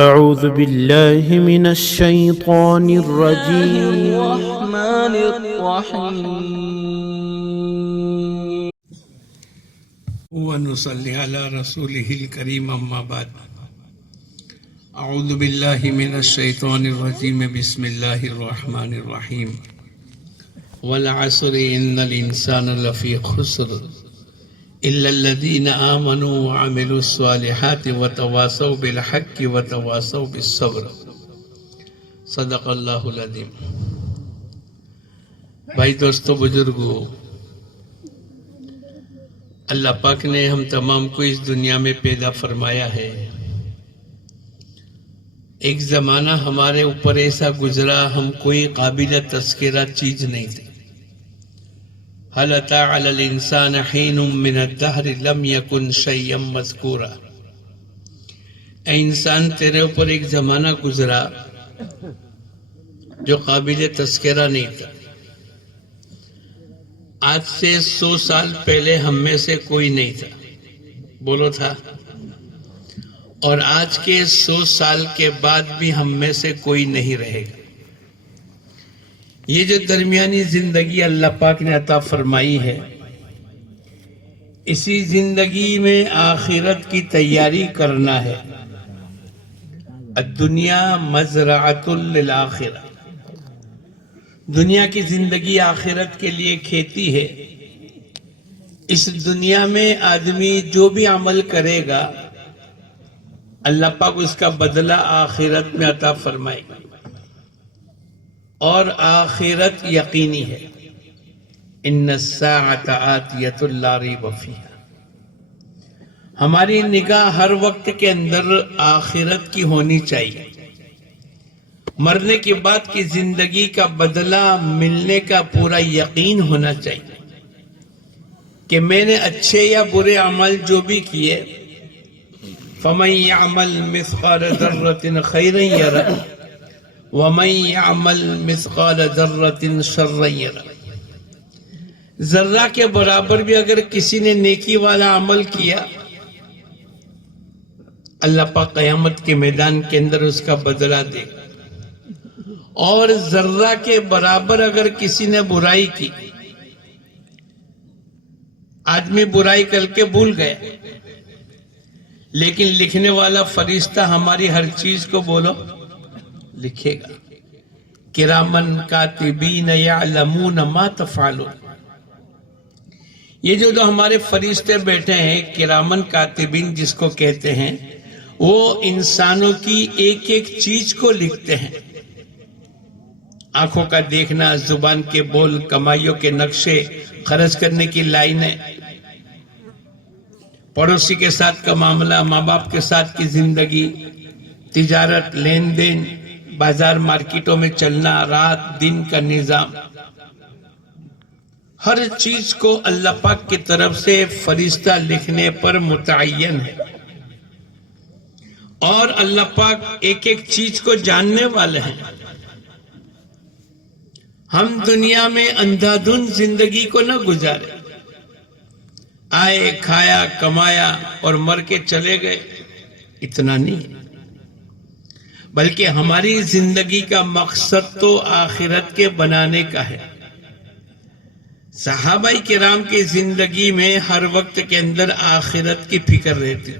أعوذ بالله من الشيطان الرجيم. الرحمن الرحيم. ونصلي على رسوله الكريم أما بعد. أعوذ بالله من الشيطان الرجيم. بسم الله الرحمن الرحيم. والعصر إن الإنسان لفي خسر إلا الذين آمنوا وعملوا الصالحات وتواصوا بالحق وتواصوا بالصبر. صدق اللہ العظیم. بھائی دوستو بزرگو، اللہ پاک نے ہم تمام کو اس دنیا میں پیدا فرمایا ہے. ایک زمانہ ہمارے اوپر ایسا گزرا ہم کوئی قابل تذکرہ چیز نہیں تھے. هل أتى على الإنسان حين من الدهر لم يكن شيئا مذكورا. اے انسان، تیرے اوپر ایک زمانہ گزرا جو قابل تذکرہ نہیں تھا. آج سے 100 سال پہلے ہم میں سے کوئی نہیں تھا، بولو تھا؟ اور آج کے 100 سال کے بعد بھی ہم میں سے کوئی نہیں رہے گا. یہ جو درمیانی زندگی اللہ پاک نے عطا فرمائی ہے، اسی زندگی میں آخرت کی تیاری کرنا ہے. الدنیا مزرعۃ للآخرہ. دنیا کی زندگی آخرت کے لیے کھیتی ہے. اس دنیا میں آدمی جو بھی عمل کرے گا اللہ پاک اس کا بدلہ آخرت میں عطا فرمائے گا، اور آخرت یقینی ہے. ان الساعۃ آتیۃ لا ریب فیہا. ہماری نگاہ ہر وقت کے اندر آخرت کی ہونی چاہیے. مرنے کے بعد کی زندگی کا بدلہ ملنے کا پورا یقین ہونا چاہیے کہ میں نے اچھے یا برے عمل جو بھی کیے، فَمَن يَعْمَلْ مِثْقَالَ ذَرَّةٍ خَيْرًا يَرَهُ وَمَن يَعْمَلْ مِثْقَالَ ذَرَّةٍ شَرًّا يَرَهُ. ذرہ کے برابر بھی اگر کسی نے نیکی والا عمل کیا، اللہ پاک قیامت کے میدان کے اندر اس کا بدلہ دے گا. اور ذرہ کے برابر اگر کسی نے برائی کی، آدمی برائی کر کے بھول گئے، لیکن لکھنے والا فرشتہ ہماری ہر چیز کو بولو لکھے گا. کرامن کاتبین یعلمون ما تفعلون. یہ جو ہمارے فرشتے بیٹھے ہیں، کرامن کاتبین جس کو کہتے ہیں، وہ انسانوں کی ایک ایک چیز کو لکھتے ہیں. آنکھوں کا دیکھنا، زبان کے بول، کمائیوں کے نقشے، خرچ کرنے کی لائنیں، پڑوسی کے ساتھ کا معاملہ، ماں باپ کے ساتھ کی زندگی، تجارت، لین دین، بازار مارکیٹوں میں چلنا، رات دن کا نظام، ہر چیز کو اللہ پاک کی طرف سے فرشتہ لکھنے پر متعین ہے. اور اللہ پاک ایک ایک چیز کو جاننے والے ہیں. ہم دنیا میں اندھا دھند زندگی کو نہ گزارے. آئے، کھایا، کمایا اور مر کے چلے گئے، اتنا نہیں، بلکہ ہماری زندگی کا مقصد تو آخرت کے بنانے کا ہے. صحابہ کرام کی زندگی میں ہر وقت کے اندر آخرت کی فکر رہتی،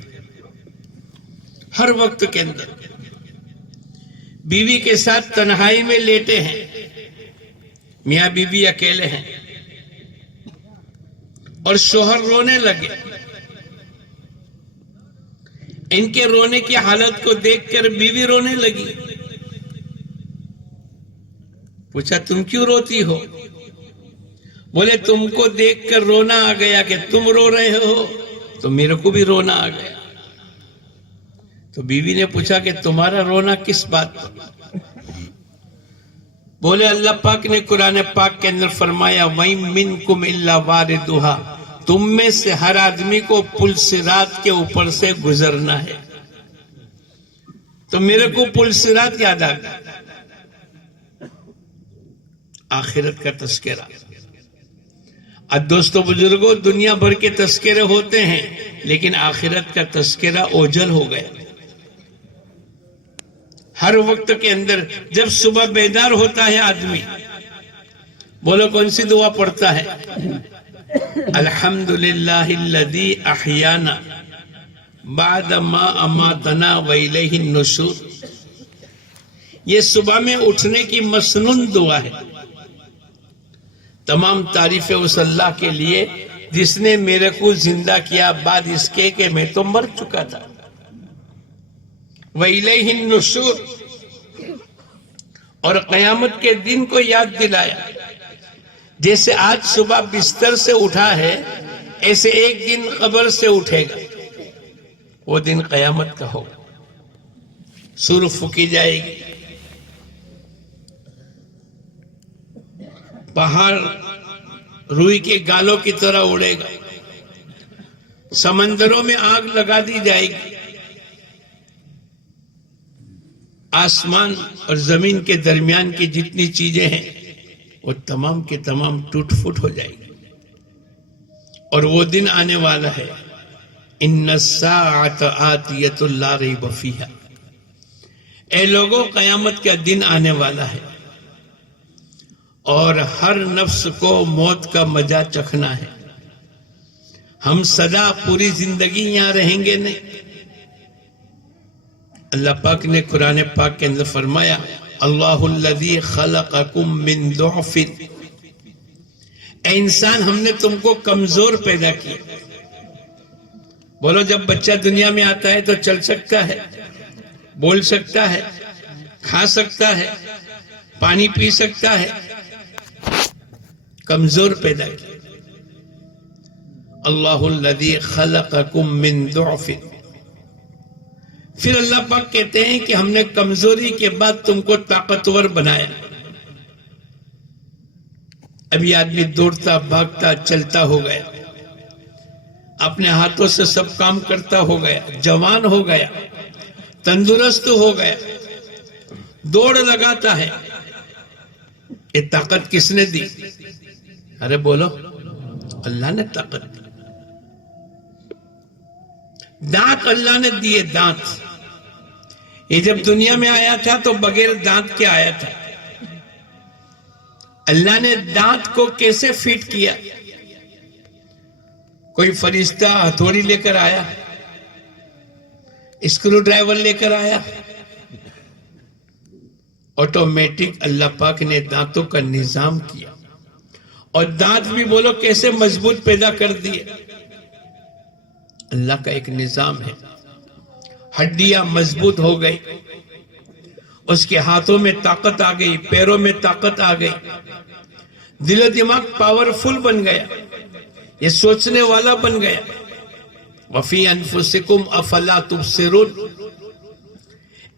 ہر وقت کے اندر. بیوی کے ساتھ تنہائی میں لیٹے ہیں، میاں بیوی اکیلے ہیں، اور شوہر رونے لگے. ان کے رونے کی حالت کو دیکھ کر بیوی رونے لگی. پوچھا تم کیوں روتی ہو؟ بولے تم کو دیکھ کر رونا آ گیا کہ تم رو رہے ہو تو میرے کو بھی رونا آ گیا. تو بیوی نے پوچھا کہ تمہارا رونا کس بات پر؟ بولے اللہ پاک نے قرآن پاک کے اندر فرمایا وَإِن مِّنكُمْ إِلَّا وَارِدُهَا. تم میں سے ہر آدمی کو پل صراط کے اوپر سے گزرنا ہے. تو میرے کو پل صراط یاد آ گیا. آخرت کا تذکرہ. اب دوستو بزرگوں، دنیا بھر کے تذکرے ہوتے ہیں لیکن آخرت کا تذکرہ اوجھل ہو گیا. ہر وقت کے اندر جب صبح بیدار ہوتا ہے آدمی، بولو کون سی دعا پڑھتا ہے؟ الحمدللہ الذی احیانا بعد ما اماتنا والیہ النشور. یہ صبح میں اٹھنے کی مسنون دعا ہے. تمام تعریفیں اس اللہ کے لیے جس نے میرے کو زندہ کیا بعد اس کے کہ میں تو مر چکا تھا. وَإِلَيْهِ النُّشُورُ، اور قیامت کے دن کو یاد دلایا. جیسے آج صبح بستر سے اٹھا ہے ایسے ایک دن قبر سے اٹھے گا. وہ دن قیامت کا ہوگا. سور پھونکی جائے گی، پہاڑ روئی کے گالوں کی طرح اڑے گا، سمندروں میں آگ لگا دی جائے گی، آسمان اور زمین کے درمیان کی جتنی چیزیں ہیں وہ تمام کے تمام ٹوٹ پھوٹ ہو جائے گی. اور وہ دن آنے والا ہے، ان الساعۃ آتیۃ لا ریب فیہا. اے لوگوں، قیامت کا دن آنے والا ہے اور ہر نفس کو موت کا مزہ چکھنا ہے. ہم سدا پوری زندگی یہاں رہیں گے نہیں. اللہ پاک نے قرآن پاک کے اندر فرمایا، اللہ الذی خلقکم من ضعف. اے انسان، ہم نے تم کو کمزور پیدا کیا. بولو، جب بچہ دنیا میں آتا ہے تو چل سکتا ہے، بول سکتا ہے، کھا سکتا ہے، پانی پی سکتا ہے. کمزور پیدا کیا. اللہ الذی خلقکم من ضعف. پھر اللہ پاک کہتے ہیں کہ ہم نے کمزوری کے بعد تم کو طاقتور بنایا. ابھی آدمی دوڑتا بھاگتا چلتا ہو گیا، اپنے ہاتھوں سے سب کام کرتا ہو گیا، جوان ہو گیا، تندرست ہو گیا، دوڑ لگاتا ہے. یہ طاقت کس نے دی؟ ارے بولو، اللہ نے طاقت دی. دانت اللہ نے دیے، دانت. یہ جب دنیا میں آیا تھا تو بغیر دانت کے آیا تھا. اللہ نے دانت کو کیسے فٹ کیا؟ کوئی فرشتہ ہتھوڑی لے کر آیا، اسکرو ڈرائیور لے کر آیا؟ آٹومیٹک اللہ پاک نے دانتوں کا نظام کیا. اور دانت بھی بولو کیسے مضبوط پیدا کر دیے. اللہ کا ایک نظام ہے. ہڈیاں مضبوط ہو گئی، اس کے ہاتھوں میں طاقت آ گئی، پیروں میں طاقت آ گئی، دل و دماغ پاورفل بن گیا، یہ سوچنے والا بن گیا. وفی انفسکم افلا تبصرون.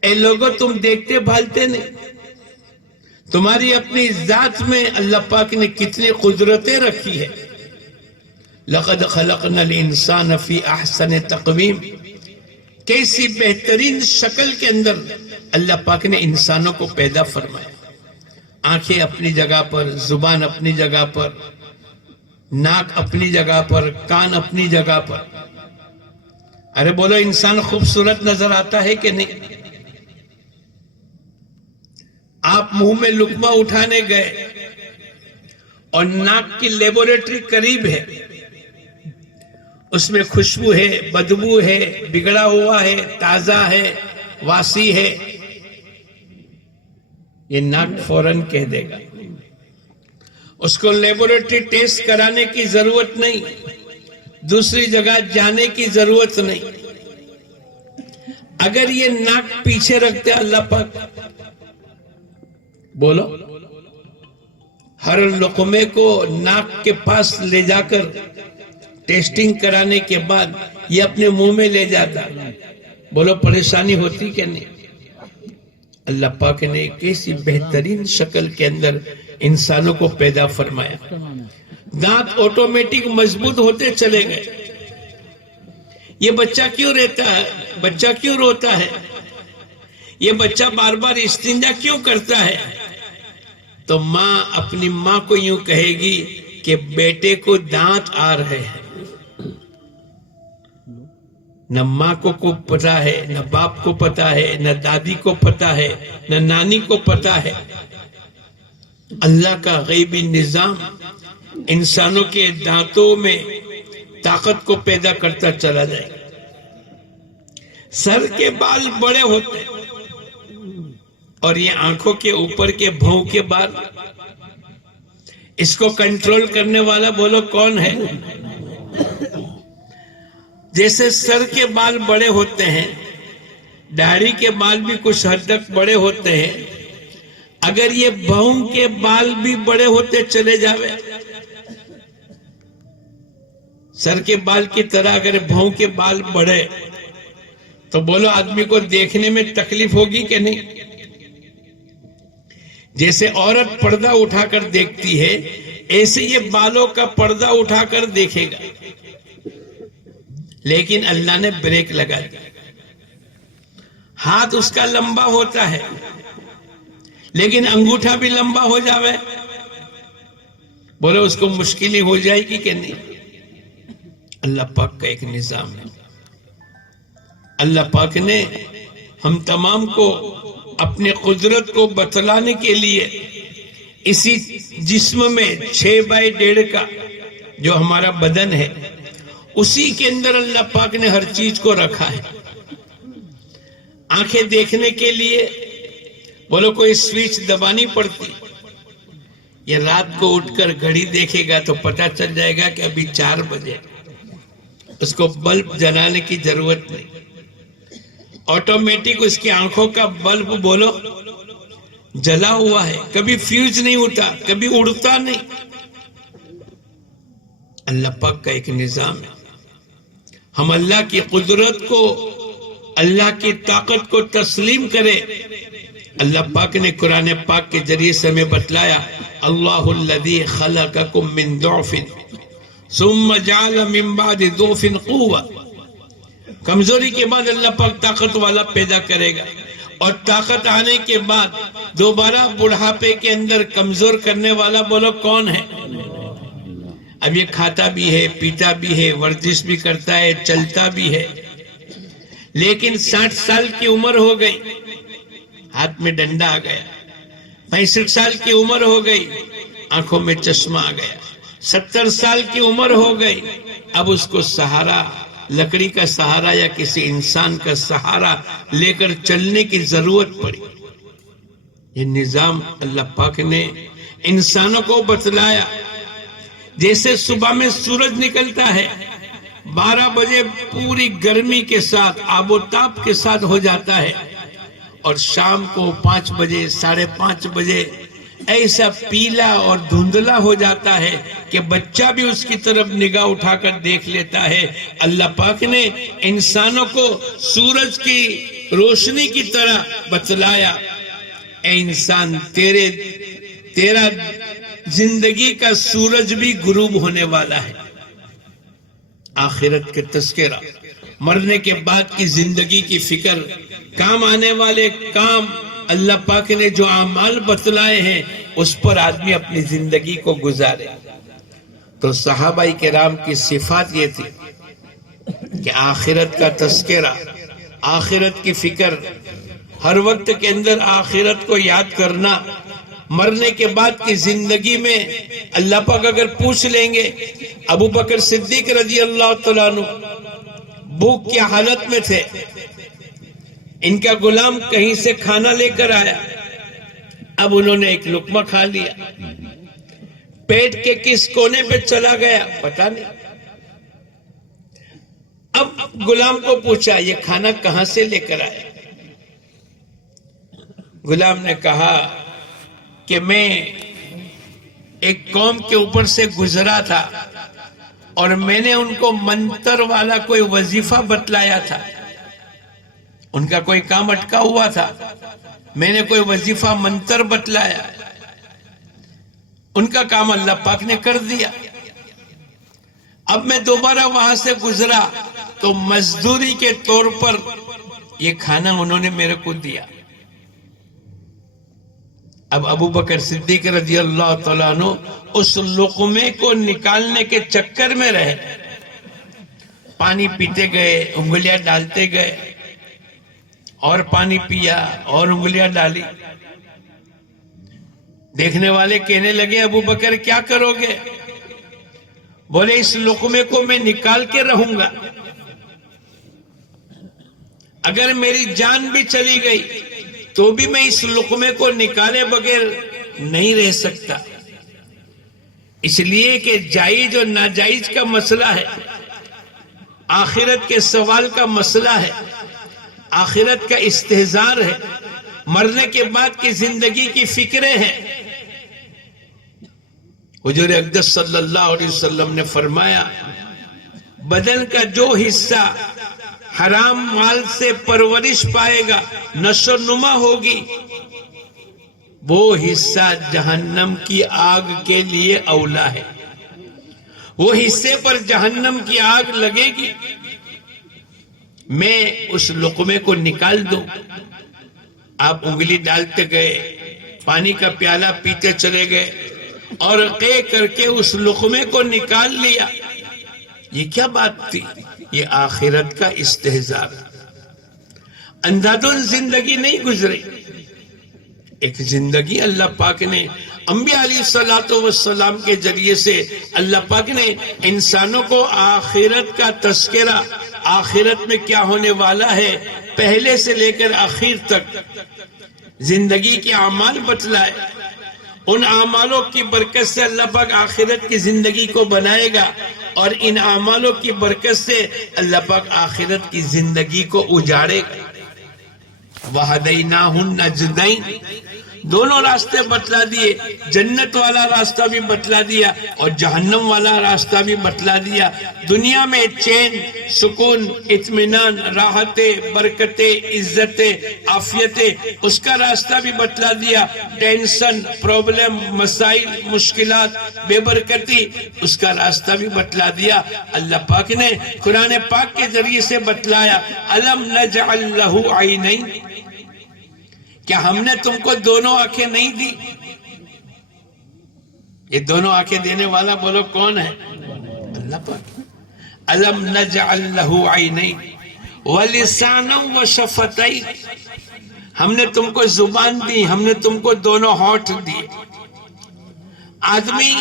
اے لوگوں، تم دیکھتے بھالتے نہیں؟ تمہاری اپنی ذات میں اللہ پاک نے کتنی قدرتیں رکھی ہے. لقد خلقنا الانسان فی احسن تقویم. کیسی بہترین شکل کے اندر اللہ پاک نے انسانوں کو پیدا فرمایا. آنکھیں اپنی جگہ پر، زبان اپنی جگہ پر، ناک اپنی جگہ پر، کان اپنی جگہ پر. ارے بولو، انسان خوبصورت نظر آتا ہے کہ نہیں؟ آپ منہ میں لقمہ اٹھانے گئے اور ناک کی لیبوریٹری قریب ہے، اس میں خوشبو ہے، بدبو ہے، بگڑا ہوا ہے، تازہ ہے، واسی ہے. یہ ناک فوراً کہہ دے گا. اس کو لیبوریٹری ٹیسٹ کرانے کی ضرورت نہیں، دوسری جگہ جانے کی ضرورت نہیں. اگر یہ ناک پیچھے رکھتے اللہ پاک، بولو، ہر لقمے کو ناک کے پاس لے جا کر ٹیسٹنگ کرانے کے بعد یہ اپنے منہ میں لے جاتا، بولو پریشانی ہوتی کہ نہیں؟ اللہ پاک نے کیسی بہترین شکل کے اندر انسانوں کو پیدا فرمایا. دانت آٹومیٹک مضبوط ہوتے چلے گئے. یہ بچہ کیوں رہتا ہے؟ بچہ کیوں روتا ہے؟ یہ بچہ بار بار استنجا کیوں کرتا ہے؟ تو ماں اپنی ماں کو یوں کہے گی کہ بیٹے کو دانت آ رہے ہیں. نہ ماں کو پتا ہے، نہ باپ کو پتا ہے، نہ دادی کو پتا ہے، نہ نانی کو پتا ہے۔ اللہ کا غیبی نظام انسانوں کے دانتوں میں طاقت کو پیدا کرتا چلا جائے۔ سر کے بال بڑے ہوتے اور یہ آنکھوں کے اوپر کے بھوں کے بال، اس کو کنٹرول کرنے والا بولو کون ہے؟ جیسے سر کے بال بڑے ہوتے ہیں، داڑھی کے بال بھی کچھ حد تک بڑے ہوتے ہیں، اگر یہ بھوں کے بال بھی بڑے ہوتے چلے جاوے، سر کے بال کی طرح اگر بھوں کے بال بڑھے تو بولو آدمی کو دیکھنے میں تکلیف ہوگی کہ نہیں؟ جیسے عورت پردہ اٹھا کر دیکھتی ہے، ایسے یہ بالوں کا پردہ اٹھا کر دیکھے گا، لیکن اللہ نے بریک لگا دیا۔ ہاتھ اس کا لمبا ہوتا ہے، لیکن انگوٹھا بھی لمبا ہو جاوے، بولو اس کو مشکل ہی ہو جائے گی کہ نہیں؟ اللہ پاک کا ایک نظام ہے۔ اللہ پاک نے ہم تمام کو اپنے قدرت کو بتلانے کے لیے اسی جسم میں 6x1.5 کا جو ہمارا بدن ہے، اسی کے اندر اللہ پاک نے ہر چیز کو رکھا ہے۔ آنکھیں دیکھنے کے لیے بولو کوئی سوئچ دبانی پڑتی، یہ رات کو اٹھ کر گھڑی دیکھے گا تو پتہ چل جائے گا کہ ابھی 4 بجے، اس کو بلب جلانے کی ضرورت نہیں، آٹومیٹک اس کی آنکھوں کا بلب بولو جلا ہوا ہے، کبھی فیوز نہیں ہوتا، کبھی اڑتا نہیں۔ اللہ پاک کا ایک نظام ہے۔ ہم اللہ کی قدرت کو، اللہ کی طاقت کو تسلیم کرے۔ اللہ پاک نے قرآن پاک کے ذریعے سے ہمیں بتلایا، اللہ الذی خلقکم من ضعف ثم جعل من بعد ضعف قوة، کمزوری کے بعد اللہ پاک طاقت والا پیدا کرے گا، اور طاقت آنے کے بعد دوبارہ بڑھاپے کے اندر کمزور کرنے والا بولو کون ہے؟ اب یہ کھاتا بھی ہے، پیتا بھی ہے، ورزش بھی کرتا ہے، چلتا بھی ہے، لیکن 60 سال کی عمر ہو گئی، ہاتھ میں ڈنڈا آ گیا، 65 سال کی عمر ہو گئی، آنکھوں میں چشمہ آ گیا، 70 سال کی عمر ہو گئی، اب اس کو سہارا، لکڑی کا سہارا یا کسی انسان کا سہارا لے کر چلنے کی ضرورت پڑی۔ یہ نظام اللہ پاک نے انسانوں کو بتلایا۔ جیسے صبح میں سورج نکلتا ہے، 12 بجے پوری گرمی کے ساتھ، آب و تاب کے ساتھ ہو جاتا ہے، اور شام کو 5 بجے 5:30 بجے ایسا پیلا اور دھندلا ہو جاتا ہے کہ بچہ بھی اس کی طرف نگاہ اٹھا کر دیکھ لیتا ہے۔ اللہ پاک نے انسانوں کو سورج کی روشنی کی طرح بتلایا، اے انسان تیرا زندگی کا سورج بھی غروب ہونے والا ہے۔ آخرت کے تذکرہ، مرنے کے بعد کی زندگی کی فکر، کام آنے والے کام، اللہ پاک نے جو اعمال بتلائے ہیں اس پر آدمی اپنی زندگی کو گزارے۔ تو صحابہ کرام کی صفات یہ تھی کہ آخرت کا تذکرہ، آخرت کی فکر، ہر وقت کے اندر آخرت کو یاد کرنا۔ مرنے کے بعد کی زندگی میں اللہ پاک اگر پوچھ لیں گے، ابو بکر صدیق رضی اللہ تعالیٰ عنہ بھوک کی حالت میں تھے، ان کا غلام کہیں سے کھانا لے کر آیا، اب انہوں نے ایک لقمہ کھا لیا، پیٹ کے کس کونے پہ چلا گیا پتہ نہیں۔ اب غلام کو پوچھا یہ کھانا کہاں سے لے کر آیا؟ غلام نے کہا کہ میں ایک قوم کے اوپر سے گزرا تھا اور میں نے ان کو منتر والا کوئی وظیفہ بتلایا تھا، ان کا کوئی کام اٹکا ہوا تھا، میں نے کوئی وظیفہ منتر بتلایا، ان کا کام اللہ پاک نے کر دیا۔ اب میں دوبارہ وہاں سے گزرا تو مزدوری کے طور پر یہ کھانا انہوں نے میرے کو دیا۔ اب ابو بکر صدیق رضی اللہ تعالیٰ عنہ اس لقمے کو نکالنے کے چکر میں رہے، پانی پیتے گئے، انگلیاں ڈالتے گئے، اور پانی پیا اور انگلیاں ڈالی. دیکھنے والے کہنے لگے ابو بکر کیا کرو گے؟ بولے اس لقمے کو میں نکال کے رہوں گا، اگر میری جان بھی چلی گئی تو بھی میں اس لقمے کو نکالے بغیر نہیں رہ سکتا. اس لیے کہ جائز اور ناجائز کا مسئلہ ہے، آخرت کے سوال کا مسئلہ ہے، آخرت کا استحضار ہے، مرنے کے بعد کی زندگی کی فکریں ہیں. حضور اقدس صلی اللہ علیہ وسلم نے فرمایا بدن کا جو حصہ حرام مال سے پرورش پائے گا، نشو و نما ہوگی، وہ حصہ جہنم کی آگ کے لیے اولا ہے. وہ حصے پر جہنم کی آگ لگے گی. میں اس لقمے کو نکال دوں. آپ انگلی ڈالتے گئے، پانی کا پیالہ پیتے چلے گئے اور قے کر کے اس لقمے کو نکال لیا. یہ کیا بات تھی؟ یہ آخرت کا استحضار. اندھادھند زندگی نہیں گزری، ایک زندگی اللہ پاک نے انبیاء علیہ السلام کے ذریعے سے اللہ پاک نے انسانوں کو آخرت کا تذکرہ، آخرت میں کیا ہونے والا ہے پہلے سے لے کر آخر تک زندگی کے اعمال بتلائے. ان اعمالوں کی برکت سے اللہ پاک آخرت کی زندگی کو بنائے گا، اور ان اعمالوں کی برکت سے اللہ پاک آخرت کی زندگی کو اجاڑے گا. وَهَدَيْنَاهُ النَّجْدَيْنِ، دونوں راستے بتلا دیے، جنت والا راستہ بھی بتلا دیا اور جہنم والا راستہ بھی بتلا دیا. دنیا میں چین، سکون، اطمینان، راحتیں، برکتیں، عزتیں، عافیتیں، اس کا راستہ بھی بتلا دیا. ٹینشن، پرابلم، مسائل، مشکلات، بے برکتی، اس کا راستہ بھی بتلا دیا. اللہ پاک نے قرآن پاک کے ذریعے سے بتلایا أَلَمْ نَجْعَلْ لَهُ عَيْنَيْنِ، کیا ہم نے تم کو دونوں آنکھیں نہیں دی؟ یہ دونوں آنکھیں دینے والا بولو کون ہے؟ اللہ پاک. أَلَمْ نَجْعَلْ لَهُ عَيْنَيْنِ وَلِسَانًا وَشَفَتَيْنِ، ہم نے تم کو زبان دی، ہم نے تم کو دونوں ہونٹ دیے. آدمی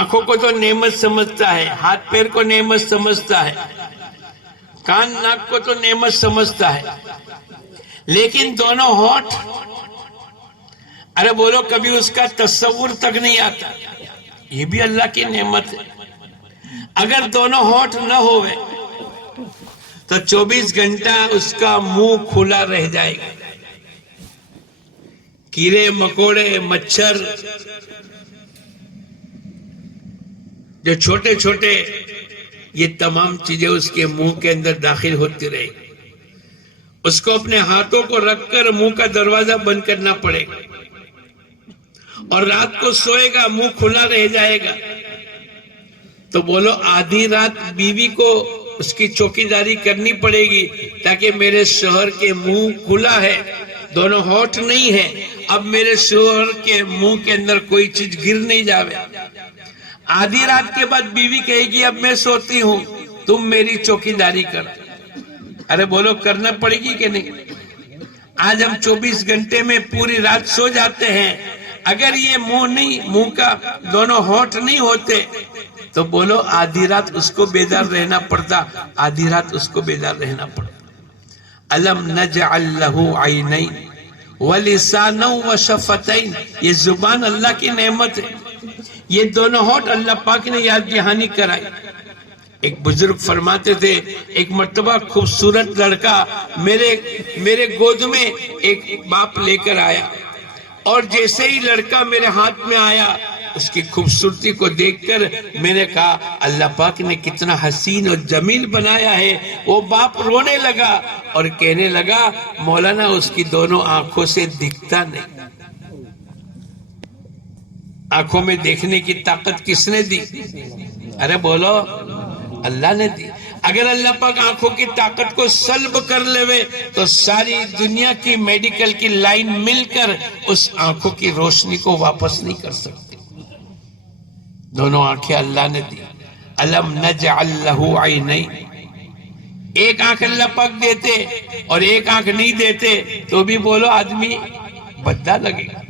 آنکھوں کو تو نعمت سمجھتا ہے، ہاتھ پیر کو نعمت سمجھتا ہے، کان ناک کو تو نعمت سمجھتا ہے، لیکن دونوں ہونٹ، ارے بولو کبھی اس کا تصور تک نہیں آتا. یہ بھی اللہ کی نعمت ہے. اگر دونوں ہونٹ نہ ہوئے تو 24 گھنٹہ اس کا منہ کھلا رہ جائے گا. کیڑے مکوڑے، مچھر، جو چھوٹے چھوٹے، یہ تمام چیزیں اس کے منہ کے اندر داخل ہوتی رہے گی. اس کو اپنے ہاتھوں کو رکھ کر منہ کا دروازہ بند کرنا پڑے گا، اور رات کو سوئے گا منہ کھلا رہ جائے گا. تو بولو آدھی رات بیوی کو اس کی چوکیداری کرنی پڑے گی تاکہ میرے شوہر کے منہ کھلا ہے، دونوں ہونٹ نہیں ہے، اب میرے شوہر کے منہ کے اندر کوئی چیز گر نہیں جاوے. آدھی رات کے بعد بیوی کہے گی اب میں سوتی ہوں، تم میری چوکیداری کر. ارے بولو کرنا پڑے گی کہ نہیں؟ آج ہم 24 گھنٹے میں پوری رات سو جاتے ہیں. اگر یہ منہ کا دونوں ہونٹ نہیں ہوتے تو بولو آدھی رات اس کو بیدار رہنا پڑتا، آدھی رات اس کو بیدار رہنا پڑتا. أَلَمْ نَجْعَلْ لَهُ عَيْنَيْنِ وَلِسَانًا وَشَفَتَيْنِ، یہ زبان اللہ کی نعمت ہے. یہ دونوں ہونٹ اللہ پاک نے یاد دہانی کرائی. ایک بزرگ فرماتے تھے ایک مرتبہ خوبصورت لڑکا میرے گود میں ایک باپ لے کر آیا، اور جیسے ہی لڑکا میرے ہاتھ میں آیا اس کی خوبصورتی کو دیکھ کر میں نے کہا اللہ پاک نے کتنا حسین اور جمیل بنایا ہے. وہ باپ رونے لگا اور کہنے لگا مولانا اس کی دونوں آنکھوں سے دکھتا نہیں. آنکھوں میں دیکھنے کی طاقت کس نے دی؟ ارے بولو اللہ نے دی. اگر اللہ پاک آنکھوں کی طاقت کو سلب کر لے تو ساری دنیا کی میڈیکل کی لائن مل کر اس آنکھوں کی روشنی کو واپس نہیں کر سکتی. دونوں آنکھیں اللہ نے دی. الم نجعل لہ عینین، ایک آنکھ اللہ پاک دیتے اور ایک آنکھ نہیں دیتے تو بھی بولو آدمی بدہ لگے گا.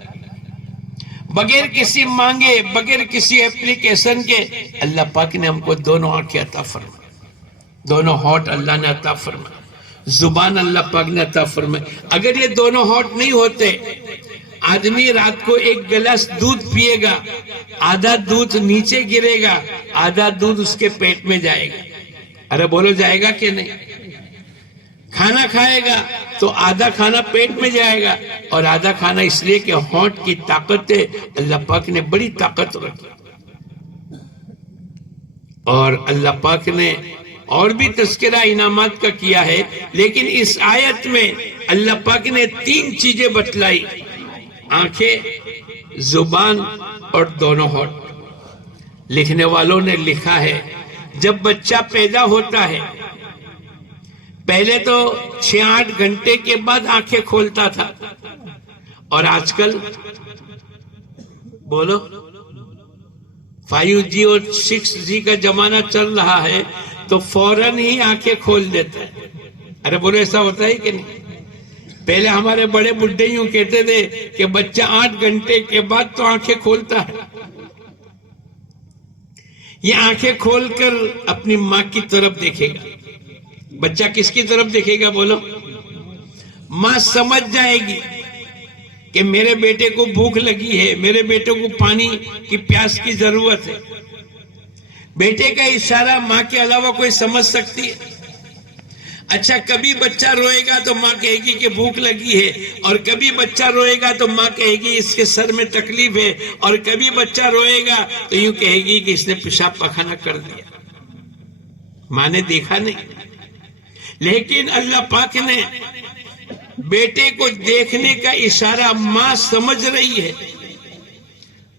بغیر کسی مانگے، بغیر کسی اپلیکیشن کے اللہ پاک نے ہم کو دونوں آنکھیں عطا فرمائے، دونوں ہونٹ اللہ نے عطا فرمائے، زبان اللہ پاک نے عطا فرمائے. اگر یہ دونوں ہونٹ نہیں ہوتے، آدمی رات کو ایک گلاس دودھ پیے گا، آدھا دودھ نیچے گرے گا، آدھا دودھ اس کے پیٹ میں جائے گا. ارے بولو جائے گا کہ نہیں؟ کھانا کھائے گا تو آدھا کھانا پیٹ میں جائے گا اور آدھا کھانا، اس لیے کہ ہونٹ کی طاقت ہے. اللہ پاک نے بڑی طاقت رکھی، اور اللہ پاک نے اور بھی تذکرہ انعامات کا کیا ہے، لیکن اس آیت میں اللہ پاک نے 3 چیزیں بتلائی: آنکھیں، زبان اور دونوں ہونٹ. لکھنے والوں نے لکھا ہے جب بچہ پیدا ہوتا ہے پہلے تو 6-8 گھنٹے کے بعد آنکھیں کھولتا تھا، اور آج کل بولو 5G اور 6G کا زمانہ چل رہا ہے تو فوراً ہی آنکھیں کھول دیتا ہے. ارے بولو ایسا ہوتا ہے کہ نہیں؟ پہلے ہمارے بڑے بڈھے یوں کہتے تھے کہ بچہ 8 گھنٹے کے بعد تو آنکھیں کھولتا ہے. یہ آنکھیں کھول کر اپنی ماں کی طرف دیکھے گا. بچہ کس کی طرف دیکھے گا بولو؟ ماں سمجھ جائے گی کہ میرے بیٹے کو بھوک لگی ہے، میرے بیٹے کو پانی کی پیاس کی ضرورت ہے. بیٹے کا اشارہ ماں کے علاوہ کوئی سمجھ سکتی ہے؟ اچھا، کبھی بچہ روئے گا تو ماں کہے گی کہ بھوک لگی ہے، اور کبھی بچہ روئے گا تو ماں کہے گی اس کے سر میں تکلیف ہے، اور کبھی بچہ روئے گا تو یوں کہے گی کہ اس نے پیشاب پخانہ کر دیا. ماں نے دیکھا نہیں، لیکن اللہ پاک نے بیٹے کو دیکھنے کا اشارہ ماں سمجھ رہی ہے.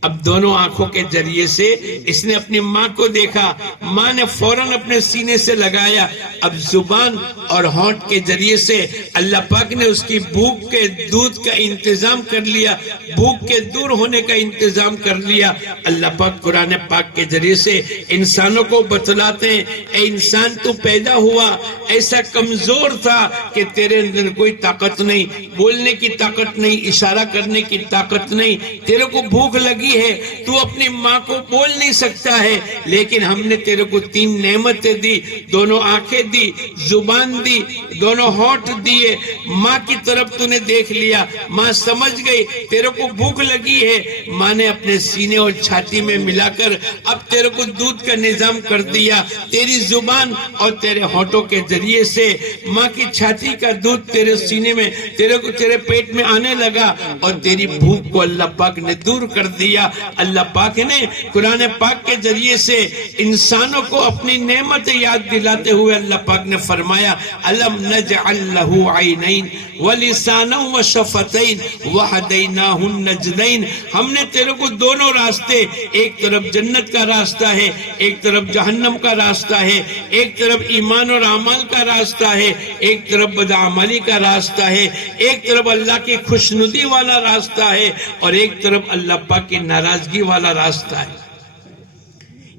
اب دونوں آنکھوں کے ذریعے سے اس نے اپنی ماں کو دیکھا، ماں نے فوراً اپنے سینے سے لگایا. اب زبان اور ہونٹ کے ذریعے سے اللہ پاک نے اس کی بھوک کے دودھ کا انتظام کر لیا، بھوک کے دور ہونے کا انتظام کر لیا. اللہ پاک قرآن پاک کے ذریعے سے انسانوں کو بتلاتے ہیں، اے انسان تو پیدا ہوا ایسا کمزور تھا کہ تیرے اندر کوئی طاقت نہیں، بولنے کی طاقت نہیں، اشارہ کرنے کی طاقت نہیں، تیرے کو بھوک لگی ہے، تو اپنی ماں کو بول نہیں سکتا ہے، لیکن ہم نے تیرے کو 3 نعمتیں دی، دونوں آنکھیں دی، زبان دی، دونوں ہونٹ دیے. ماں کی طرف تو نے دیکھ لیا، ماں سمجھ گئی تیرے کو بھوک لگی ہے. ماں نے اپنے سینے اور چھاتی میں ملا کر اب تیرے کو دودھ کا نظام کر دیا. تیری زبان اور تیرے ہونٹوں کے ذریعے سے ماں کی چھاتی کا دودھ تیرے سینے میں، تیرے پیٹ میں آنے لگا، اور تیری بھوک کو اللہ پاک نے دور کر دیا. اللہ پاک نے قرآن پاک کے ذریعے سے انسانوں کو اپنی نعمت یاد دلاتے ہوئے اللہ پاک نے فرمایا: الم نجعل لہ عینین ولسانا وشفتین وہدیناہ النجدین. ہم نے تیرے کو دونوں راستے، ایک طرف جنت کا راستہ ہے، ایک طرف جہنم کا راستہ ہے، ایک طرف ایمان اور اعمال کا راستہ ہے، ایک طرف بدعملی کا راستہ ہے، ایک طرف اللہ کی خوشنودی والا راستہ ہے، اور ایک طرف اللہ پاک کی ناراضگی والا راستہ ہے.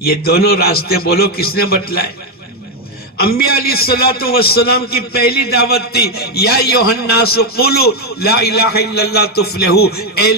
یہ دونوں راستے بولو کس نے بتلائے؟ انبیاء علیہ السلام کی پہلی دعوت تھی، یا ایھا الناس قولوا لا الہ الا اللہ تفلحوا. اے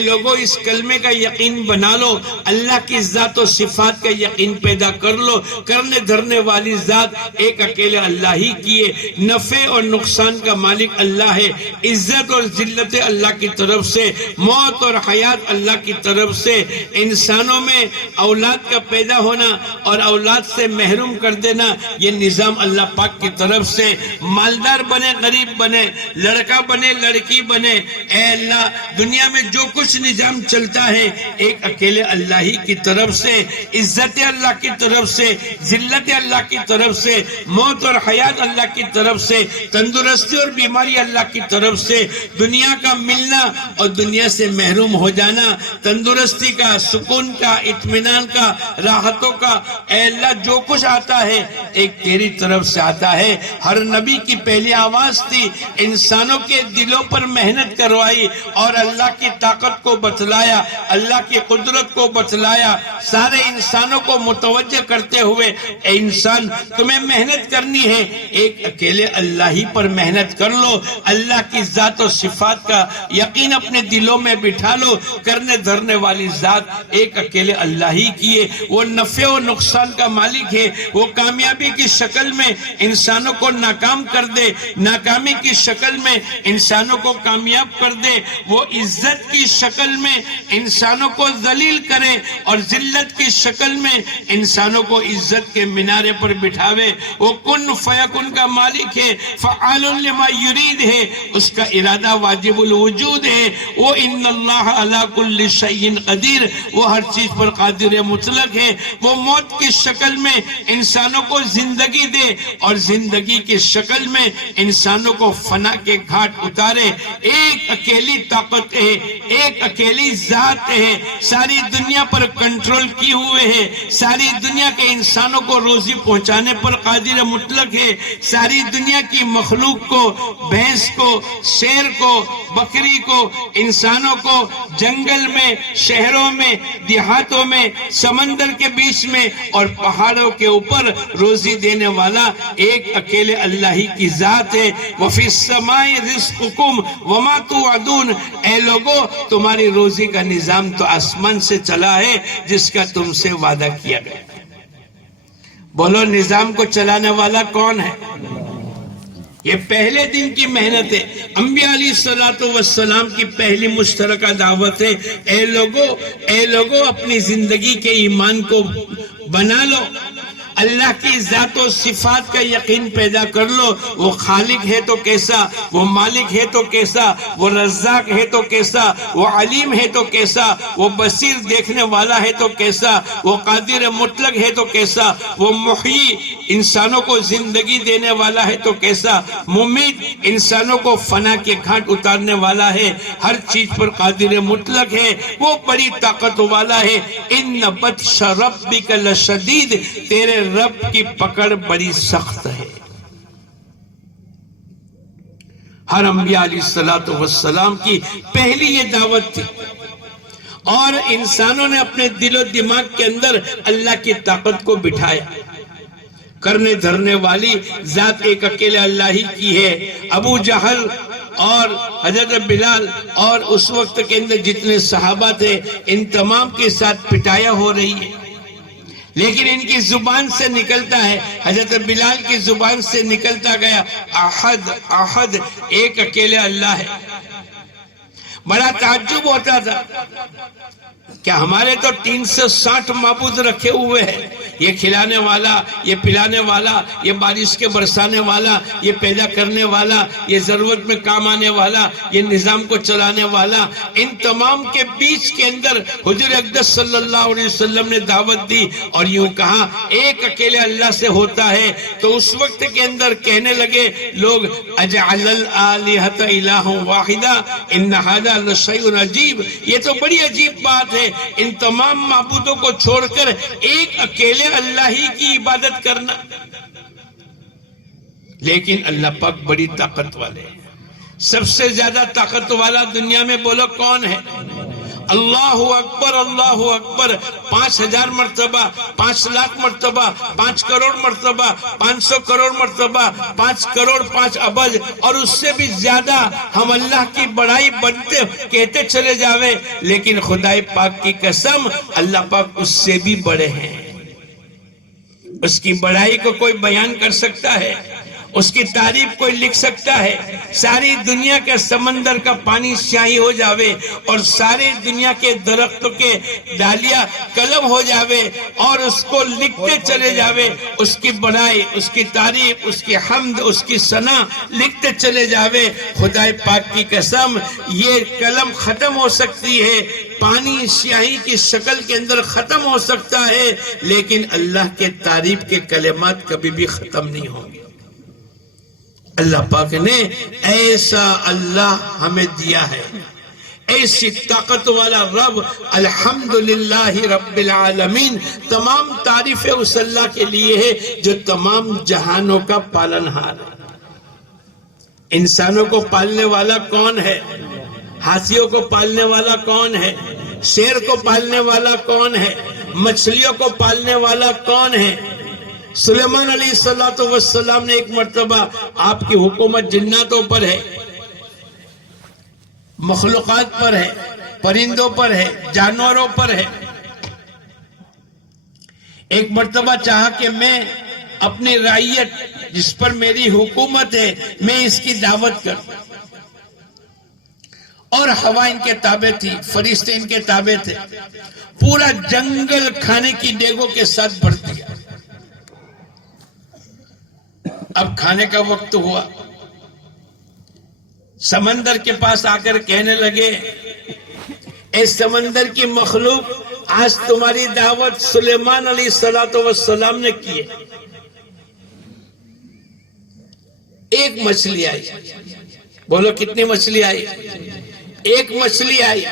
لوگو اس کلمے کا یقین بنا لو، اللہ کی ذات و صفات کا یقین پیدا کر لو. کرنے دھرنے والی ذات ایک اکیلے اللہ ہی کی ہے، نفع اور نقصان کا مالک اللہ ہے، عزت اور ذلت اللہ کی طرف سے، موت اور حیات اللہ کی طرف سے. انسانوں میں اولاد کا پیدا ہونا اور اولاد سے محروم کر دینا یہ نظام اللہ پاک کی طرف سے. مالدار بنے غریب بنے، لڑکا بنے لڑکی بنے، اے اللہ دنیا میں جو کچھ نظام چلتا ہے ایک اکیلے اللہ ہی کی طرف سے، عزت اللہ کی طرف سے، ذلت اللہ کی طرف سے، موت اور حیات اللہ کی طرف سے، تندرستی اور بیماری اللہ کی طرف سے. دنیا کا ملنا اور دنیا سے محروم ہو جانا، تندرستی کا، سکون کا، اطمینان کا، راحتوں کا، اے اللہ جو کچھ آتا ہے ایک تیری طرف سے آتا ہے۔ ہر نبی کی پہلی آواز تھی، انسانوں کے دلوں پر محنت کروائی اور اللہ کی طاقت کو بتلایا، اللہ کی قدرت کو بتلایا، سارے انسانوں کو متوجہ کرتے ہوئے اے انسان تمہیں محنت کرنی ہے، ایک اکیلے اللہ ہی پر محنت کر لو، اللہ کی ذات و صفات کا یقین اپنے دلوں میں بٹھا لو، کرنے دھرنے والی ذات ایک اکیلے اللہ ہی کی ہے، وہ نفع و نقصان کا مالک ہے، وہ کامیابی کی شکل میں انسانوں کو ناکام کر دے، ناکامی کی شکل میں انسانوں کو کامیاب کر دے، وہ عزت کی شکل میں انسانوں کو ذلیل کرے اور ذلت کی شکل میں انسانوں کو عزت کے منارے پر بٹھاوے، وہ کن فیکن کا مالک ہے، فعال لما یرید ہے، اس کا ارادہ واجب الوجود ہے، وہ ان اللہ علی کل شیء قدیر، وہ ہر چیز پر قادر مطلق ہے، وہ موت کی شکل میں انسانوں کو زندگی دے اور زندگی کی شکل میں انسانوں کو فنا کے گھاٹ اتارے، ایک اکیلی طاقت ہے، ایک اکیلی ذات ہے، ساری دنیا پر کنٹرول کی ہوئے ہے، ساری دنیا کے انسانوں کو روزی پہنچانے پر قادر مطلق ہے، ساری دنیا کی مخلوق کو، بھینس کو، شیر کو، بکری کو، انسانوں کو جنگل میں، شہروں میں، دیہاتوں میں، سمندر کے بیچ میں اور پہاڑوں کے اوپر روزی دینے والا ایک اکیلے اللہ ہی کی ذات ہے۔ وَفِي السَّمَاءِ رِزْقُكُمْ وَمَا تُوعَدُونَ، اے لوگو تمہاری روزی کا نظام تو آسمان سے چلا ہے جس کا تم سے وعدہ کیا گیا۔ بولو نظام کو چلانے والا کون ہے؟ یہ پہلے دن کی محنت ہے، انبیاء علیہ السلام کی پہلی مشترکہ دعوت ہے، اے لوگو اپنی زندگی کے ایمان کو بنا لو، اللہ کی ذات و صفات کا یقین پیدا کر لو، وہ خالق ہے تو کیسا، وہ مالک ہے تو کیسا، وہ رزاق ہے تو کیسا، وہ علیم ہے تو کیسا، وہ بصیر دیکھنے والا ہے تو کیسا، وہ قادر مطلق ہے تو کیسا، وہ محیی انسانوں کو زندگی دینے والا ہے تو کیسا، ممید انسانوں کو فنا کے گھاٹ اتارنے والا ہے، ہر چیز پر قادر مطلق ہے، وہ بڑی طاقت والا ہے۔ ان بطش ربک لشدید، تیرے رب کی پکڑ بڑی سخت ہے۔ ہر انبیاء علیہ السلام کی پہلی یہ دعوت تھی اور انسانوں نے اپنے دل و دماغ کے اندر اللہ کی طاقت کو بٹھایا، کرنے دھرنے والی ذات ایک اکیلے اللہ ہی کی ہے۔ ابو جہل اور حضرت بلال اور اس وقت کے اندر جتنے صحابہ تھے ان تمام کے ساتھ پٹایا ہو رہی ہے، لیکن ان کی زبان سے نکلتا ہے، حضرت بلال کی زبان سے نکلتا گیا احد احد، ایک اکیلے اللہ ہے۔ بڑا تعجب ہوتا تھا کہ ہمارے تو 360 معبود رکھے ہوئے ہیں، یہ کھلانے والا، یہ پلانے والا، یہ بارش کے برسانے والا، یہ پیدا کرنے والا، یہ ضرورت میں کام آنے والا، یہ نظام کو چلانے والا، ان تمام کے بیچ کے اندر حضور اقدس صلی اللہ علیہ وسلم نے دعوت دی اور یوں کہا ایک اکیلے اللہ سے ہوتا ہے۔ تو اس وقت کے اندر کہنے لگے لوگ اجعل الآلہۃ الہ واحدہ ان ھذا لشیء عجیب، یہ تو بڑی عجیب بات ہے، ان تمام معبودوں کو چھوڑ کر ایک اکیلے اللہ ہی کی عبادت کرنا۔ لیکن اللہ پاک بڑی طاقت والے ہیں، سب سے زیادہ طاقت والا دنیا میں بولو کون ہے؟ اللہ اکبر، اللہ اکبر، 5000 مرتبہ، 5 لاکھ مرتبہ، 5 کروڑ مرتبہ، 500 کروڑ مرتبہ، 5 کروڑ 5 ابج اور اس سے بھی زیادہ ہم اللہ کی بڑائی بنتے کہتے چلے جاوے، لیکن خدائے پاک کی قسم اللہ پاک اس سے بھی بڑے ہیں۔ اس کی بڑائی کو کوئی بیان کر سکتا ہے؟ اس کی تعریف کوئی لکھ سکتا ہے؟ ساری دنیا کے سمندر کا پانی سیاہی ہو جاوے اور ساری دنیا کے درختوں کے ڈالیاں قلم ہو جاوے اور اس کو لکھتے چلے جاوے، اس کی بڑائی، اس کی تعریف، اس کی حمد، اس کی ثنا لکھتے چلے جاوے، خدائے پاک کی قسم یہ قلم ختم ہو سکتی ہے، پانی سیاہی کی شکل کے اندر ختم ہو سکتا ہے، لیکن اللہ کے تعریف کے کلمات کبھی بھی ختم نہیں ہوں گے۔ اللہ پاک نے ایسا اللہ ہمیں دیا ہے، ایسی طاقت والا رب الحمدللہ رب العالمین، تمام تعریفیں اس اللہ کے لیے ہے جو تمام جہانوں کا پالنہار ہے۔ انسانوں کو پالنے والا کون ہے؟ ہاتھیوں کو پالنے والا کون ہے؟ شیر کو پالنے والا کون ہے؟ مچھلیوں کو پالنے والا کون ہے؟ سلیمان علیہ السلام نے ایک مرتبہ، آپ کی حکومت جناتوں پر ہے، مخلوقات پر ہے، پرندوں پر ہے، جانوروں پر ہے، ایک مرتبہ چاہا کہ میں اپنی رعیت جس پر میری حکومت ہے میں اس کی دعوت کروں، اور ہوا ان کے تابع تھی، فرشتے ان کے تابع تھے، پورا جنگل کھانے کی دیگوں کے ساتھ بھر دیا۔ اب کھانے کا وقت ہوا، سمندر کے پاس آ کر کہنے لگے، اے سمندر کی مخلوق، آج تمہاری دعوت سلیمان علیہ السلام نے کی ہے۔ ایک مچھلی آئی، بولو کتنی مچھلی آئی؟ ایک مچھلی آئی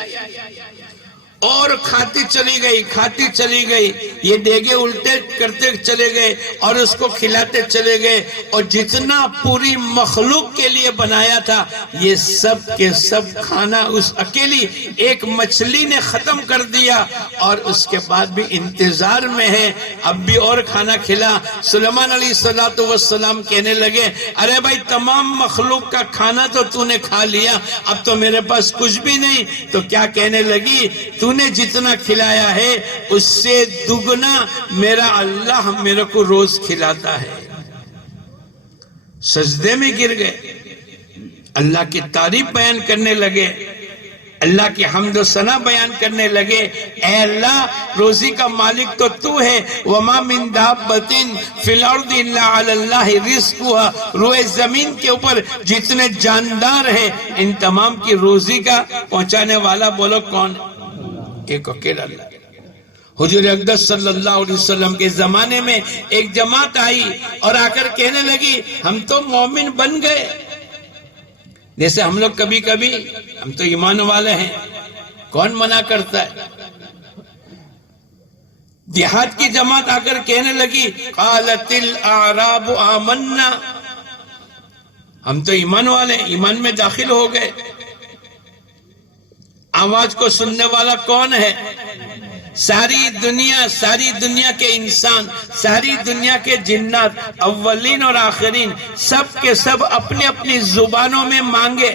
اور کھاتی چلی گئی، کھاتی چلی گئی، یہ دیگے الٹے کرتے چلے گئے اور اس کو کھلاتے چلے گئے، اور جتنا پوری مخلوق کے لیے بنایا تھا یہ سب کے سب کھانا اس اکیلی ایک مچھلی نے ختم کر دیا، اور اس کے بعد بھی انتظار میں ہے اب بھی اور کھانا کھلا۔ سلیمان علیہ السلام کہنے لگے، ارے بھائی تمام مخلوق کا کھانا تو تو نے کھا لیا، اب تو میرے پاس کچھ بھی نہیں۔ تو کیا کہنے لگی، تو نے جتنا کھلایا ہے اس سے دگنا میرا اللہ میرے کو روز کھلاتا ہے۔ سجدے میں گر گئے، اللہ کی تعریف بیان کرنے لگے، اللہ کی حمد و ثنا بیان کرنے لگے، اے اللہ روزی کا مالک تو تو ہے، وما من دابۃ فی الارض الا علی اللہ رزقها، روئے زمین کے اوپر جتنے جاندار ہیں ان تمام کی روزی کا پہنچانے والا بولو کون ہے؟ ایک اکیلا اللہ۔ حضور اقدس صلی اللہ علیہ وسلم کے زمانے میں ایک جماعت آئی اور آ کر کہنے لگی، ہم تو مومن بن گئے۔ جیسے ہم لوگ کبھی کبھی، ہم تو ایمان والے ہیں، کون منع کرتا ہے؟ دیہات کی جماعت آ کر کہنے لگی، قالت الاعراب آمنا، ہم تو ایمان والے، ایمان میں داخل ہو گئے۔ آواز کو سننے والا کون ہے؟ ساری دنیا کے انسان، ساری دنیا کے جنات، اولین اور آخرین، سب کے سب اپنی اپنی زبانوں میں مانگے،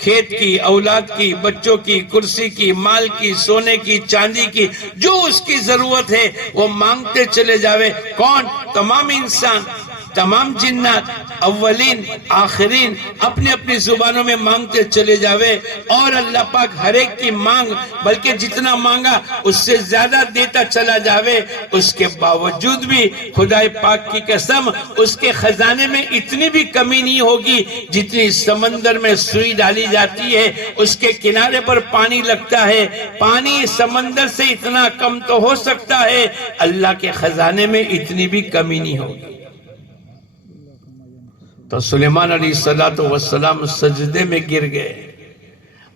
کھیت کی، اولاد کی، بچوں کی، کرسی کی، مال کی، سونے کی، چاندی کی، جو اس کی ضرورت ہے وہ مانگتے چلے جاوے۔ کون؟ تمام انسان، تمام جنات، اولین آخرین اپنے اپنی زبانوں میں مانگتے چلے جاوے، اور اللہ پاک ہر ایک کی مانگ، بلکہ جتنا مانگا اس سے زیادہ دیتا چلا جاوے۔ اس کے باوجود بھی خدا پاک کی قسم اس کے خزانے میں اتنی بھی کمی نہیں ہوگی جتنی سمندر میں سوئی ڈالی جاتی ہے، اس کے کنارے پر پانی لگتا ہے، پانی سمندر سے اتنا کم تو ہو سکتا ہے، اللہ کے خزانے میں اتنی بھی کمی نہیں ہوگی۔ تو سلیمان علیہ السلام سجدے میں گر گئے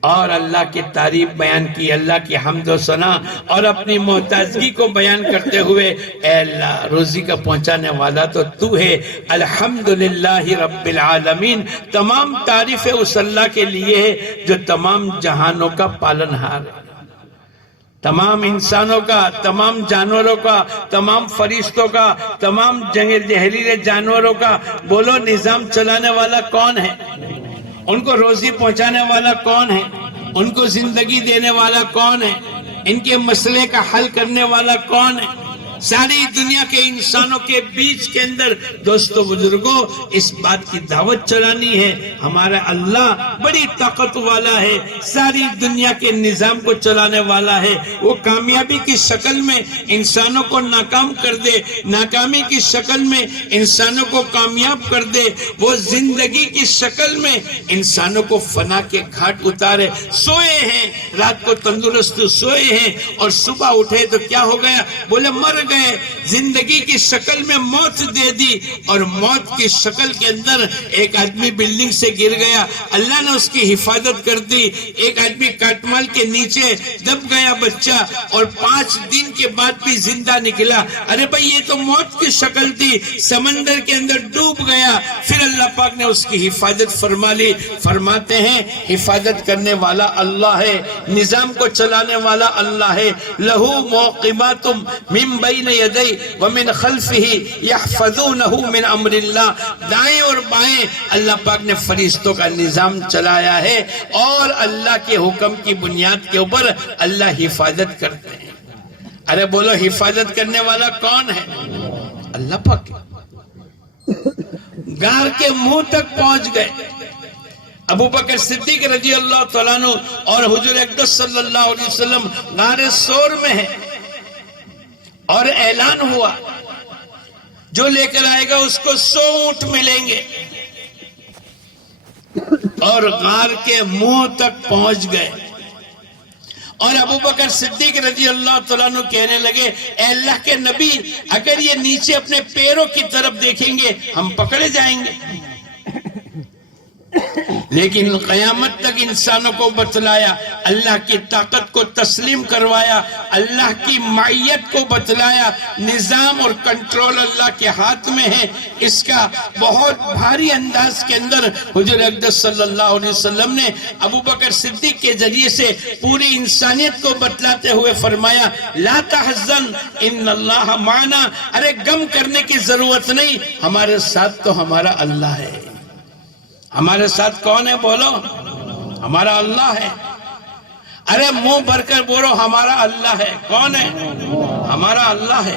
اور اللہ کی تعریف بیان کی، اللہ کی حمد و ثنا اور اپنی محتاجگی کو بیان کرتے ہوئے، اے اللہ روزی کا پہنچانے والا تو تو ہے، الحمدللہ رب العالمین، تمام تعریفیں اس اللہ کے لیے ہے جو تمام جہانوں کا پالنہار ہے، تمام انسانوں کا، تمام جانوروں کا، تمام فرشتوں کا، تمام زہریلے جانوروں کا۔ بولو نظام چلانے والا کون ہے؟ ان کو روزی پہنچانے والا کون ہے؟ ان کو زندگی دینے والا کون ہے؟ ان کے مسئلے کا حل کرنے والا کون ہے؟ ساری دنیا کے انسانوں کے بیچ کے اندر دوستو بزرگوں اس بات کی دعوت چلانی ہے، ہمارا اللہ بڑی طاقت والا ہے، ساری دنیا کے نظام کو چلانے والا ہے۔ وہ کامیابی کی شکل میں انسانوں کو ناکام کر دے، ناکامی کی شکل میں انسانوں کو کامیاب کر دے، وہ زندگی کی شکل میں انسانوں کو فنا کے گھاٹ اتارے۔ سوئے ہیں رات کو تندرست سوئے ہیں اور صبح اٹھے تو کیا ہو گیا؟ بولے مر گئے، زندگی کی شکل میں موت دے دی، اور موت کی شکل کے اندر ایک آدمی بلڈنگ سے گر گیا، اللہ نے اس کی حفاظت کر دی۔ ایک آدمی کاٹمال کے نیچے دب گیا بچہ، اور 5 دن کے بعد بھی زندہ نکلا۔ ارے بھائی یہ تو موت کی شکل تھی، سمندر کے اندر ڈوب گیا، پھر اللہ پاک نے اس کی حفاظت فرما لی۔ فرماتے ہیں حفاظت کرنے والا اللہ ہے، نظام کو چلانے والا اللہ ہے۔ لہو موقبات من بین یدی ومن خلفہ یحفظونہ من امر اللہ، دائیں اور بائیں اللہ پاک نے فرشتوں کا نظام چلایا ہے، اور اللہ کے حکم کی بنیاد کے اوپر اللہ حفاظت کرتے ہیں۔ ارے بولو حفاظت کرنے والا کون ہے؟ اللہ پاک۔ غار کے منہ تک پہنچ گئے، ابو بکر صدیق رضی اللہ تعالیٰ عنہ اور حضور اقدس صلی اللہ علیہ وسلم غار ثور میں ہیں، اور اعلان ہوا جو لے کر آئے گا اس کو 100 اونٹ ملیں گے، اور غار کے منہ تک پہنچ گئے۔ اور ابو بکر صدیق رضی اللہ تعالیٰ عنہ کہنے لگے، اے اللہ کے نبی، اگر یہ نیچے اپنے پیروں کی طرف دیکھیں گے ہم پکڑے جائیں گے۔ لیکن قیامت تک انسانوں کو بتلایا، اللہ کی طاقت کو تسلیم کروایا، اللہ کی معیت کو بتلایا، نظام اور کنٹرول اللہ کے ہاتھ میں ہے۔ اس کا بہت بھاری انداز کے اندر حضور اقدس صلی اللہ علیہ وسلم نے ابو بکر صدیق کے ذریعے سے پوری انسانیت کو بتلاتے ہوئے فرمایا، لا تحزن ان اللہ معنا، ارے غم کرنے کی ضرورت نہیں، ہمارے ساتھ تو ہمارا اللہ ہے۔ ہمارے ساتھ کون ہے؟ بولو، ہمارا اللہ ہے۔ ارے منہ بھر کر بولو، ہمارا اللہ ہے۔ کون ہے؟ ہمارا اللہ ہے۔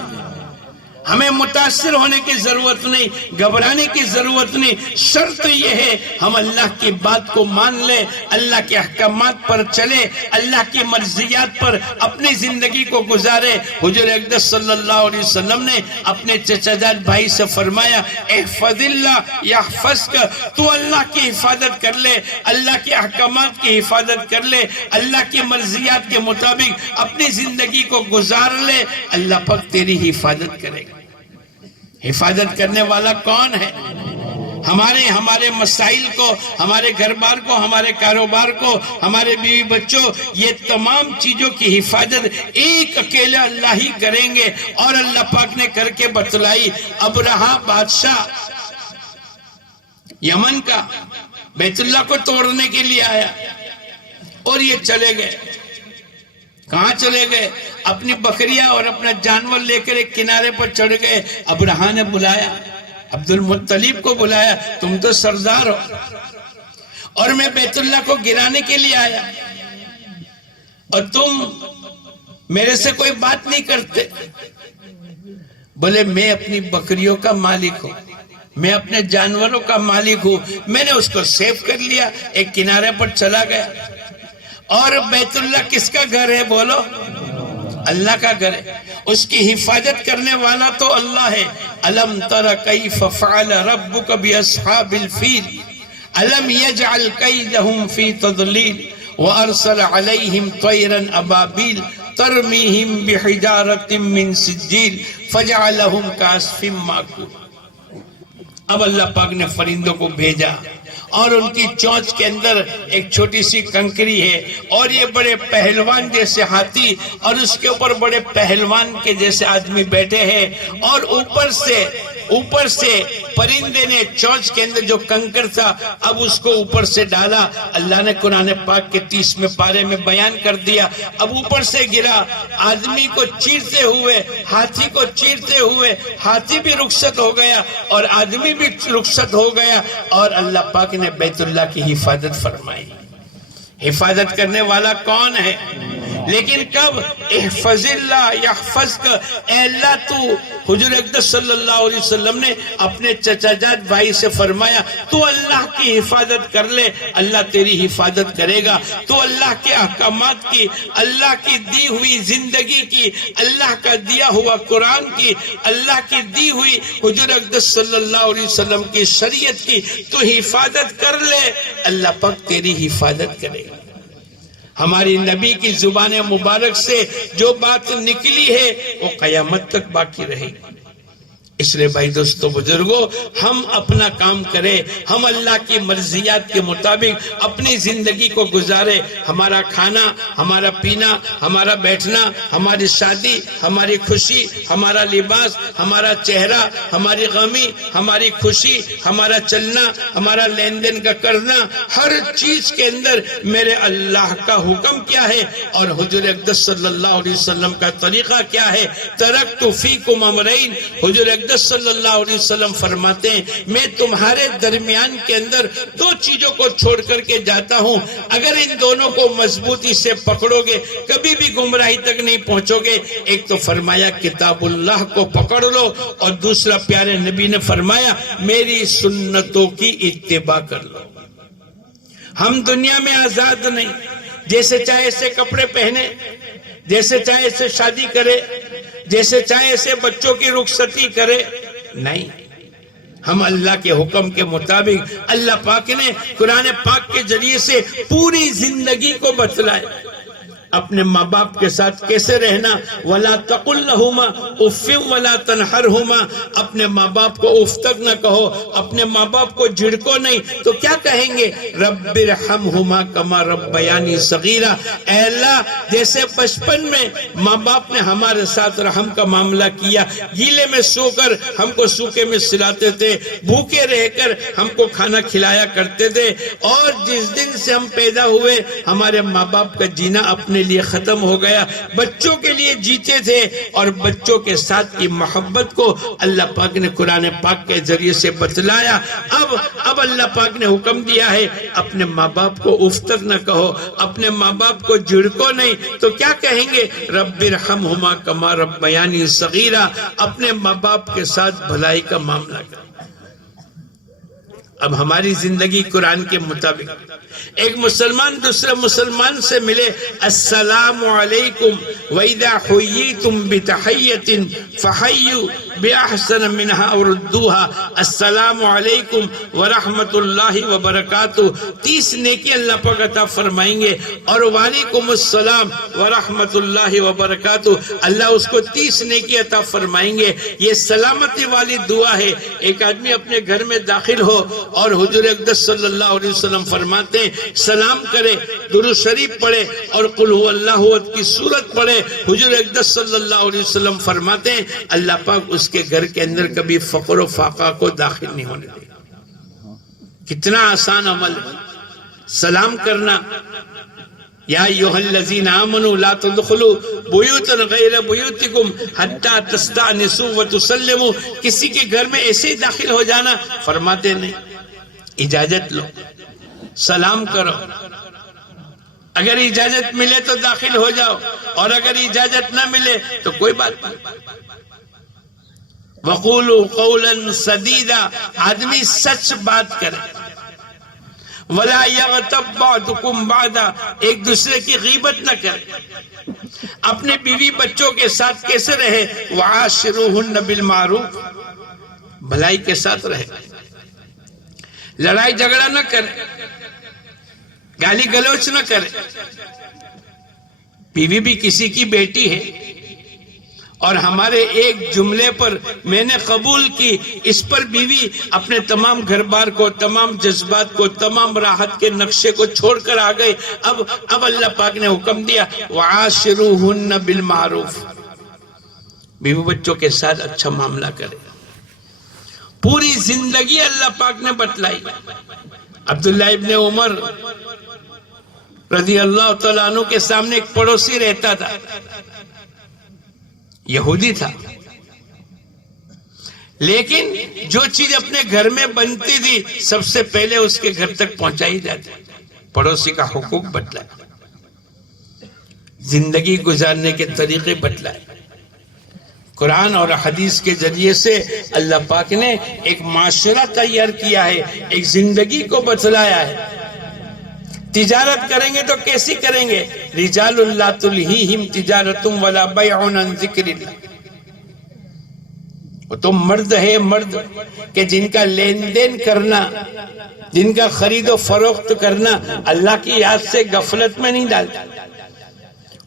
ہمیں متاثر ہونے کی ضرورت نہیں، گھبرانے کی ضرورت نہیں، شرط یہ ہے ہم اللہ کی بات کو مان لیں، اللہ کے احکامات پر چلے، اللہ کی مرضیات پر اپنی زندگی کو گزارے۔ حضور اقدس صلی اللہ علیہ وسلم نے اپنے چچا جاد بھائی سے فرمایا، احفظ اللہ یحفظک، تو اللہ کی حفاظت کر لے، اللہ کے احکامات کی حفاظت کر لے، اللہ کی مرضیات کے مطابق اپنی زندگی کو گزار لے، اللہ پاک تیری حفاظت کرے گا۔ حفاظت کرنے والا کون ہے؟ ہمارے مسائل کو، ہمارے گھر بار کو، ہمارے کاروبار کو، ہمارے بیوی بچوں، یہ تمام چیزوں کی حفاظت ایک اکیلے اللہ ہی کریں گے۔ اور اللہ پاک نے کر کے بتلائی۔ ابرہہ بادشاہ یمن کا بیت اللہ کو توڑنے کے لیے آیا، اور یہ چلے گئے۔ کہاں چلے گئے؟ اپنی بکریاں اور اپنا جانور لے کر ایک کنارے پر چڑھ گئے۔ ابرہہ نے بلایا، عبد المطلب کو بلایا، تم تو سردار ہو، اور میں بیت اللہ کو گرانے کے لیے آیا، اور تم میرے سے کوئی بات نہیں کرتے۔ بولے میں اپنی بکریوں کا مالک ہوں، میں اپنے جانوروں کا مالک ہوں، میں نے اس کو سیف کر لیا، ایک کنارے پر چلا گیا۔ اور بیت اللہ کس کا گھر ہے؟ بولو، اللہ کا گھر ہے۔ اس کی حفاظت کرنے والا تو اللہ ہے۔ الم تر کیف فعل ربک باصحاب الفیل الم یجعل کیدہم فی تضلیل وارسل علیہم طیرا ابابیل ترمیہم بحجارۃ من سجیل فجعلہم کعصف مأکول۔ اب اللہ پاک نے فرندوں کو بھیجا، اور ان کی چونچ کے اندر ایک چھوٹی سی کنکری ہے، اور یہ بڑے پہلوان جیسے ہاتھی، اور اس کے اوپر بڑے پہلوان کے جیسے آدمی بیٹھے ہیں، اور اوپر سے پرندے نے چونچ کے اندر جو کنکر تھا اب اس کو اوپر سے ڈالا۔ اللہ نے قرآن پاک کے 30ویں پارے میں بیان کر دیا، اب اوپر سے گرا، آدمی کو چیرتے ہوئے، ہاتھی کو چیرتے ہوئے، ہاتھی بھی رخصت ہو گیا اور آدمی بھی رخصت ہو گیا، اور اللہ پاک نے بیت اللہ کی حفاظت فرمائی۔ حفاظت کرنے والا کون ہے؟ لیکن کب؟ احفظ اللہ یحفظک، اے اللہ تو، حضور اقدس صلی اللہ علیہ وسلم نے اپنے چچا جاد بھائی سے فرمایا، تو اللہ کی حفاظت کر لے، اللہ تیری حفاظت کرے گا۔ تو اللہ کے احکامات کی، اللہ کی دی ہوئی زندگی کی، اللہ کا دیا ہوا قرآن کی، اللہ کی دی ہوئی حضور اقدس صلی اللہ علیہ وسلم کی شریعت کی تو حفاظت کر لے، اللہ پاک تیری حفاظت کرے گا۔ ہماری نبی کی زبان مبارک سے جو بات نکلی ہے وہ قیامت تک باقی رہے گی۔ اس لیے بھائی دوستو بزرگوں، ہم اپنا کام کریں، ہم اللہ کی مرضیات کے مطابق اپنی زندگی کو گزارے۔ ہمارا کھانا، ہمارا پینا، ہمارا بیٹھنا، ہماری شادی، ہماری خوشی، ہمارا لباس، ہمارا چہرہ، ہماری غمی، ہماری خوشی، ہمارا چلنا، ہمارا لین دین کا کرنا، ہر چیز کے اندر میرے اللہ کا حکم کیا ہے اور حضور اقدس صلی اللہ علیہ وسلم کا طریقہ کیا ہے۔ ترکت فیکم امرین، حضور اقدس صلی اللہ علیہ وسلم فرماتے ہیں میں تمہارے درمیان کے اندر دو چیزوں کو چھوڑ کر کے جاتا ہوں، اگر ان دونوں کو مضبوطی سے پکڑو گے کبھی بھی گمراہی تک نہیں پہنچو گے۔ ایک تو فرمایا کتاب اللہ کو پکڑ لو، اور دوسرا پیارے نبی نے فرمایا میری سنتوں کی اتباع کر لو۔ ہم دنیا میں آزاد نہیں، جیسے چاہے ایسے کپڑے پہنے، جیسے چاہے ایسے شادی کرے، جیسے چاہے ایسے بچوں کی رخصتی کرے، نہیں، ہم اللہ کے حکم کے مطابق اللہ پاک نے قرآن پاک کے ذریعے سے پوری زندگی کو بتلائے۔ اپنے ماں باپ کے ساتھ کیسے رہنا، وَلَا تَقُلْ لَهُمَا اُفٍّ وَلَا تَنْحَرْهُمَا، اپنے ماں باپ کو اف تک نہ کہو، اپنے ماں باپ کو جھڑکو نہیں، تو کیا کہیں گے؟ رَبِّ ارْحَمْهُمَا كَمَا رَبَّيَانِي صَغِيرًا، اے اللہ جیسے بچپن میں ماں باپ نے ہمارے ساتھ رحم کا معاملہ کیا، گیلے میں سو کر ہم کو سوکھے میں سلاتے تھے، بھوکے رہ کر ہم کو کھانا کھلایا کرتے تھے، اور جس دن سے ہم پیدا ہوئے ہمارے ماں باپ کا جینا اپنے لیے ختم ہو گیا، بچوں کے لیے جیتے تھے، اور بچوں کے ساتھ کی محبت کو اللہ پاک نے قرآن پاک کے ذریعے سے بتلایا۔ اب اللہ پاک نے حکم دیا ہے اپنے ماں باپ کو اف تک نہ کہو، اپنے ماں باپ کو جھڑکو نہیں، تو کیا کہیں گے؟ رب ارحمہما کما ربیانی صغیرا، اپنے ماں باپ کے ساتھ بھلائی کا معاملہ کرو۔ اب ہماری زندگی قرآن کے مطابق، ایک مسلمان دوسرے مسلمان سے ملے، السلام علیکم وَإِذَا حُيِّيتُم بِتَحِيَّةٍ فَحَيُّوا بِأَحْسَنَ مِنْهَا وَرُدُّوهَا، السلام علیکم ورحمت اللہ وبرکاتہ، 30 نیکی اللہ پاک عطا فرمائیں گے، اور وعلیکم السلام ورحمت اللہ وبرکاتہ، اللہ اس کو 30 نیکی عطا فرمائیں گے۔ یہ سلامتی والی دعا ہے۔ ایک آدمی اپنے گھر میں داخل ہو اور حضور اقدس صلی اللہ علیہ وسلم فرماتے ہیں سلام کرے، درود شریف پڑھے اور قل هو اللہ احد کی سورت پڑھے۔ حضور اقدس صلی اللہ علیہ وسلم فرماتے ہیں اللہ پاک اس کے گھر کے اندر کبھی فقر و فاقہ کو داخل نہیں ہونے دے گا۔ کتنا آسان عمل ہے سلام کرنا۔ یا ایھا الذین آمنوا لا تدخلوا بیوتا غیر بیوتکم حتی تستأنسوا وتسلموا، کسی کے گھر میں ایسے ہی داخل ہو جانا، فرماتے نہیں، اجازت لو، سلام کرو، اگر اجازت ملے تو داخل ہو جاؤ، اور اگر اجازت نہ ملے تو کوئی بات نہیں۔ وَقُولُوا قَوْلًا سَدِيدًا، آدمی سچ بات کرے۔ وَلَا يَغْتَبْ بَعْضُكُمْ بَعْضًا، ایک دوسرے کی غیبت نہ کرے۔ اپنے بیوی بچوں کے ساتھ کیسے رہے؟ وَعَاشِرُوهُنَّ بِالْمَعْرُوفِ، بھلائی کے ساتھ رہے، لڑائی جھگڑا نہ کرے، گالی گلوچ نہ کرے۔ بیوی بھی کسی کی بیٹی ہے، اور ہمارے ایک جملے پر میں نے قبول کی، اس پر بیوی اپنے تمام گھر بار کو، تمام جذبات کو، تمام راحت کے نقشے کو چھوڑ کر آ گئے۔ اب اللہ پاک نے حکم دیا وَعَاشِرُوهُنَّ بِالْمَعْرُوفِ، بیوی بچوں کے ساتھ اچھا معاملہ کرے۔ پوری زندگی اللہ پاک نے بتلائی۔ عبداللہ ابن عمر رضی اللہ تعالیٰ عنہ کے سامنے ایک پڑوسی رہتا تھا، یہودی تھا، لیکن جو چیز اپنے گھر میں بنتی تھی سب سے پہلے اس کے گھر تک پہنچائی جاتی۔ پڑوسی کا حقوق بتلائے، زندگی گزارنے کے طریقے بتلائے۔ قرآن اور حدیث کے ذریعے سے اللہ پاک نے ایک معاشرہ تیار کیا ہے، ایک زندگی کو بتلایا ہے۔ تجارت کریں گے تو کیسی کریں گے؟ رجال لا تلہیہم تجارت ولا بیع عن ذکر اللہ، وہ تو مرد ہے مرد کہ جن کا لین دین کرنا، جن کا خرید و فروخت کرنا اللہ کی یاد سے غفلت میں نہیں ڈالتا۔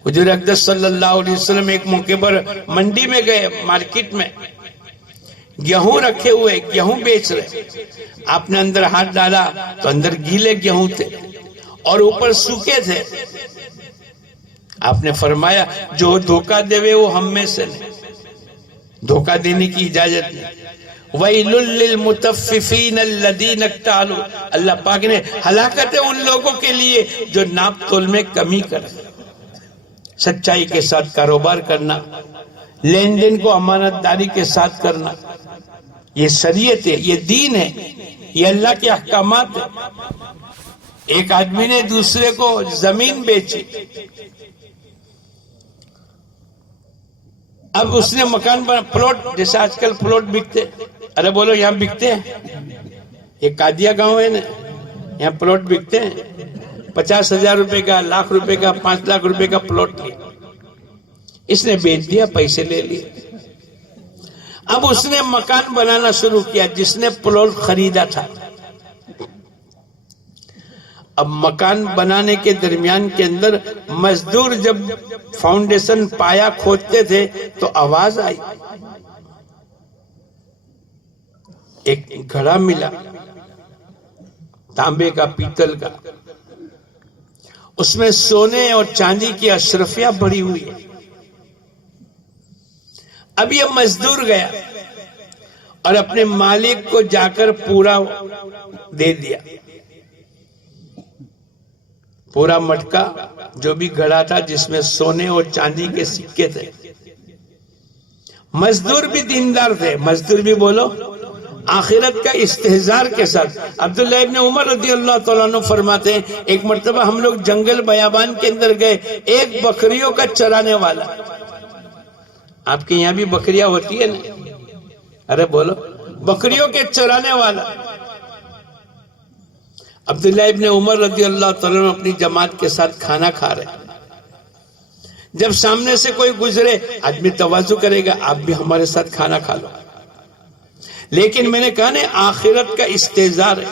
حضور اقدس صلی اللہ علیہ وسلم ایک موقع پر منڈی میں گئے، مارکیٹ میں گیہوں رکھے ہوئے، گیہوں بیچ رہے، آپ نے اندر ہاتھ ڈالا تو اندر گیلے گیہوں تھے اور اوپر سوکھے تھے۔ آپ نے فرمایا جو دھوکہ دے وہ ہم میں سے نہیں، دھوکہ دینے کی اجازت نہیں۔ وَيْلٌ لِّلْمُطَفِّفِينَ الَّذِينَ اكْتَالُوا، اللہ پاک نے ہلاکت ہے ان لوگوں کے لیے جو ناپ تول میں کمی کرتے۔ سچائی کے ساتھ کاروبار کرنا، لین دین کو امانت داری کے ساتھ کرنا، یہ شریعت ہے، یہ دین ہے، یہ اللہ کے احکامات ہیں۔ ایک آدمی نے دوسرے کو زمین بیچی، اب اس نے مکان بنا، پلاٹ، جیسے آج کل پلاٹ بکتے، ارے بولو یہاں بکتے ہیں، یہ قادیہ گاؤں ہے نا، یہاں پلاٹ بکتے ہیں، 50,000 روپے کا، لاکھ روپے کا، 5 لاکھ روپے کا پلاٹ لیا، اس نے بیچ دیا، پیسے لے لیے۔ اب اس نے مکان بنانا شروع کیا جس نے پلاٹ خریدا تھا۔ اب مکان بنانے کے درمیان کے اندر مزدور جب فاؤنڈیشن پایا کھودتے تھے تو آواز آئی، ایک گھڑا ملا تانبے کا، پیتل کا، اس میں سونے اور چاندی کی اشرفیاں بھری ہوئی ہے۔ اب یہ مزدور گیا اور اپنے مالک کو جا کر پورا دے دیا، پورا مٹکا جو بھی گھڑا تھا جس میں سونے اور چاندی کے سکے تھے۔ مزدور بھی دیندار تھے، مزدور بھی بولو آخرت کا استحضار کے ساتھ۔ عبداللہ ابن عمر رضی اللہ تعالیٰ عنہ فرماتے ہیں ایک مرتبہ ہم لوگ جنگل بیابان کے اندر گئے، ایک بکریوں کا چرانے والا، آپ کے یہاں بھی بکریاں ہوتی ہے نا، ارے بولو، بکریوں کے چرانے والا عبداللہ ابن عمر رضی اللہ تعالیٰ عنہ اپنی جماعت کے ساتھ کھانا کھا رہے۔ جب سامنے سے کوئی گزرے آدمی تواضع کرے گا، آپ بھی ہمارے ساتھ کھانا کھا لو، لیکن میں نے کہا نا آخرت کا استحضار ہے۔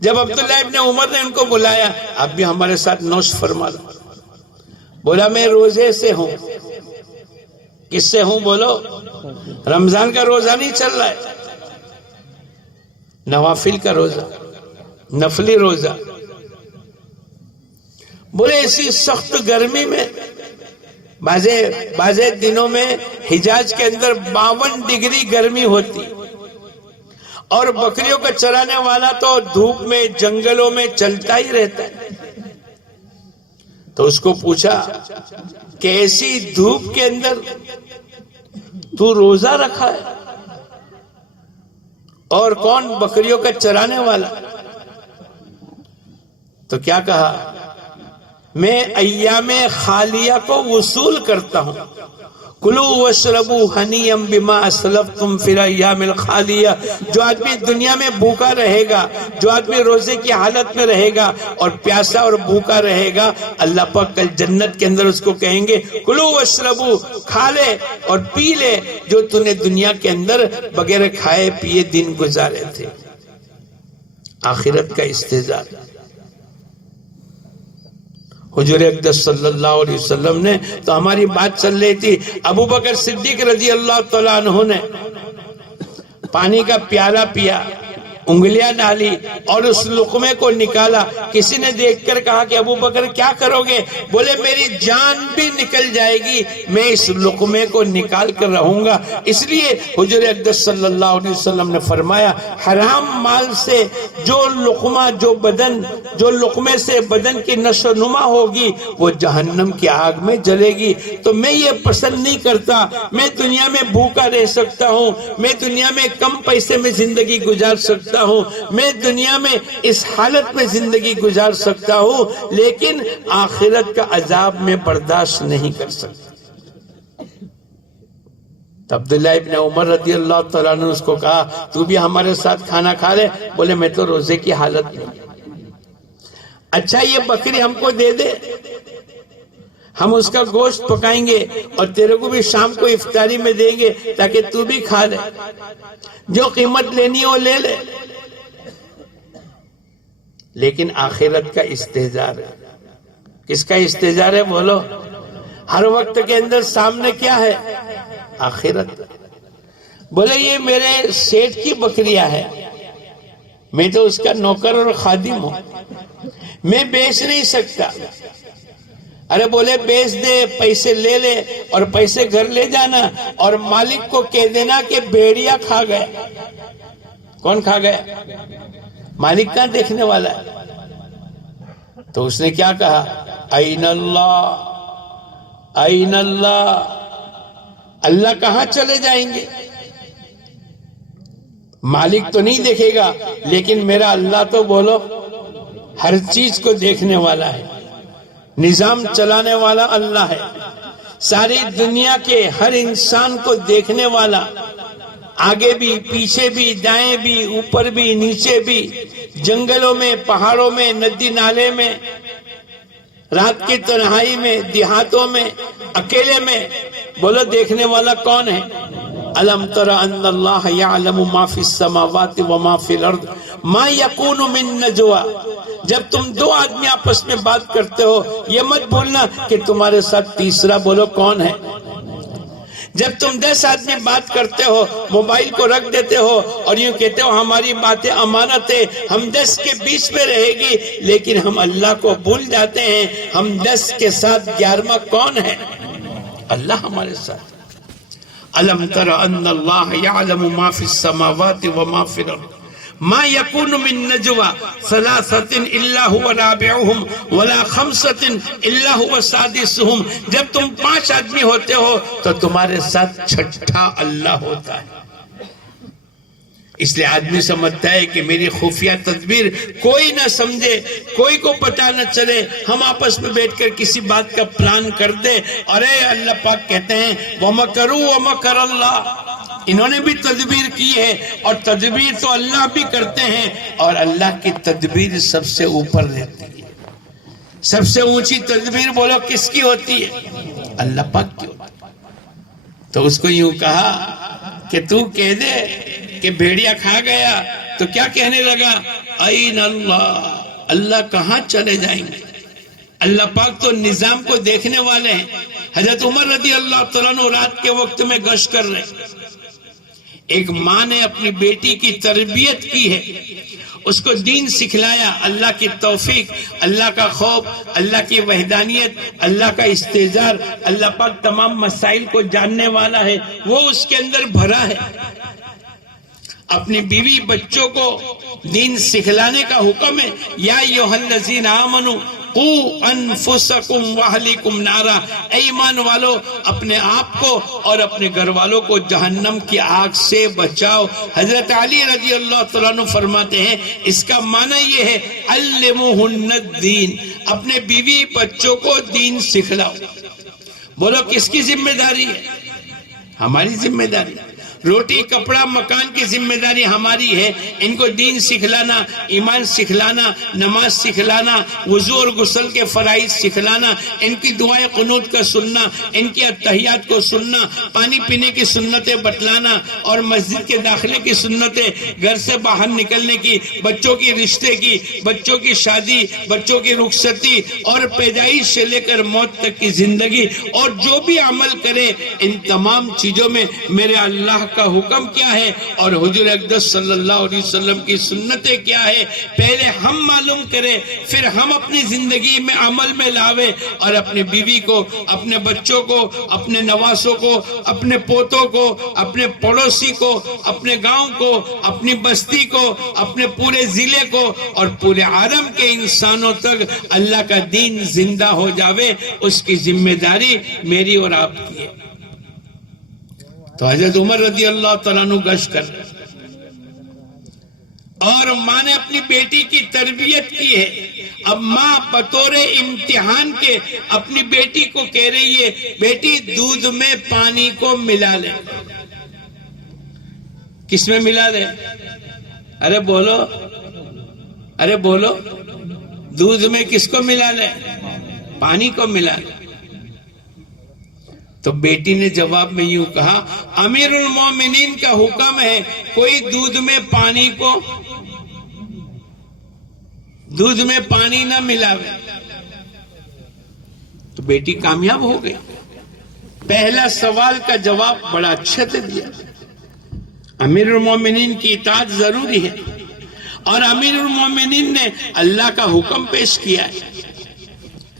جب عبداللہ ابن عمر نے ان کو بلایا، آپ بھی ہمارے ساتھ نوش فرما لو، بولا میں روزے سے ہوں۔ کس سے ہوں بولو؟ رمضان کا روزہ نہیں چل رہا ہے، نوافل کا روزہ، نفلی روزہ۔ بولے ایسی سخت گرمی میں بعضے دنوں میں حجاز کے اندر 52 ڈگری گرمی ہوتی، اور بکریوں کا چرانے والا تو دھوپ میں جنگلوں میں چلتا ہی رہتا ہے۔ تو اس کو پوچھا کہ ایسی دھوپ کے اندر تو روزہ رکھا ہے، اور کون؟ بکریوں کا چرانے والا۔ تو کیا کہا؟ میں ایام خالیہ کو وصول کرتا ہوں، کلو واشربو ہنیم بما اسلفتم فی الایام الخالیہ۔ جو آدمی دنیا میں بھوکا رہے گا، جو آدمی روزے کی حالت میں رہے گا اور پیاسا اور بھوکا رہے گا، اللہ پاک کل جنت کے اندر اس کو کہیں گے کلو واشربو، کھا لے اور پی لے جو تو نے دنیا کے اندر بغیر کھائے پیے دن گزارے تھے۔ آخرت کا استحضار۔ حضور اقدس صلی اللہ علیہ وسلم نے تو ہماری بات چل رہی تھی، ابو بکر صدیق رضی اللہ تعالیٰ عنہ نے پانی کا پیالہ پیا، انگلیاں ڈالی اور اس لقمے کو نکالا۔ کسی نے دیکھ کر کہا کہ ابو بکر کیا کرو گے؟ بولے میری جان بھی نکل جائے گی، میں اس لقمے کو نکال کر رہوں گا۔ اس لیے حضور اقدس صلی اللہ علیہ وسلم نے فرمایا حرام مال سے جو لقمے سے بدن کی نشو نما ہوگی وہ جہنم کی آگ میں جلے گی۔ تو میں یہ پسند نہیں کرتا، میں دنیا میں بھوکا رہ سکتا ہوں، میں دنیا میں کم پیسے میں زندگی گزار سکتا ہوں، میں دنیا میں اس حالت میں زندگی گزار سکتا ہوں، لیکن آخرت کا عذاب میں برداشت نہیں کر سکتا۔ عبداللہ ابن عمر رضی اللہ تعالیٰ نے اس کو کہا تو بھی ہمارے ساتھ کھانا کھا لے۔ بولے میں تو روزے کی حالت میں۔ اچھا یہ بکری ہم کو دے دے، ہم اس کا گوشت پکائیں گے اور تیرے کو بھی شام کو افطاری میں دیں گے تاکہ تو بھی کھا لے، جو قیمت لینی ہے وہ لے لے۔ لیکن آخرت کا استحضار ہے۔ کس کا استحضار ہے بولو؟ ہر وقت کے اندر سامنے کیا ہے؟ آخرت۔ بولے یہ میرے سیٹ کی بکریاں ہے، میں تو اس کا نوکر اور خادم ہوں، میں بیچ نہیں سکتا۔ ارے بولے بیچ دے، پیسے لے لے اور پیسے گھر لے جانا اور مالک کو کہہ دینا کہ بھیڑیا کھا گئے۔ کون کھا گیا؟ مالک کہاں دیکھنے والا ہے؟ تو اس نے کیا کہا؟ این اللہ، این اللہ، اللہ کہاں چلے جائیں گے؟ مالک تو نہیں دیکھے گا لیکن میرا اللہ تو بولو ہر چیز کو دیکھنے والا ہے، نظام چلانے والا اللہ ہے، ساری دنیا کے ہر انسان کو دیکھنے والا، آگے بھی پیچھے بھی دائیں بھی اوپر بھی نیچے بھی، جنگلوں میں پہاڑوں میں ندی نالے میں، رات کی تنہائی میں دیہاتوں میں اکیلے میں، بولو دیکھنے والا کون ہے؟ الم تر ان اللہ یعلم ما فی السماوات وما فی الارض ما یکون من نجوا۔ جب تم دو آدمی آپس میں بات کرتے ہو یہ مت بھولنا کہ تمہارے ساتھ تیسرا بولو کون ہے۔ جب تم 10 آدمی بات کرتے ہو موبائل کو رکھ دیتے ہو اور یوں کہتے ہو ہماری باتیں امانت ہے، ہم 10 کے بیچ میں رہے گی، لیکن ہم اللہ کو بھول جاتے ہیں۔ ہم 10 کے ساتھ 11واں کون ہے؟ اللہ ہمارے ساتھ۔ الم تر ان اللہ یعلم ما فی السماوات وما فی الارض ما یکون من نجوا ثلاثۃ الا هو رابعهم ولا خمسۃ الا هو سادسهم۔ جب تم 5 آدمی ہوتے ہو تو تمہارے ساتھ چھٹا اللہ ہوتا ہے۔ اس لیے آدمی سمجھتا ہے کہ میری خفیہ تدبیر کوئی نہ سمجھے، کوئی کو پتہ نہ چلے، ہم آپس میں بیٹھ کر کسی بات کا پلان کر دے۔ ارے اللہ پاک کہتے ہیں وَمَكَرُوا وَمَكَرَ اللَّهُ، انہوں نے بھی تدبیر کی ہے اور تدبیر تو اللہ بھی کرتے ہیں، اور اللہ کی تدبیر سب سے اوپر رہتی ہے۔ سب سے اونچی تدبیر بولو کس کی ہوتی ہے؟ اللہ پاک کی ہوتی ہے۔ تو اس کو یوں کہا کہ تو کہہ دے کہ بھیڑیا کھا گیا، تو کیا کہنے لگا؟ این اللہ، اللہ کہاں چلے جائیں گے؟ اللہ پاک تو نظام کو دیکھنے والے ہیں۔ حضرت عمر رضی اللہ تعالیٰ عنہ رات کے وقت میں گشت کر رہے ہیں۔ ایک ماں نے اپنی بیٹی کی تربیت کی ہے، اس کو دین سکھلایا، اللہ کی توفیق، اللہ کا خوف، اللہ کی وحدانیت، اللہ کا استحضار، اللہ پاک تمام مسائل کو جاننے والا ہے، وہ اس کے اندر بھرا ہے۔ اپنی بیوی بچوں کو دین سکھلانے کا حکم ہے، یا ایھا الذین آمنوا قوا انفسکم واہلیکم نارا، اے ایمان والو اپنے آپ کو اور اپنے گھر والوں کو جہنم کی آگ سے بچاؤ۔ حضرت علی رضی اللہ تعالیٰ عنہ فرماتے ہیں اس کا معنی یہ ہے علموہن الدین، اپنے بیوی بچوں کو دین سکھلاؤ۔ بولو کس کی ذمہ داری ہے؟ ہماری ذمہ داری۔ روٹی کپڑا مکان کی ذمہ داری ہماری ہے، ان کو دین سکھلانا، ایمان سکھلانا، نماز سکھلانا، وضو اور غسل کے فرائض سکھلانا، ان کی دعائیں قنوت کا سننا، ان کی اتحیات کو سننا، پانی پینے کی سنتیں بتلانا اور مسجد کے داخلے کی سنتیں، گھر سے باہر نکلنے کی، بچوں کی رشتے کی، بچوں کی شادی، بچوں کی رخصتی اور پیدائش سے لے کر موت تک کی زندگی، اور جو بھی عمل کرے ان تمام چیزوں میں میرے اللہ کا حکم کیا ہے اور حضور اقدس صلی اللہ علیہ وسلم کی سنتیں کیا ہے، پہلے ہم معلوم کریں، پھر ہم اپنی زندگی میں عمل میں لاوے، اور اپنی بیوی کو، اپنے بچوں کو، اپنے نواسوں کو، اپنے پوتوں کو، اپنے پڑوسی کو، اپنے گاؤں کو، اپنی بستی کو، اپنے پورے ضلع کو اور پورے عالم کے انسانوں تک اللہ کا دین زندہ ہو جاوے، اس کی ذمہ داری میری اور آپ کی ہے۔ تو حضرت عمر رضی اللہ تعالیٰ عنہ گشت کر، اور ماں نے اپنی بیٹی کی تربیت کی ہے۔ اب ماں بطور امتحان کے اپنی بیٹی کو کہہ رہی ہے بیٹی دودھ میں پانی کو ملا لے۔ کس میں ملا لے؟ ارے بولو، ارے بولو، دودھ میں کس کو ملا لے؟ پانی کو ملا لے۔ تو بیٹی نے جواب میں یوں کہا امیر المومنین کا حکم ہے کوئی دودھ میں پانی نہ ملاوے. تو بیٹی کامیاب ہو گئی. پہلا سوال کا جواب بڑا اچھا سے دیا. امیر المومنین کی اطاعت ضروری ہے اور امیر المومنین نے اللہ کا حکم پیش کیا ہے.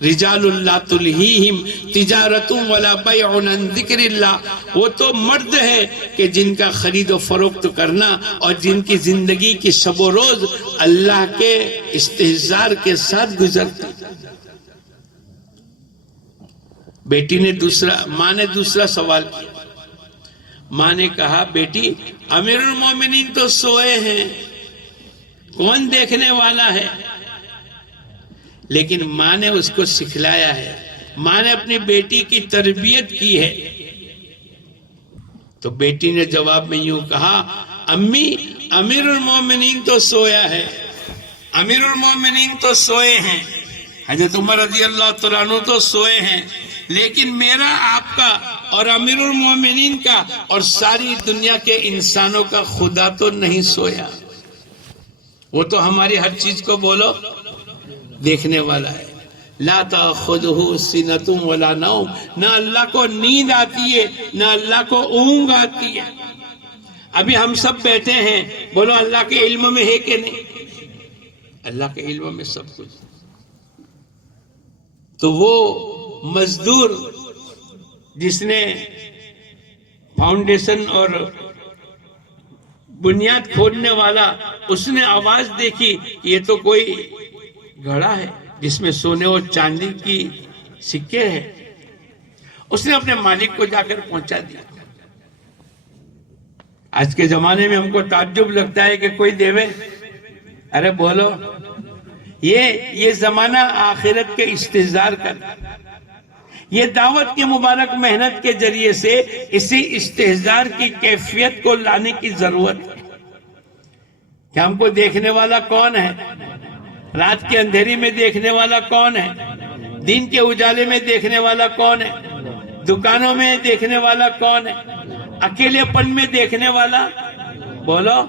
رجال اللہ تلہیہم تجارت ولا بیع عن ذکر اللہ. وہ تو مرد ہے کہ جن کا خرید و فروخت کرنا اور جن کی زندگی کی شب و روز اللہ کے استحضار کے ساتھ گزرتی. بیٹی نے ماں نے دوسرا سوال کیا. ماں نے کہا بیٹی امیر المومنین تو سوئے ہیں, کون دیکھنے والا ہے؟ لیکن ماں نے اس کو سکھلایا ہے, ماں نے اپنی بیٹی کی تربیت کی ہے. تو بیٹی نے جواب میں یوں کہا امی امیر المومنین تو سویا ہے, امیر المومنین تو سوئے ہیں, حضرت عمر رضی اللہ تعالیٰ عنہ تو سوئے ہیں, لیکن میرا, آپ کا اور امیر المومنین کا اور ساری دنیا کے انسانوں کا خدا تو نہیں سویا. وہ تو ہماری ہر چیز کو بولو دیکھنے والا ہے. لا تأخذہ سنۃ ولا نوم. نہ اللہ کو نیند آتی ہے نہ اللہ کو اونگ آتی ہے. ابھی ہم سب بیٹھے ہیں, بولو اللہ کے علم میں ہے کہ نہیں؟ اللہ کے علم میں سب کچھ. تو وہ مزدور جس نے فاؤنڈیشن اور بنیاد کھودنے والا, اس نے آواز دیکھی یہ تو کوئی گھڑا ہے جس میں سونے اور چاندی کی سکے ہیں. اس نے اپنے مالک کو جا کر پہنچا دیا. آج کے زمانے میں ہم کو تعجب لگتا ہے کہ کوئی دیوے. ارے بولو, یہ زمانہ آخرت کے استحضار کا, یہ دعوت کی مبارک محنت کے ذریعے سے اسی استحضار کی کیفیت کو لانے کی ضرورت ہے. کہ ہم کو دیکھنے والا کون ہے؟ رات کے اندھیری میں دیکھنے والا کون ہے؟ دن کے اجالے میں دیکھنے والا کون ہے؟ دکانوں میں دیکھنے والا کون ہے؟ اکیلے پن میں دیکھنے والا بولو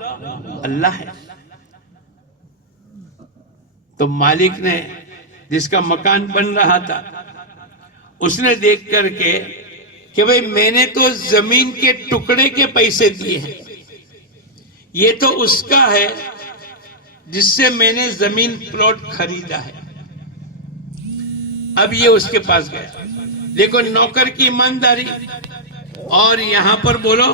اللہ ہے. تو مالک نے, جس کا مکان بن رہا تھا, اس نے دیکھ کر کے کہ بھئی میں نے تو زمین کے ٹکڑے کے پیسے دیے ہیں, یہ تو اس کا ہے جس سے میں نے زمین پلاٹ خریدا ہے. اب یہ اس کے پاس گیا. لیکن نوکر کی ایمانداری اور یہاں پر بولو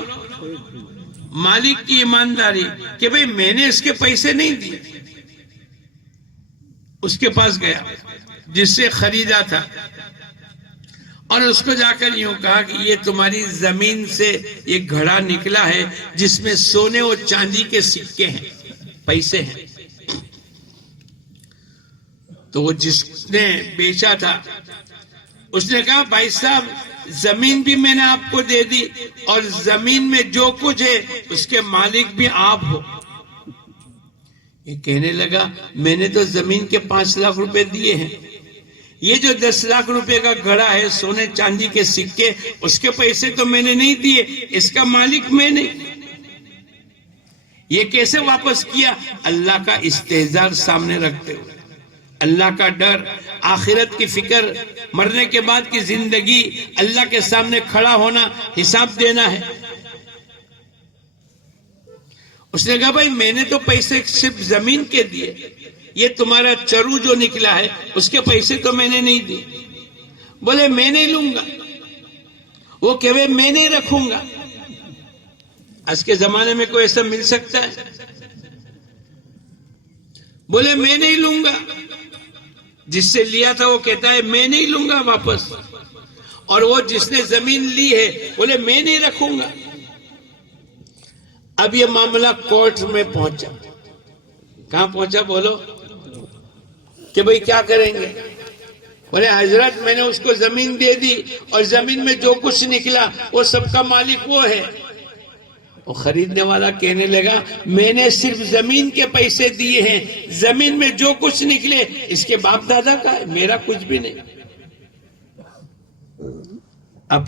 مالک کی ایمانداری کہ بھئی میں نے اس کے پیسے نہیں دیے. اس کے پاس گیا جس سے خریدا تھا اور اس کو جا کر یوں کہا کہ یہ تمہاری زمین سے ایک گھڑا نکلا ہے جس میں سونے اور چاندی کے سکے ہیں, پیسے ہیں. تو وہ جس نے بیچا تھا اس نے کہا بھائی صاحب زمین بھی میں نے آپ کو دے دی اور زمین میں جو کچھ ہے اس کے مالک بھی آپ ہو. یہ کہنے لگا میں نے تو زمین کے 5 لاکھ روپے دیے ہیں, یہ جو 10 لاکھ روپے کا گھڑا ہے سونے چاندی کے سکے, اس کے پیسے تو میں نے نہیں دیے, اس کا مالک میں نہیں. یہ کیسے واپس کیا؟ اللہ کا استحضار سامنے رکھتے ہوئے, اللہ کا ڈر, آخرت کی فکر, مرنے کے بعد کی زندگی, اللہ کے سامنے کھڑا ہونا, حساب دینا ہے. اس نے کہا بھائی میں نے تو پیسے صرف زمین کے دیے, یہ تمہارا چرو جو نکلا ہے اس کے پیسے تو میں نے نہیں دیے. بولے میں نہیں لوں گا. وہ کہے میں نہیں رکھوں گا. آج کے زمانے میں کوئی ایسا مل سکتا ہے؟ بولے میں نہیں لوں گا. جس سے لیا تھا وہ کہتا ہے میں نہیں لوں گا واپس, اور وہ جس نے زمین لی ہے بولے میں نہیں رکھوں گا. اب یہ معاملہ کورٹ میں پہنچا. کہاں پہنچا بولو؟ کہ بھئی کیا کریں گے؟ بولے حضرت میں نے اس کو زمین دے دی اور زمین میں جو کچھ نکلا وہ سب کا مالک وہ ہے. وہ خریدنے والا کہنے لگا میں نے صرف زمین کے پیسے دیے ہیں, زمین میں جو کچھ نکلے اس کے باپ دادا کا ہے, میرا کچھ بھی نہیں. اب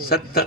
70।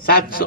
700।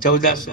1400।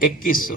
2100।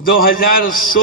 2100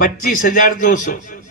25,200।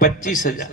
25,000।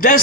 10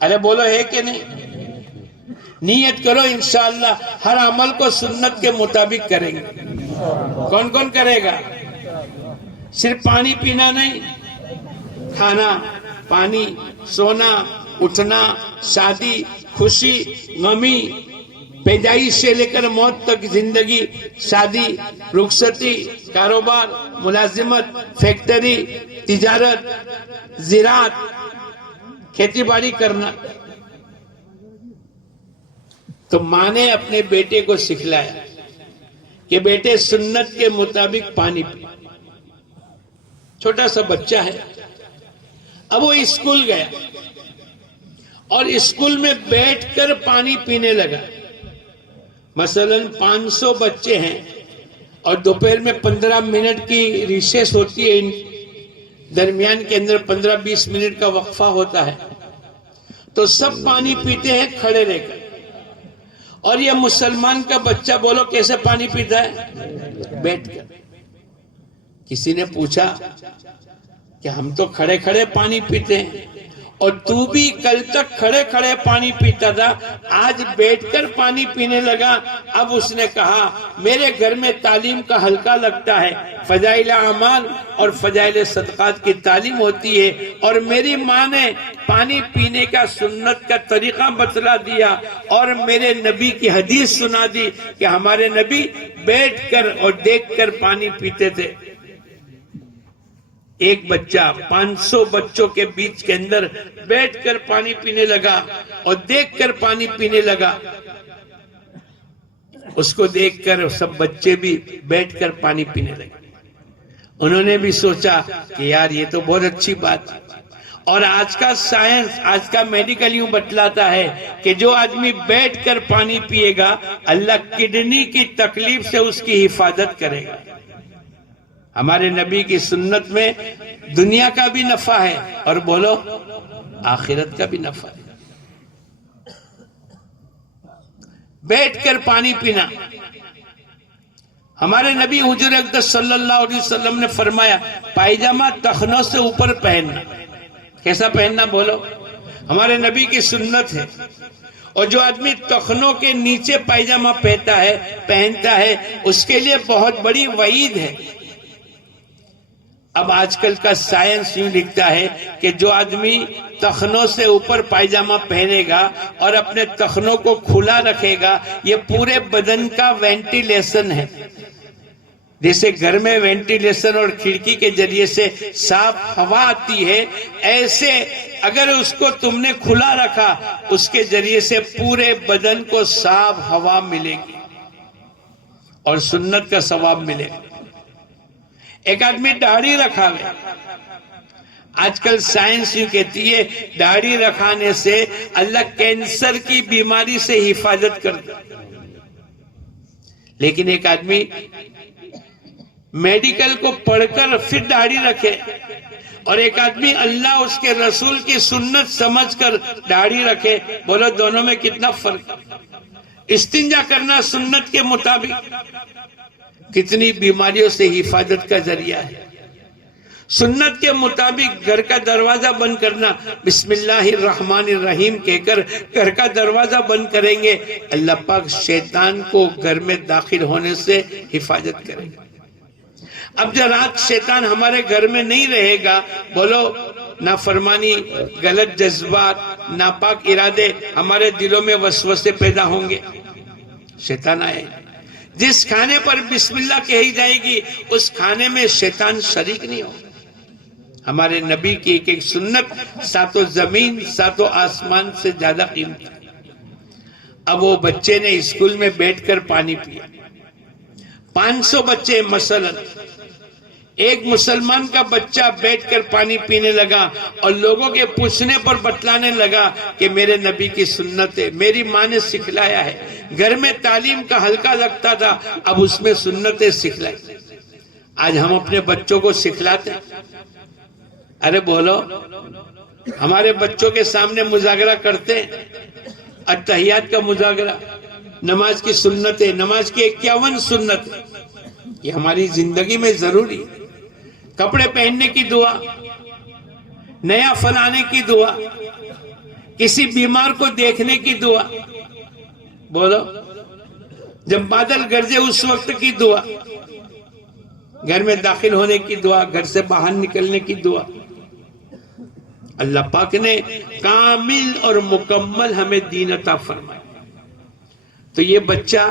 ارے بولو ہے کہ نہیں؟ نیت کرو انشاءاللہ ہر عمل کو سنت کے مطابق کریں گے. کون کون کرے گا؟ صرف پانی پینا نہیں، کھانا، پانی، سونا، اٹھنا، شادی، خوشی، غمی، پیدائش سے لے کر موت تک زندگی، شادی، رخصتی، کاروبار، ملازمت، فیکٹری، تجارت، زراعت، کھیتی باڑی کرنا. تو ماں نے اپنے بیٹے کو سکھلایا کہ بیٹے سنت کے مطابق پانی پی. چھوٹا سا بچہ ہے، اب وہ اسکول گیا اور اسکول میں بیٹھ کر پانی پینے لگا. مثلا 500 بچے ہیں اور دوپہر میں 15 منٹ کی ریسیس ہوتی ہے، ان درمیان کے اندر 15-20 منٹ کا وقفہ ہوتا ہے، تو سب پانی پیتے ہیں کھڑے رہ کر. اور یہ مسلمان کا بچہ بولو کیسے پانی پیتا ہے؟ بیٹھ کر. کسی نے پوچھا کہ ہم تو کھڑے کھڑے پانی پیتے ہیں اور تو بھی کل تک کھڑے کھڑے پانی پیتا تھا، آج بیٹھ کر پانی پینے لگا. اب اس نے کہا میرے گھر میں تعلیم کا حلقہ لگتا ہے، فضائل اعمال اور فضائل صدقات کی تعلیم ہوتی ہے، اور میری ماں نے پانی پینے کا سنت کا طریقہ بتلا دیا اور میرے نبی کی حدیث سنا دی کہ ہمارے نبی بیٹھ کر اور دیکھ کر پانی پیتے تھے. ایک بچہ 500 بچوں کے بیچ کے اندر بیٹھ کر پانی پینے لگا اور دیکھ کر پانی پینے لگا. اس کو دیکھ کر سب بچے بھی بیٹھ کر پانی پینے لگے. انہوں نے بھی سوچا کہ یار یہ تو بہت اچھی بات ہے. اور آج کا سائنس، آج کا میڈیکل یوں بتلاتا ہے کہ جو آدمی بیٹھ کر پانی پیے گا اللہ کڈنی کی تکلیف سے اس کی حفاظت کرے گا. ہمارے نبی کی سنت میں دنیا کا بھی نفع ہے اور بولو آخرت کا بھی نفع ہے. بیٹھ کر پانی پینا. ہمارے نبی حضور اقدس صلی اللہ علیہ وسلم نے فرمایا پائجامہ ٹخنوں سے اوپر پہننا. کیسا پہننا بولو؟ ہمارے نبی کی سنت ہے. اور جو آدمی ٹخنوں کے نیچے پائجامہ پہنتا ہے اس کے لیے بہت بڑی وعید ہے. اب آج کل کا سائنس یوں لکھتا ہے کہ جو آدمی ٹخنوں سے اوپر پائجامہ پہنے گا اور اپنے ٹخنوں کو کھلا رکھے گا، یہ پورے بدن کا وینٹیلیشن ہے. جیسے گھر میں وینٹیلیشن اور کھڑکی کے ذریعے سے صاف ہوا آتی ہے، ایسے اگر اس کو تم نے کھلا رکھا اس کے ذریعے سے پورے بدن کو صاف ہوا ملے گی اور سنت کا ثواب ملے گا. ایک آدمی داڑھی رکھا گیا. آج کل سائنس یوں کہتی ہے داڑھی رکھانے سے اللہ کینسر کی بیماری سے حفاظت کرتا. لیکن ایک آدمی میڈیکل کو پڑھ کر پھر داڑھی رکھے اور ایک آدمی اللہ اس کے رسول کی سنت سمجھ کر داڑھی رکھے، بولو دونوں میں کتنا فرق. استنجا کرنا سنت کے مطابق کتنی بیماریوں سے حفاظت کا ذریعہ ہے. سنت کے مطابق گھر کا دروازہ بند کرنا، بسم اللہ الرحمن الرحیم کہہ کر گھر کا دروازہ بند کریں گے، اللہ پاک شیطان کو گھر میں داخل ہونے سے حفاظت کرے گا. اب جو رات شیطان ہمارے گھر میں نہیں رہے گا، بولو نافرمانی، غلط جذبات، ناپاک ارادے ہمارے دلوں میں وسوسے پیدا ہوں گے. شیطان آئے. جس کھانے پر بسم اللہ کہی جائے گی اس کھانے میں شیطان شریک نہیں ہو. ہمارے نبی کی ایک ایک سنت ساتوں زمین ساتوں آسمان سے زیادہ قیمتی. اب وہ بچے نے اسکول میں بیٹھ کر پانی پیا. 500 بچے مثلا، ایک مسلمان کا بچہ بیٹھ کر پانی پینے لگا اور لوگوں کے پوچھنے پر بتلانے لگا کہ میرے نبی کی سنت ہے، میری ماں نے سکھلایا ہے. گھر میں تعلیم کا حلقہ لگتا تھا، اب اس میں سنتیں سکھلائی. آج ہم اپنے بچوں کو سکھلاتے ہیں. ارے بولو ہمارے بچوں کے سامنے مذاکرہ کرتے ہیں، اتحیات کا مذاکرہ، نماز کی سنت ہے، نماز کی 51 سنت، یہ ہماری زندگی میں ضروری ہے. کپڑے پہننے کی دعا، نیا فن آنے کی دعا، کسی بیمار کو دیکھنے کی دعا، بولو، جب بادل گرجے اس وقت کی دعا، گھر میں داخل ہونے کی دعا، گھر سے باہر نکلنے کی دعا. اللہ پاک نے کامل اور مکمل ہمیں دین عطا فرمایا. تو یہ بچہ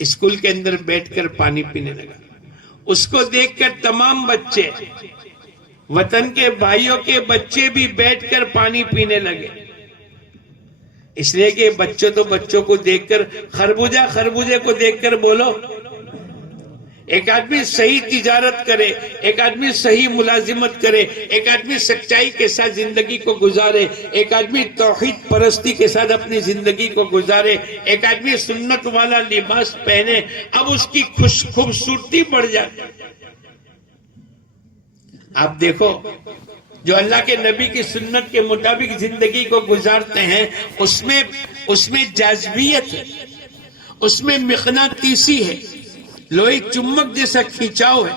اسکول کے اندر بیٹھ کر پانی پینے لگا. اس کو دیکھ کر تمام بچے، وطن کے بھائیوں کے بچے بھی بیٹھ کر پانی پینے لگے. اس لیے کہ بچوں کو دیکھ کر، خربوزے کو دیکھ کر بولو، ایک آدمی صحیح تجارت کرے، ایک آدمی صحیح ملازمت کرے، ایک آدمی سچائی کے ساتھ زندگی کو گزارے، ایک آدمی توحید پرستی کے ساتھ اپنی زندگی کو گزارے، ایک آدمی سنت والا لباس پہنے، اب اس کی خوبصورتی بڑھ جائے. آپ دیکھو، جو اللہ کے نبی کی سنت کے مطابق زندگی کو گزارتے ہیں، اس میں جاذبیت ہے، اس میں مقناطیسی ہے، لوہی چمک جیسا کھینچاؤ ہے.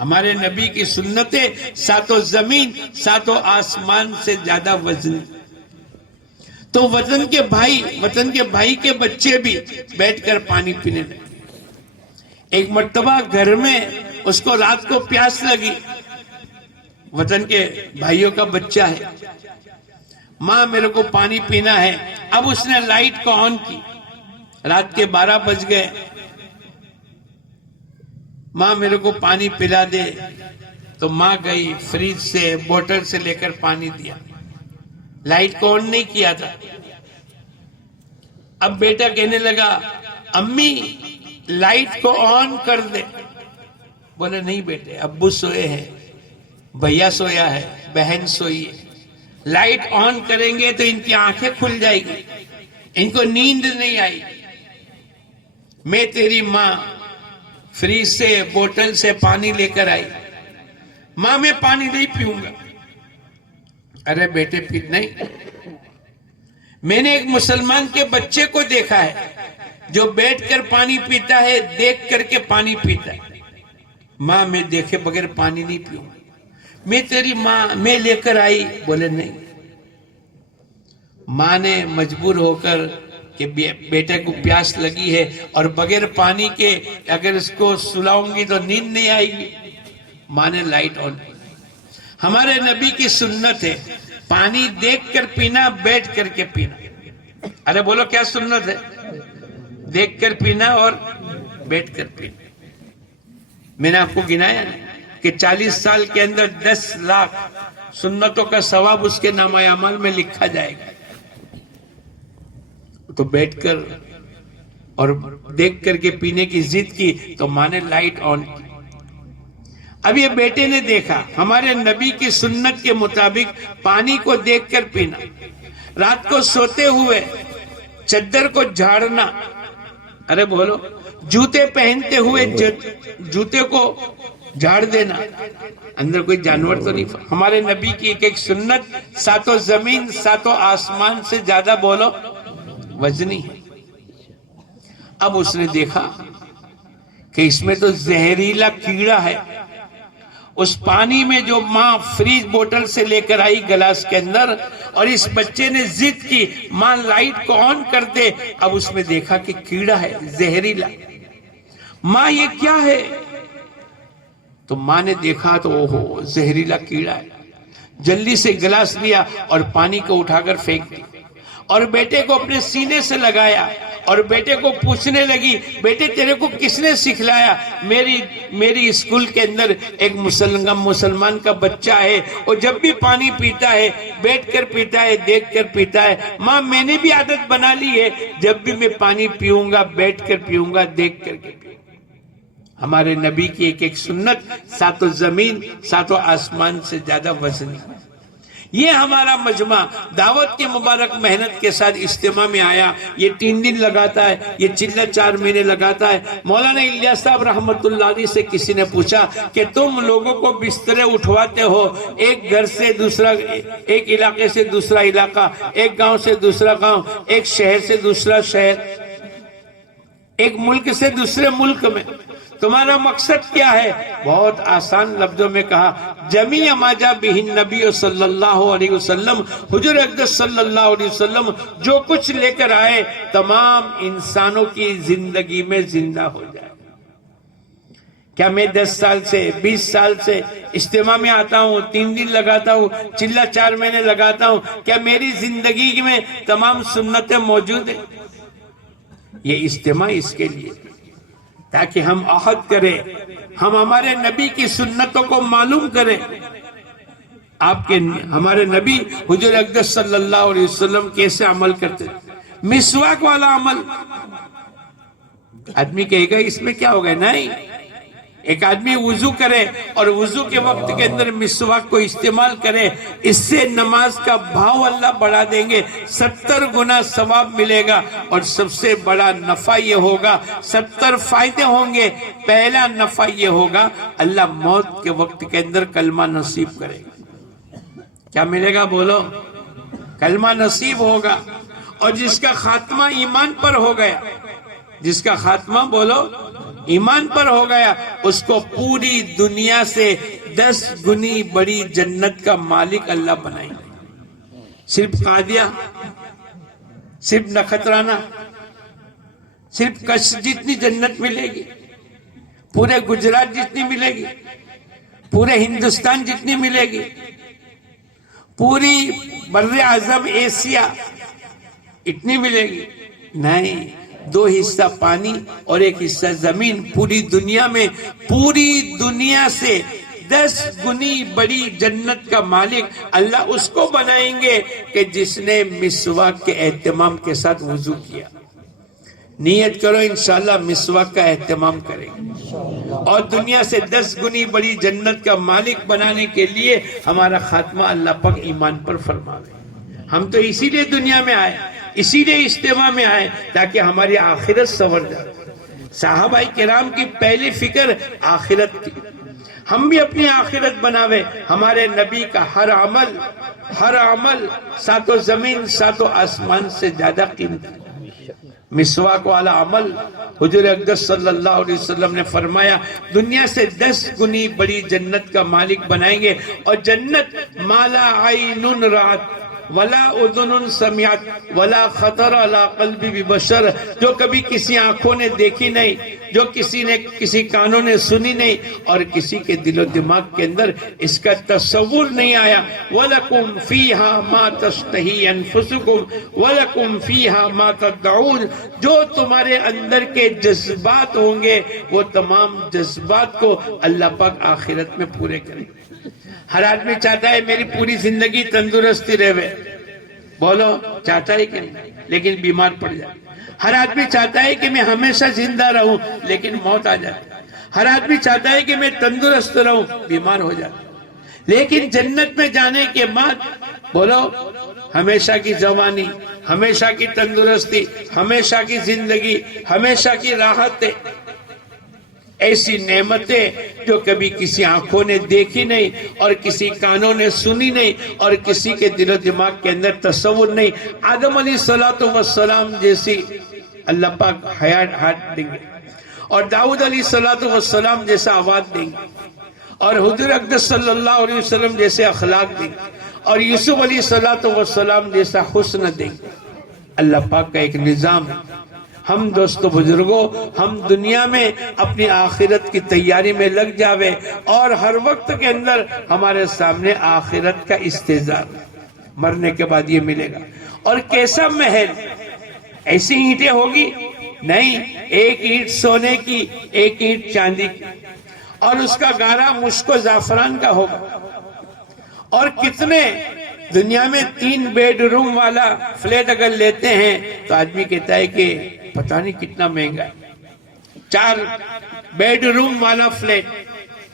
ہمارے نبی کی سنتیں ساتوں زمین ساتوں آسمان سے زیادہ وزن. تو وطن کے بھائی کے بچے بھی بیٹھ کر پانی پینے لگے. ایک مرتبہ گھر میں اس کو رات کو پیاس لگی، وطن کے بھائیوں کا بچہ ہے. ماں میرے کو پانی پینا ہے. اب اس نے لائٹ کو آن کی، رات کے 12 بج گئے. ماں میرے کو پانی پلا دے. تو ماں گئی، فریج سے بوتل سے لے کر پانی دیا. لائٹ کو آن نہیں کیا تھا. اب بیٹا کہنے لگا، امی لائٹ کو آن کر دے. بولے نہیں بیٹے، ابو سوئے ہیں، بھیا سویا ہے، بہن سوئی ہے. لائٹ آن کریں گے تو ان کی آنکھیں کھل جائے گی، ان کو نیند نہیں آئی. میں تیری ماں فریج سے بوتل سے پانی لے کر آئی. ماں میں پانی نہیں پیوں گا. ارے بیٹے نہیں، میں نے ایک مسلمان کے بچے کو دیکھا ہے جو بیٹھ کر پانی پیتا ہے، دیکھ کر کے پانی پیتا ہے. ماں میں دیکھے بغیر پانی نہیں پیوں گا. میں تیری ماں، میں لے کر آئی. بولے نہیں. ماں نے مجبور ہو کر کہ بیٹے کو پیاس لگی ہے اور بغیر پانی کے اگر اس کو سلاؤں گی تو نیند نہیں آئے گی، ماں نے لائٹ آن کی. ہمارے نبی کی سنت ہے پانی دیکھ کر پینا، بیٹھ کر کے پینا. ارے بولو کیا سنت ہے؟ دیکھ کر پینا اور بیٹھ کر پینا. میں نے آپ کو گنایا کہ 40 سال کے اندر 10 لاکھ سنتوں کا ثواب اس کے نامہ اعمال میں لکھا جائے گا. تو بیٹھ کر اور دیکھ کر کے پینے کی ضد کی تو ماں نے لائٹ آن کی. اب یہ بیٹے نے دیکھا ہمارے نبی کی سنت کے مطابق پانی کو دیکھ کر پینا. رات کو سوتے ہوئے چادر کو جھاڑنا. ارے بولو، جوتے پہنتے ہوئے جوتے کو جھاڑ دینا. اندر کوئی جانور تو نہیں. ہمارے نبی کی ایک سنت ساتوں زمین ساتوں آسمان سے زیادہ بولو وزنی ہے. اب اس نے دیکھا کہ اس میں تو زہریلا کیڑا ہے. اس پانی میں جو ماں فریج بوتل سے لے کر آئی گلاس کے اندر، اور اس بچے نے ضد کی ماں لائٹ کو آن کر دے. اب اس میں دیکھا کہ کیڑا ہے زہریلا. ماں یہ کیا ہے؟ تو ماں نے دیکھا تو اوہو زہریلا کیڑا ہے. جلدی سے گلاس لیا اور پانی کو اٹھا کر پھینک دیا اور بیٹے کو اپنے سینے سے لگایا اور بیٹے کو پوچھنے لگی، بیٹے تیرے کو کس نے سکھلایا؟ میری اسکول کے اندر ایک مسلمان کا بچہ ہے، اور جب بھی پانی پیتا ہے بیٹھ کر پیتا ہے، دیکھ کر پیتا ہے. ماں میں نے بھی عادت بنا لی ہے، جب بھی میں پانی پیوں گا بیٹھ کر پیوں گا، دیکھ کر کے پیوں گا. ہمارے نبی کی ایک سنت ساتوں زمین ساتوں آسمان سے زیادہ وزنی. یہ ہمارا مجمع دعوت کی مبارک محنت کے ساتھ اجتماع میں آیا. یہ 3 دن لگاتا ہے، یہ چلہ 4 مہینے لگاتا ہے. مولانا الیاس صاحب رحمت اللہ علیہ سے کسی نے پوچھا کہ تم لوگوں کو بسترے اٹھواتے ہو، ایک گھر سے دوسرا، ایک علاقے سے دوسرا علاقہ، ایک گاؤں سے دوسرا گاؤں، ایک شہر سے دوسرا شہر، ایک ملک سے دوسرے ملک میں، تمہارا مقصد کیا ہے؟ بہت آسان لفظوں میں کہا، جمیع ما جاء بہ النبی صلی اللہ علیہ وسلم، حضور اقدس صلی اللہ علیہ وسلم جو کچھ لے کر آئے تمام انسانوں کی زندگی میں زندہ ہو جائے۔ کیا میں 10 سال سے 20 سال سے اجتماع میں آتا ہوں، 3 دن لگاتا ہوں، چلہ 4 مہینے لگاتا ہوں، کیا میری زندگی میں تمام سنتیں موجود ہیں؟ یہ اجتماع اس کے لیے تاکہ ہم عہد کریں، ہم ہمارے نبی کی سنتوں کو معلوم کریں۔ ہمارے نبی حضور اقدس صلی اللہ علیہ وسلم کیسے عمل کرتے؟ مسواک والا عمل۔ آدمی کہے گا اس میں کیا ہوگا؟ نہیں، ایک آدمی وضو کرے اور وضو کے وقت کے اندر مسواک کو استعمال کرے، اس سے نماز کا بھاؤ اللہ بڑھا دیں گے، 70 گنا ثواب ملے گا، اور سب سے بڑا نفع یہ ہوگا، 70 فائدے ہوں گے۔ پہلا نفع یہ ہوگا، اللہ موت کے وقت کے اندر کلمہ نصیب کرے گا۔ کیا ملے گا؟ بولو، کلمہ نصیب ہوگا۔ اور جس کا خاتمہ ایمان پر ہو گیا، جس کا خاتمہ بولو ایمان پر ہو گیا، اس کو پوری دنیا سے 10 گنی بڑی جنت کا مالک اللہ بنائیں گے۔ صرف قادیہ، صرف نخطرانہ، صرف کچھ جتنی جنت ملے گی، پورے گجرات جتنی ملے گی، پورے ہندوستان جتنی ملے گی، پوری بر اعظم ایشیا اتنی ملے گی؟ نہیں، 2 حصہ پانی اور 1 حصہ زمین۔ پوری دنیا میں، پوری دنیا سے 10 گنی بڑی جنت کا مالک اللہ اس کو بنائیں گے کہ جس نے مسواک کے اہتمام کے ساتھ وضو کیا۔ نیت کرو انشاءاللہ مسواک کا اہتمام کریں گے، اور دنیا سے 10 گنی بڑی جنت کا مالک بنانے کے لیے ہمارا خاتمہ اللہ پاک ایمان پر فرماوے۔ ہم تو اسی لیے دنیا میں آئے، اسی لیے اجتماع میں آئے تاکہ ہماری آخرت سنور جائے۔ صحابہ کرام کی پہلی فکر آخرت تھی۔ ہم بھی اپنی آخرت بناوے۔ ہمارے نبی کا ہر عمل 7 زمین 7 آسمان سے زیادہ قیمتی۔ مسواک والا عمل حضور اقدس صلی اللہ علیہ وسلم نے فرمایا دنیا سے 10 گنی بڑی جنت کا مالک بنائیں گے، اور جنت مالا عین رات ولا اذن سمعت ولا خطر علی قلب بشر، جو کبھی کسی آنکھوں نے دیکھی نہیں، جو کسی کانوں نے سنی نہیں، اور کسی کے دل و دماغ کے اندر اس کا تصور نہیں آیا۔ وَلَكُمْ فِيهَا مَا تَشْتَهِي أَنفُسُكُمْ وَلَكُمْ فِيهَا مَا تَدْعُونَ، جو تمہارے اندر کے جذبات ہوں گے وہ تمام جذبات کو اللہ پاک آخرت میں پورے کریں گے۔ ہر آدمی چاہتا ہے میری پوری زندگی تندرستی رہے، بولو چاہتا ہے کہ نہیں؟ لیکن بیمار پڑ جائے۔ ہر آدمی چاہتا ہے کہ میں ہمیشہ زندہ رہوں، لیکن موت آ جائے۔ ہر آدمی چاہتا ہے کہ میں تندرست رہوں، بیمار ہو جائے۔ لیکن جنت میں جانے کے بعد بولو ہمیشہ کی جوانی، ہمیشہ کی تندرستی، ہمیشہ کی زندگی، ہمیشہ کی راحتیں، ایسی نعمتیں جو کبھی کسی آنکھوں نے دیکھی نہیں، اور کسی کانوں نے سنی نہیں، اور کسی کے دل و دماغ کے اندر تصور نہیں۔ آدم علیہ السلام جیسی اللہ پاک حیات دیں گے، اور داؤد علیہ السلام جیسا آواز دیں گے، اور حضور اقدس صلی اللہ علیہ وسلم جیسے اخلاق دیں گے، اور یوسف علیہ السلام جیسا حسن دیں گے۔ اللہ پاک کا ایک نظام ہے۔ ہم دوستو بزرگوں، ہم دنیا میں اپنی آخرت کی تیاری میں لگ جاوے، اور ہر وقت کے اندر ہمارے سامنے آخرت کا استحضار، مرنے کے بعد یہ ملے گا۔ اور کیسا محل؟ ایسی اینٹیں ہوگی؟ نہیں، 1 اینٹ سونے کی، 1 اینٹ چاندی کی، اور اس کا گارا مشک و زعفران کا ہوگا۔ اور کتنے دنیا میں 3 بیڈ روم والا فلیٹ اگر لیتے ہیں تو آدمی کہتا ہے کہ پتہ نہیں کتنا مہنگا ہے۔ 4 بیڈ روم والا flat,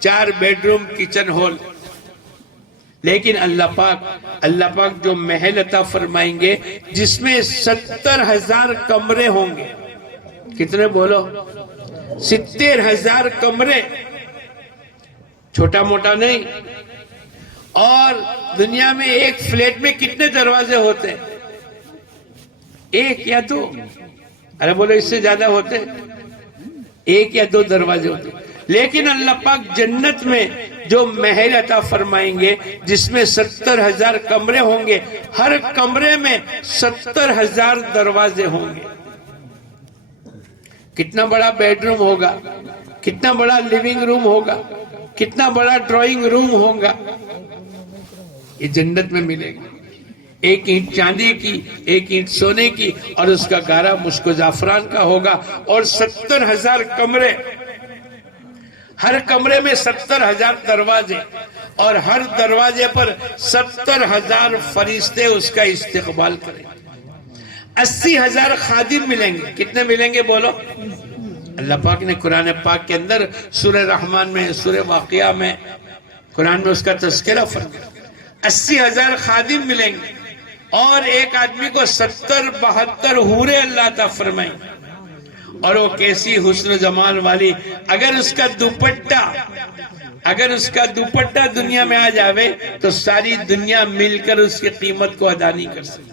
4 bed room kitchen hall, لیکن اللہ پاک جو محل عطا فرمائیں گے جس میں 70,000 کمرے ہوں گے۔ کتنے بولو؟ 70,000 کمرے، چھوٹا موٹا نہیں۔ اور دنیا میں ایک فلیٹ میں کتنے دروازے ہوتے ہیں؟ 1 یا 2؟ ارے بولو اس سے زیادہ ہوتے؟ ایک یا دو دروازے ہوتے ہیں، لیکن اللہ پاک جنت میں جو محل عطا فرمائیں گے جس میں 70,000 کمرے ہوں گے، ہر کمرے میں 70,000 دروازے ہوں گے۔ کتنا بڑا بیڈ روم ہوگا، کتنا بڑا لیونگ روم ہوگا، کتنا بڑا ڈرائنگ روم ہوگا، یہ جنت میں ملے گا۔ ایک اینٹ چاندی کی، ایک اینٹ سونے کی، اور اس کا گارا مشک و زعفران کا ہوگا، اور 70,000 کمرے، ہر کمرے میں 70,000 دروازے، اور ہر دروازے پر 70,000 فرشتے اس کا استقبال کریں گے۔ 80,000 خادم ملیں گے۔ کتنے ملیں گے بولو؟ اللہ پاک نے قرآن پاک کے اندر سورہ رحمان میں، سورہ واقعہ میں، قرآن میں اس کا تذکرہ فرمایا۔ 80,000 خادم ملیں گے، اور ایک آدمی کو 70-72 حوریں اللہ عطا فرمائیں، اور وہ کیسی حسن و جمال والی، اگر اس کا دوپٹہ دنیا میں آ جاوے تو ساری دنیا مل کر اس کی قیمت کو ادا نہیں کر سکتی۔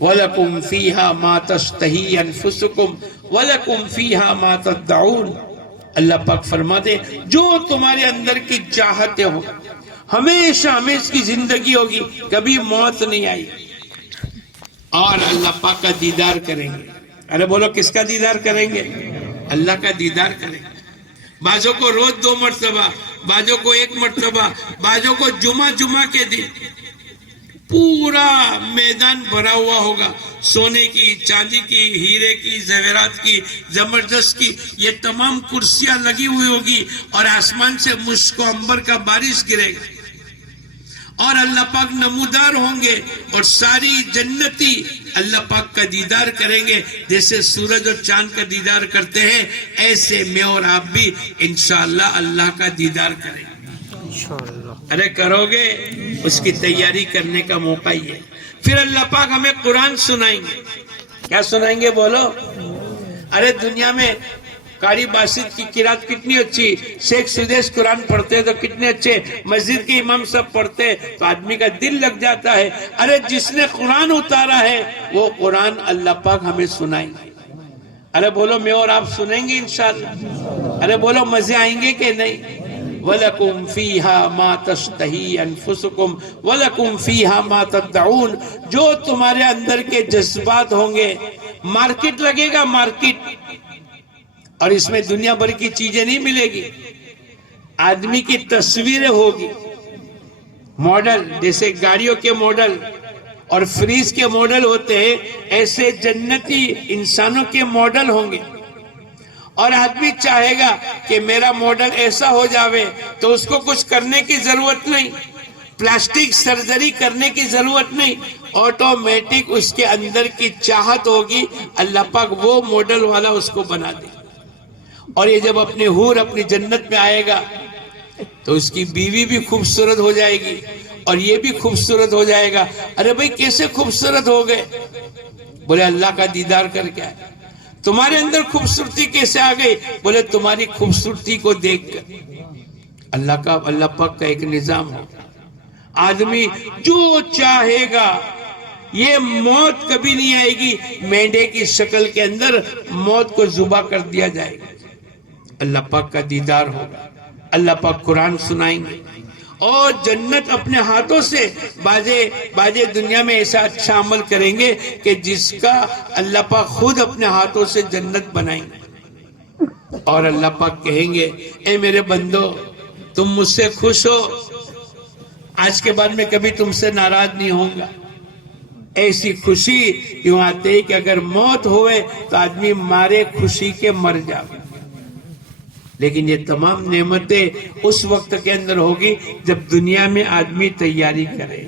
وَلَكُمْ فِيهَا مَا تَشْتَهِي أَنفُسُكُمْ وَلَكُمْ فِيهَا مَا تَدَّعُونَ۔ اللہ پاک فرماتے جو تمہارے اندر کی چاہتے ہو، ہمیشہ ہمیشہ کی زندگی ہوگی، کبھی موت نہیں آئی، اور اللہ پاک کا دیدار کریں گے۔ ارے بولو کس کا دیدار کریں گے؟ اللہ کا دیدار کریں گے۔ بعضوں کو روز 2 مرتبہ، بعضوں کو 1 مرتبہ، بعضوں کو جمعہ کے دن۔ پورا میدان بھرا ہوا ہوگا، سونے کی، چاندی کی، ہیرے کی، زیورات کی، زبردست کی، یہ تمام کرسیاں لگی ہوئی ہوگی، اور آسمان سے مشک و عنبر کا بارش گرے گا، اور اللہ پاک نمودار ہوں گے، اور ساری جنتی اللہ پاک کا دیدار کریں گے۔ جیسے سورج اور چاند کا دیدار کرتے ہیں، ایسے میں اور آپ بھی انشاءاللہ اللہ کا دیدار کریں گے۔ ارے کرو گے؟ اس کی تیاری کرنے کا موقع ہی ہے۔ پھر اللہ پاک ہمیں قرآن سنائیں گے۔ کیا سنائیں گے بولو؟ ارے دنیا میں قاری باسط کی قرات کتنی اچھی، شیخ سدیش قرآن پڑھتے تو کتنے اچھے، مسجد کے امام سب پڑھتے تو آدمی کا دل لگ جاتا ہے۔ ارے جس نے قرآن اتارا ہے وہ قرآن اللہ پاک ہمیں سنائیں گے۔ ارے بولو میں اور آپ سنیں گے انشاءاللہ؟ ارے بولو مزے آئیں گے کہ نہیں؟ وَلَكُمْ فِيهَا مَا تَشْتَهِي أَنفُسُكُمْ وَلَكُمْ فِيهَا مَا تَدَّعُونَ۔ جو تمہارے اندر کے جذبات ہوں گے، مارکیٹ لگے گا، مارکیٹ، اور اس میں دنیا بھر کی چیزیں نہیں ملے گی، آدمی کی تصویریں ہوگی، ماڈل، جیسے گاڑیوں کے ماڈل اور فریج کے ماڈل ہوتے ہیں، ایسے جنتی انسانوں کے ماڈل ہوں گے، اور آدمی چاہے گا کہ میرا ماڈل ایسا ہو جاوے تو اس کو کچھ کرنے کی ضرورت نہیں، پلاسٹک سرجری کرنے کی ضرورت نہیں، آٹومیٹک اس کے اندر کی چاہت ہوگی، اللہ پاک وہ ماڈل والا اس کو بنا دے۔ اور یہ جب اپنے حور اپنی جنت میں آئے گا تو اس کی بیوی بھی خوبصورت ہو جائے گی، اور یہ بھی خوبصورت ہو جائے گا۔ ارے بھائی کیسے خوبصورت ہو گئے؟ بولے اللہ کا دیدار کر کے آئے۔ تمہارے اندر خوبصورتی کیسے آ گئی؟ بولے تمہاری خوبصورتی کو دیکھ کر۔ اللہ پاک کا ایک نظام ہو، آدمی جو چاہے گا، یہ موت کبھی نہیں آئے گی، مینڈے کی شکل کے اندر موت کو ذبح کر دیا جائے گا۔ اللہ پاک کا دیدار ہوگا، اللہ پاک قرآن سنائیں گے، اور جنت اپنے ہاتھوں سے باجے دنیا میں ایسا اچھا عمل کریں گے کہ جس کا اللہ پاک خود اپنے ہاتھوں سے جنت بنائیں گے، اور اللہ پاک کہیں گے اے میرے بندو تم مجھ سے خوش ہو، آج کے بعد میں کبھی تم سے ناراض نہیں ہوں گا۔ ایسی خوشی یوں آتے کہ اگر موت ہوئے تو آدمی مارے خوشی کے مر جائے، لیکن یہ تمام نعمتیں اس وقت کے اندر ہوگی جب دنیا میں آدمی تیاری کرے۔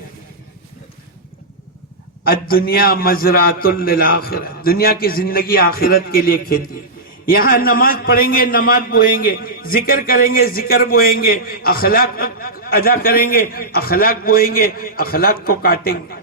الدنیا مزرعۃ للآخرہ، دنیا کی زندگی آخرت کے لیے کھیتی۔ یہاں نماز پڑھیں گے، نماز بوئیں گے، ذکر کریں گے، ذکر بوئیں گے، اخلاق ادا کریں گے، اخلاق بوئیں گے، اخلاق کو کاٹیں گے۔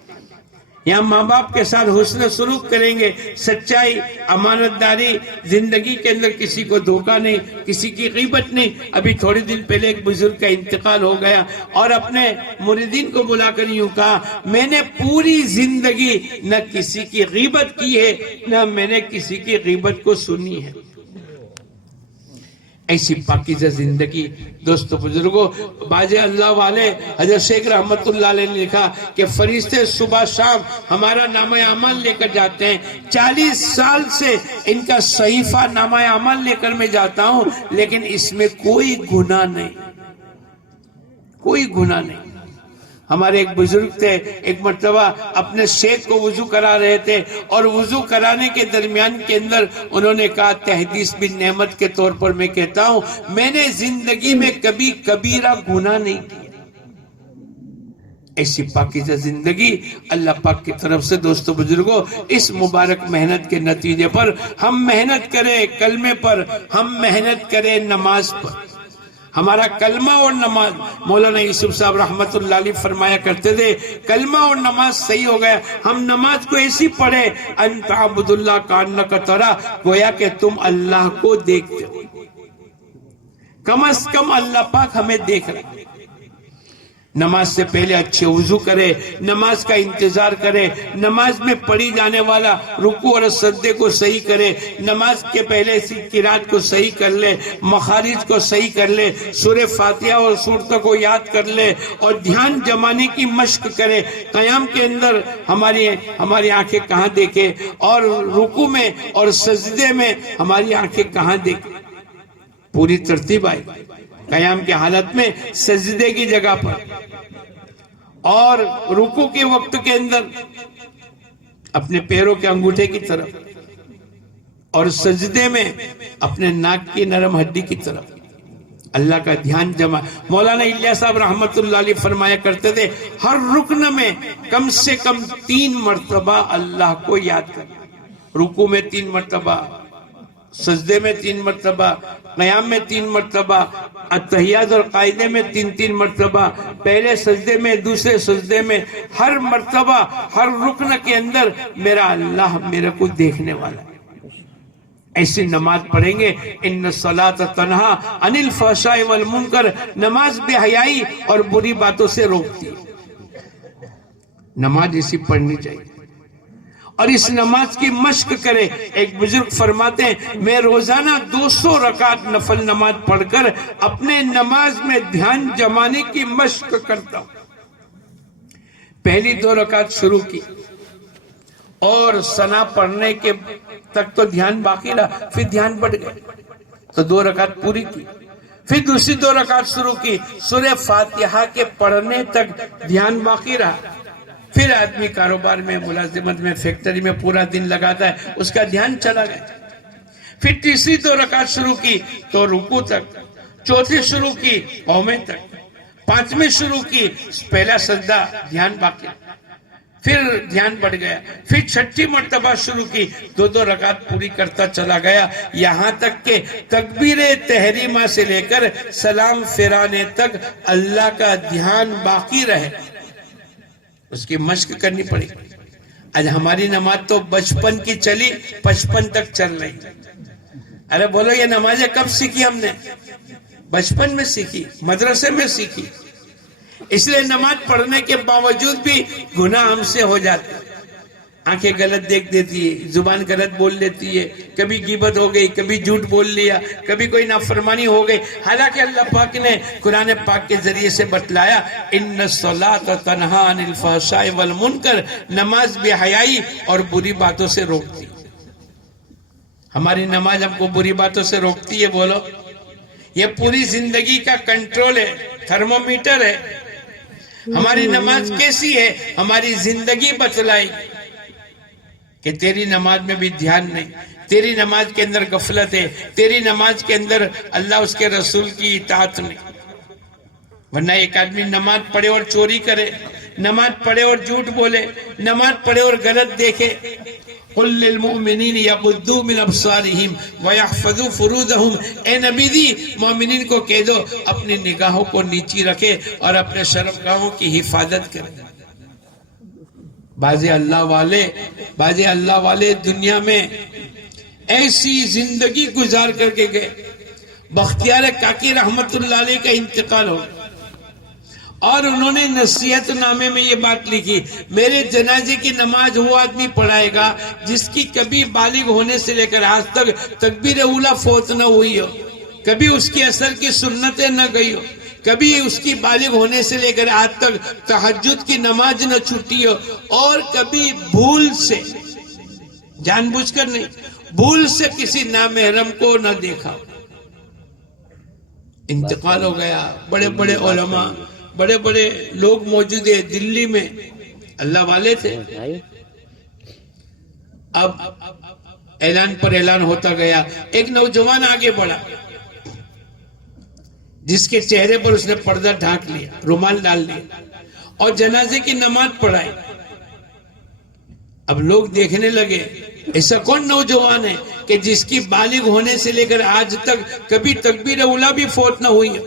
یہاں ماں باپ کے ساتھ حسن سلوک کریں گے، سچائی، امانت داری، زندگی کے اندر کسی کو دھوکہ نہیں، کسی کی غیبت نہیں۔ ابھی تھوڑے دن پہلے ایک بزرگ کا انتقال ہو گیا، اور اپنے مریدین کو بلا کر یوں کہا میں نے پوری زندگی نہ کسی کی غیبت کی ہے، نہ میں نے کسی کی غیبت کو سنی ہے۔ ایسی پاکیزہ زندگی دوستو بزرگوں، باز اللہ والے حضرت شیخ رحمت اللہ علیہ نے لکھا کہ فرشتے صبح شام ہمارا نامہ اعمال لے کر جاتے ہیں، 40 سال سے ان کا صحیفہ نامہ اعمال لے کر میں جاتا ہوں، لیکن اس میں کوئی گناہ نہیں، کوئی گناہ نہیں۔ ہمارے ایک بزرگ تھے، ایک مرتبہ اپنے شیخ کو وضو کرا رہے تھے، اور وضو کرانے کے درمیان کے اندر انہوں نے کہا، تحدیث بن نعمت کے طور پر میں کہتا ہوں، میں نے زندگی میں کبھی کبیرہ گناہ نہیں کیا۔ ایسی پاکیزہ زندگی اللہ پاک کی طرف سے دوستو بزرگوں، اس مبارک محنت کے نتیجے پر ہم محنت کریں کلمے پر، ہم محنت کریں نماز پر۔ ہمارا کلمہ اور نماز، مولانا یوسف صاحب رحمت اللہ علیہ فرمایا کرتے تھے، کلمہ اور نماز صحیح ہو گیا، ہم نماز کو ایسی پڑھے، انت عبد اللہ کانک ترا، گویا کہ تم اللہ کو دیکھتے ہو، کم از کم اللہ پاک ہمیں دیکھ رہے ہیں۔ نماز سے پہلے اچھے وضو کرے، نماز کا انتظار کرے، نماز میں پڑھی جانے والا رکوع اور سجدے کو صحیح کرے، نماز کے پہلے قرات کو صحیح کر لے، مخارج کو صحیح کر لے، سورہ فاتحہ اور سورتوں کو یاد کر لے، اور دھیان جمانے کی مشق کرے۔ قیام کے اندر ہماری آنکھیں کہاں دیکھے، اور رکوع میں اور سجدے میں ہماری آنکھیں کہاں دیکھے، پوری ترتیب آئے۔ قیام کی حالت میں سجدے کی جگہ پر، اور رکوع کے وقت کے اندر اپنے پیروں کے انگوٹھے کی طرف، اور سجدے میں اپنے ناک کی نرم ہڈی کی طرف اللہ کا دھیان جمع۔ مولانا الیاس صاحب رحمت اللہ علیہ فرمایا کرتے تھے، ہر رکن میں کم سے کم 3 مرتبہ اللہ کو یاد کرنا، رکوع میں 3 مرتبہ، سجدے میں 3 مرتبہ، قیام میں 3 مرتبہ، اتحیات اور قاعدے میں 3 مرتبہ، پہلے سجدے میں، دوسرے سجدے میں، ہر مرتبہ ہر رکن کے اندر میرا اللہ میرے کو دیکھنے والا ہے۔ ایسی نماز پڑھیں گے، ان الصلاۃ تنہا عن الفحشاء والمنکر، نماز بے حیائی اور بری باتوں سے روکتی ہے۔ نماز اسی پڑھنی چاہیے، اور اس نماز کی مشق کرے۔ ایک بزرگ فرماتے ہیں، میں روزانہ 200 رکعت نفل نماز پڑھ کر اپنے نماز میں دھیان جمانے کی مشق کرتا ہوں۔ پہلی 2 رکعت شروع کی اور ثنا پڑھنے کے تک تو دھیان باقی رہا، پھر دھیان بڑھ گیا تو 2 رکعت پوری کی، پھر دوسری 2 رکعت شروع کی، سورہ فاتحہ کے پڑھنے تک دھیان باقی رہا، پھر آدمی کاروبار میں، ملازمت میں، فیکٹری میں پورا دن لگاتا ہے، اس کا دھیان چلا گیا، پھر تیسری 2 رکعت شروع کی تو رکوع تک، چوتھی شروع کی قومیں تک، 5ویں شروع کی پہلا سجدہ، دھیان باقی، پھر دھیان بڑھ گیا، پھر 6ٹھی مرتبہ شروع کی، 2 رکعت پوری کرتا چلا گیا، یہاں تک کہ تکبیر تحریمہ سے لے کر سلام پھیرانے تک اللہ کا دھیان باقی رہے، اس کی مشق کرنی پڑی۔ آج ہماری نماز تو بچپن کی چلی 55 تک چل رہی۔ ارے بولو، یہ نمازیں کب سیکھی ہم نے؟ بچپن میں سیکھی، مدرسے میں سیکھی۔ اس لیے نماز پڑھنے کے باوجود بھی گناہ ہم سے ہو جاتے، آنکھیں غلط دیکھ دیتی ہے، زبان غلط بول لیتی ہے، کبھی غیبت ہو گئی، کبھی جھوٹ بول لیا، کبھی کوئی نافرمانی ہو گئی، حالانکہ اللہ پاک نے قرآن پاک کے ذریعے سے بتلایا، ان الصلاۃ تنہا عن الفحشاء والمنکر، نماز بے حیائی اور بری باتوں سے روکتی۔ ہماری نماز ہم کو بری باتوں سے روکتی ہے، بولو، یہ پوری زندگی کا کنٹرول ہے، تھرمومیٹر ہے۔ ہماری نماز کیسی ہے، ہماری زندگی بتلائی کہ تیری نماز میں بھی دھیان نہیں، تیری نماز کے اندر غفلت ہے، تیری نماز کے اندر اللہ اس کے رسول کی اطاعت نہیں۔ ورنہ ایک آدمی نماز پڑھے اور چوری کرے، نماز پڑھے اور جھوٹ بولے، نماز پڑھے اور غلط دیکھے، قل للمؤمنین یغضوا من ابصارہم ویحفظوا فروجہم، اے نبی دی مومنین کو کہہ دو اپنی نگاہوں کو نیچی رکھے اور اپنے شرمگاہوں کی حفاظت کرے۔ بعض اللہ والے دنیا میں ایسی زندگی گزار کر کے گئے، بختیار کاکی رحمت اللہ علیہ کا انتقال ہو، اور انہوں نے نصیحت نامے میں یہ بات لکھی، میرے جنازے کی نماز وہ آدمی پڑھائے گا جس کی کبھی بالغ ہونے سے لے کر آج تک تکبیر اولیٰ فوت نہ ہوئی ہو، کبھی اس کی اثر کی سنتیں نہ گئی ہو، کبھی اس کی بالغ ہونے سے لے کر آج تک تہجد کی نماز نہ چھوٹی ہو، اور کبھی بھول سے، جان بوجھ کر نہیں، بھول سے کسی نامحرم کو نہ دیکھا، انتقال ہو گیا، بڑے بڑے علماء، بڑے بڑے لوگ موجود ہیں دلی میں، اللہ والے تھے، اب اعلان پر اعلان ہوتا گیا، ایک نوجوان آگے بڑھا جس کے چہرے پر اس نے پردہ ڈھانک لیا، رومال ڈال لیا اور جنازے کی نماز پڑھائی۔ اب لوگ دیکھنے لگے ایسا کون نوجوان ہے کہ جس کی بالغ ہونے سے لے کر آج تک کبھی تکبیر اولا بھی فوت نہ ہوئی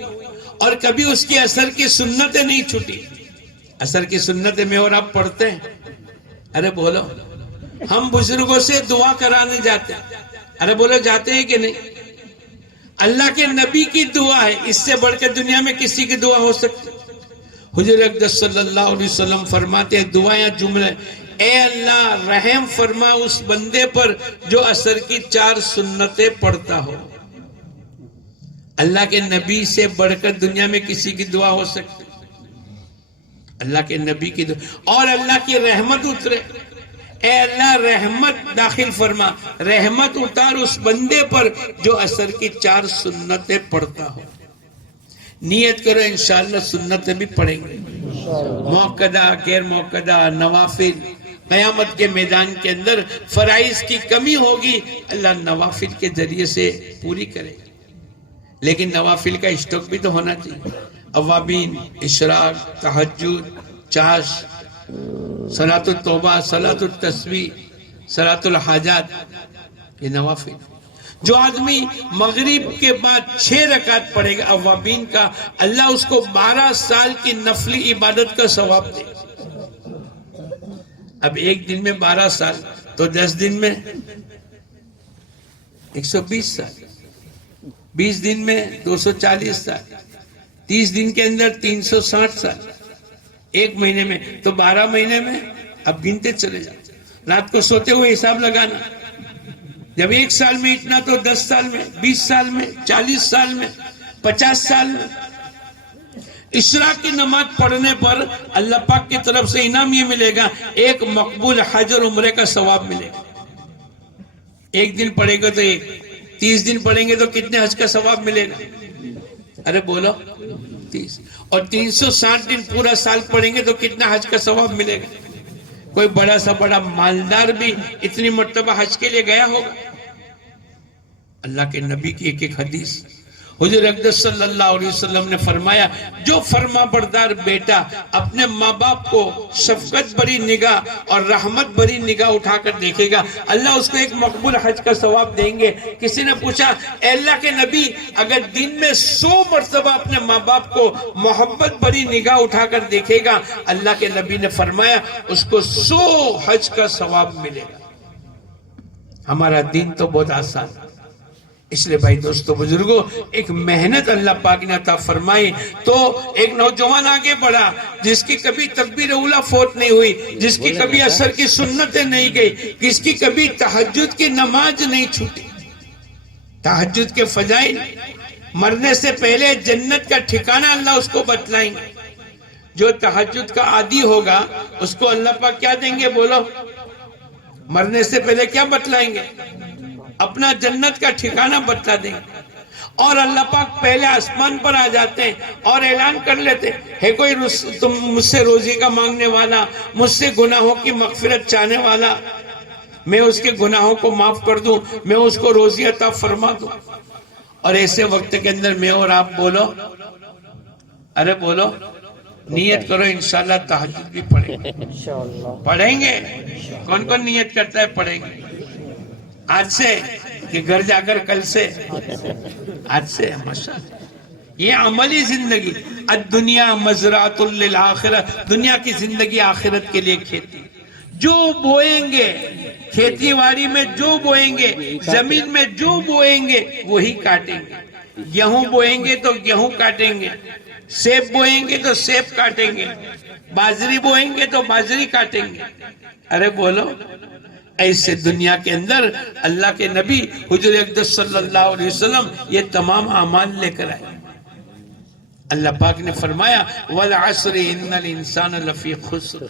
اور کبھی اس کی اثر کی سنتیں نہیں چھوٹی۔ اثر کی سنتیں میں اور آپ پڑھتے ہیں، ارے بولو، ہم بزرگوں سے دعا کرانے جاتے ہیں، ارے بولو جاتے ہیں کہ نہیں؟ اللہ کے نبی کی دعا ہے، اس سے بڑھ کر دنیا میں کسی کی دعا ہو سکتی؟ حضور اقدس صلی اللہ علیہ وسلم فرماتے ہیں دعائیں جملے، اے اللہ رحم فرما اس بندے پر جو عصر کی 4 سنتیں پڑھتا ہو۔ اللہ کے نبی سے بڑھ کر دنیا میں کسی کی دعا ہو سکتی؟ اللہ کے نبی کی دعا، اور اللہ کی رحمت اترے، اے اللہ رحمت داخل فرما، رحمت اتار اس بندے پر جو عصر کی 4 سنتیں پڑھتا ہو۔ نیت کرو انشاءاللہ سنتیں بھی پڑھیں گے، موقدہ غیر موقدہ نوافل، قیامت کے میدان کے اندر فرائض کی کمی ہوگی، اللہ نوافل کے ذریعے سے پوری کرے، لیکن نوافل کا اسٹاک بھی تو ہونا چاہیے، اوابین، اشراق، تہجد، چاش، صلاۃ التوبہ، صلاۃ التسبیح، صلاۃ الحاجات، یہ نوافل۔ جو آدمی مغرب کے بعد 6 رکعت پڑھے گا اوابین کا، اللہ اس کو 12 سال کی نفلی عبادت کا ثواب دے۔ اب ایک دن میں 12 سال تو 10 دن میں 120 سال، 20 دن میں 240 سال، 30 دن کے اندر 360 سال، ایک مہینے میں تو 12 مہینے میں، اب گنتے چلے جاتے، رات کو سوتے ہوئے حساب لگانا، جب 1 سال میں اتنا تو 10 سال میں، 20 سال میں، 40 سال میں، 50 سال میں۔ اشراق کی نماز پڑھنے پر اللہ پاک کی طرف سے انعام یہ ملے گا، ایک مقبول حج اور عمرے کا ثواب ملے گا۔ ایک دن پڑھیں گے تو 30 دن پڑھیں گے تو کتنے حج کا ثواب ملے گا؟ ارے بولو 30، اور 360 دن پورا سال پڑھیں گے تو کتنا حج کا ثواب ملے گا؟ کوئی بڑا سا بڑا مالدار بھی اتنی مرتبہ حج کے لیے گیا ہوگا؟ اللہ کے نبی کی ایک ایک حدیث، حضور اقدس صلی اللہ علیہ وسلم نے فرمایا جو فرما بردار بیٹا اپنے ماں باپ کو شفقت بری نگاہ اور رحمت بری نگاہ اٹھا کر دیکھے گا، اللہ اس کو ایک مقبول حج کا ثواب دیں گے۔ کسی نے پوچھا اے اللہ کے نبی اگر دن میں 100 مرتبہ اپنے ماں باپ کو محبت بری نگاہ اٹھا کر دیکھے گا، اللہ کے نبی نے فرمایا اس کو 100 حج کا ثواب ملے گا۔ ہمارا دین تو بہت آسان ہے، اس لئے بھائی دوستو بزرگوں ایک محنت اللہ پاک نے عطا فرمائی۔ تو ایک نوجوان آگے بڑھا جس کی کبھی تکبیر اولا فوت نہیں ہوئی، جس کی کبھی عصر کی سنتیں نہیں گئی، جس کی کبھی تہجد کی نماز نہیں چھوٹی۔ تہجد کے فضائل مرنے سے پہلے جنت کا ٹھکانہ اللہ اس کو بتلائیں گے۔ جو تہجد کا عادی ہوگا اس کو اللہ پاک کیا دیں گے بولو؟ مرنے سے پہلے کیا بتلائیں گے؟ اپنا جنت کا ٹھکانہ بتلا دیں گے۔ اور اللہ پاک پہلے آسمان پر آ جاتے ہیں اور اعلان کر لیتے ہے کوئی تم مجھ سے روزی کا مانگنے والا، مجھ سے گناہوں کی مغفرت چاہنے والا، میں اس کے گناہوں کو معاف کر دوں، میں اس کو روزی عطا فرما دوں۔ اور ایسے وقت کے اندر میں اور آپ بولو، ارے بولو، نیت کرو انشاءاللہ تہجد بھی پڑھیں گے، پڑھیں گے۔ کون کون نیت کرتا ہے پڑھیں گے؟ آج سے کہ گھر جا کر کل سے؟ آج سے ماشاءاللہ۔ یہ عملی زندگی، الدنیا مزرعۃ للآخرہ، دنیا کی زندگی آخرت کے لیے کھیتی، جو بوئیں گے کھیتی باڑی میں، جو بوئیں گے زمین میں، جو بوئیں گے وہی کاٹیں گے۔ گیہوں بوئیں گے تو گیہوں کاٹیں گے، سیب بوئیں گے تو سیب کاٹیں گے، باجری بوئیں گے تو باجری کاٹیں گے۔ ارے بولو ایسے دنیا کے اندر اللہ کے نبی حضور اقدس صلی اللہ علیہ وسلم یہ تمام اعمال لے کر آئے. اللہ پاک نے فرمایا وَالْعَصْرِ إِنَّ الْإِنسَانَ لَفِي خُسْرٍ.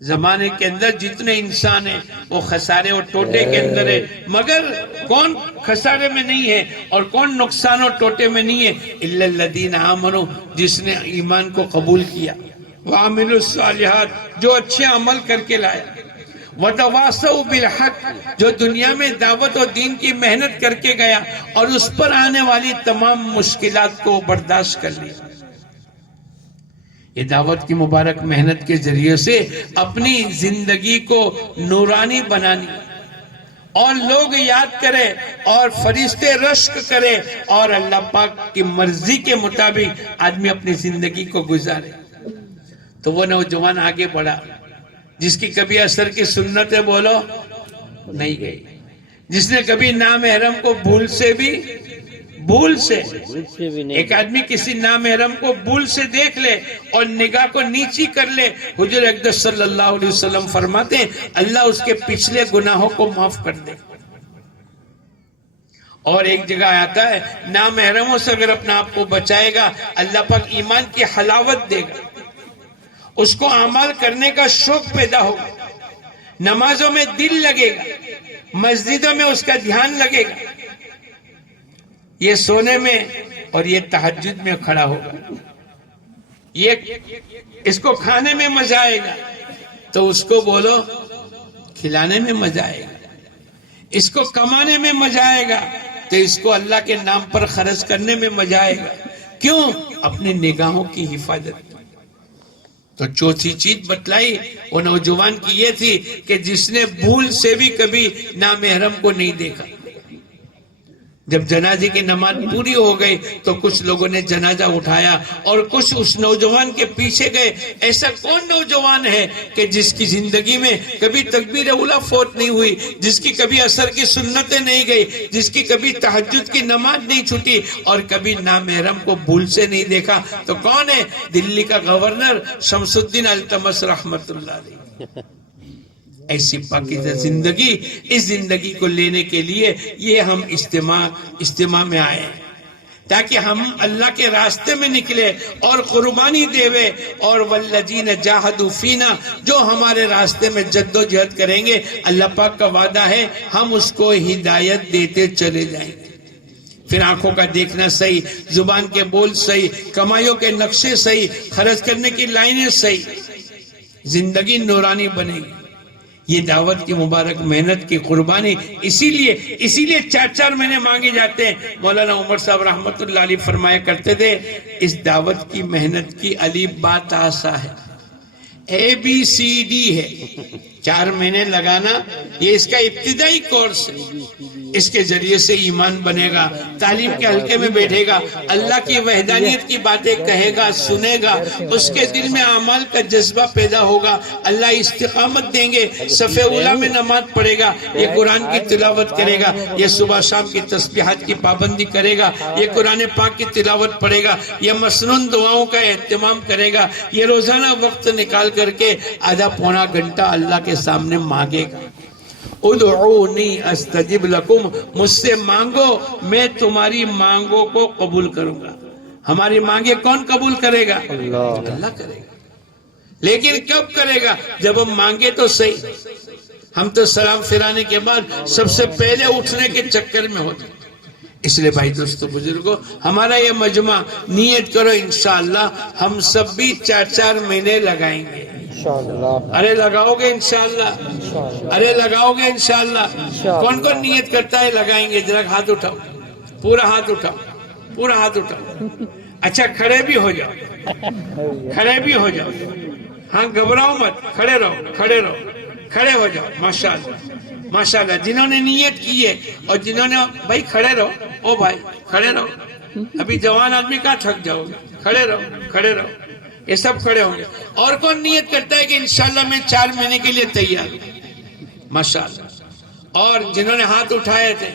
زمانے کے اندر جتنے انسان ہیں وہ خسارے اور ٹوٹے کے اندر ہے، مگر کون خسارے میں نہیں ہے اور کون نقصان اور ٹوٹے میں نہیں ہے؟ إِلَّا الَّذِينَ آمَنُوا، جس نے ایمان کو قبول کیا، وَعَمِلُوا الصَّالِحَاتِ، جو اچھے عمل کر کے لائے، وَتَوَاصَوْا بِالْحَقِّ، جو دنیا میں دعوت و دین کی محنت کر کے گیا اور اس پر آنے والی تمام مشکلات کو برداشت کر لیا. یہ دعوت کی مبارک محنت کے ذریعے سے اپنی زندگی کو نورانی بنانی اور لوگ یاد کرے اور فرشتے رشک کرے اور اللہ پاک کی مرضی کے مطابق آدمی اپنی زندگی کو گزارے. تو وہ نوجوان آگے بڑھا جس کی کبھی اثر کی سنتیں بولو نہیں گئی، جس نے کبھی نامحرم کو بھول سے ایک آدمی کسی نامحرم کو بھول سے دیکھ لے اور نگاہ کو نیچی کر لے، حضور اقدس صلی اللہ علیہ وسلم فرماتے ہیں اللہ اس کے پچھلے گناہوں کو معاف کر دے. اور ایک جگہ آتا ہے نامحرموں سے اگر اپنا آپ کو بچائے گا اللہ پاک ایمان کی حلاوت دے گا، اس کو اعمال کرنے کا شوق پیدا ہوگا، نمازوں میں دل لگے گا، مسجدوں میں اس کا دھیان لگے گا، یہ سونے میں اور یہ تہجد میں کھڑا ہوگا، یہ اس کو کھانے میں مزہ آئے گا تو اس کو بولو کھلانے میں مزہ آئے گا، اس کو کمانے میں مزہ آئے گا تو اس کو اللہ کے نام پر خرچ کرنے میں مزہ آئے گا. کیوں؟ اپنی نگاہوں کی حفاظت. تو چوتھی چیز بتلائی وہ نوجوان کی یہ تھی کہ جس نے بھول سے بھی کبھی نامحرم کو نہیں دیکھا. جب جنازے کی نماز پوری ہو گئی تو کچھ لوگوں نے جنازہ اٹھایا اور کچھ اس نوجوان کے پیچھے گئے. ایسا کون نوجوان ہے کہ جس کی زندگی میں کبھی تکبیر اولیٰ فوت نہیں ہوئی، جس کی کبھی عصر کی سنتیں نہیں گئی، جس کی کبھی تہجد کی نماز نہیں چھوٹی اور کبھی نامحرم کو بھول سے نہیں دیکھا؟ تو کون ہے؟ دلی کا گورنر شمس الدین التمش رحمت اللہ علیہ. ایسی پاکیزہ زندگی، اس زندگی کو لینے کے لیے یہ ہم اجتماع میں آئے تاکہ ہم اللہ کے راستے میں نکلے اور قربانی دیوے. اور والذین جاہدوا فینا، جو ہمارے راستے میں جد و جہد کریں گے اللہ پاک کا وعدہ ہے ہم اس کو ہدایت دیتے چلے جائیں گے. پھر آنکھوں کا دیکھنا صحیح، زبان کے بول صحیح، کمائیوں کے نقشے صحیح، خرچ کرنے کی لائنیں صحیح، زندگی نورانی بنے گی. یہ دعوت کی مبارک محنت کی قربانی اسی لیے 4 مہینے مانگے جاتے ہیں. مولانا عمر صاحب رحمت اللہ علیہ فرمایا کرتے تھے اس دعوت کی محنت کی الف با تا سا ہے، ABCD ہے. 4 مہینے لگانا یہ اس کا ابتدائی کورس ہے. اس کے ذریعے سے ایمان بنے گا، تعلیم کے حلقے میں بیٹھے گا، اللہ کی وحدانیت کی باتیں کہے گا، سنے گا، اس کے دل میں اعمال کا جذبہ پیدا ہوگا، اللہ استقامت دیں گے، صف اولیٰ میں نماز پڑھے گا، یہ قرآن کی تلاوت کرے گا، یہ صبح شام کی تسبیحات کی پابندی کرے گا، یہ قرآن پاک کی تلاوت پڑھے گا، یہ مسنون دعاؤں کا اہتمام کرے گا، یہ روزانہ وقت نکال کر کے آدھا پونا گھنٹہ اللہ کے سامنے مانگے گا. ادعونی استجب لکم، مجھ سے مانگو میں تمہاری مانگوں کو قبول کروں گا. ہماری مانگیں کون قبول کرے گا؟ اللہ کرے گا. لیکن کب کرے گا؟ جب ہم مانگے تو صحیح. ہم تو سلام پھرانے کے بعد سب سے پہلے اٹھنے کے چکر میں ہوتے. اس لیے بھائی دوستو بزرگوں، ہمارا یہ مجمع نیت کرو انشاءاللہ ہم سب بھی 4 مہینے لگائیں گے. ارے لگاؤ گے انشاءاللہ؟ ارے لگاؤ گے انشاءاللہ؟ کون کون نیت کرتا ہے لگائیں گے؟ ذرا ہاتھ اٹھاؤ، پورا ہاتھ اٹھاؤ، پورا ہاتھ اٹھاؤ. اچھا کھڑے بھی ہو جاؤ، کھڑے بھی ہو جاؤ. ہاں گھبراؤ مت، کھڑے رہو، کھڑے رہو، کھڑے ہو جاؤ. ماشاءاللہ ماشاءاللہ. جنہوں نے نیت کی ہے اور جنہوں نے بھائی کھڑے رہو، او بھائی کھڑے رہو. ابھی جوان آدمی کہاں تھک جاؤ گے؟ کھڑے رہو، کھڑے رہو. یہ سب کھڑے ہوں گے. اور کون نیت کرتا ہے کہ انشاءاللہ میں 4 مہینے کے لیے تیار ہوں؟ ماشاءاللہ. اور جنہوں نے ہاتھ اٹھائے تھے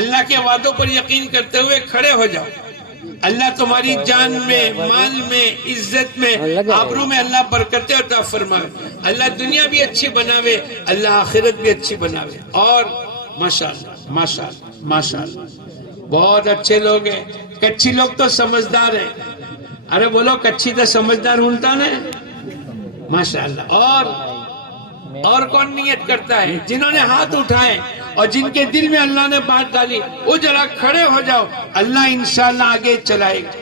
اللہ کے وعدوں پر یقین کرتے ہوئے کھڑے ہو جاؤ. اللہ تمہاری جان میں، مال میں، عزت میں، آبرو میں اللہ برکتیں عطا فرمائے، اللہ دنیا بھی اچھی بناوے، اللہ آخرت بھی اچھی بناوے۔ اور ماشاءاللہ ماشاءاللہ ماشاءاللہ بہت اچھے لوگ ہیں۔ کچھی لوگ تو سمجھدار ہیں، ارے بولو کچھی تو سمجھدار ہونتا نا، ماشاءاللہ۔ اور کون نیت کرتا ہے؟ جنہوں نے ہاتھ اٹھائے اور جن کے دل میں اللہ نے بات ڈالی، وہ ذرا کھڑے ہو جاؤ، اللہ انشاءاللہ آگے چلائے گا۔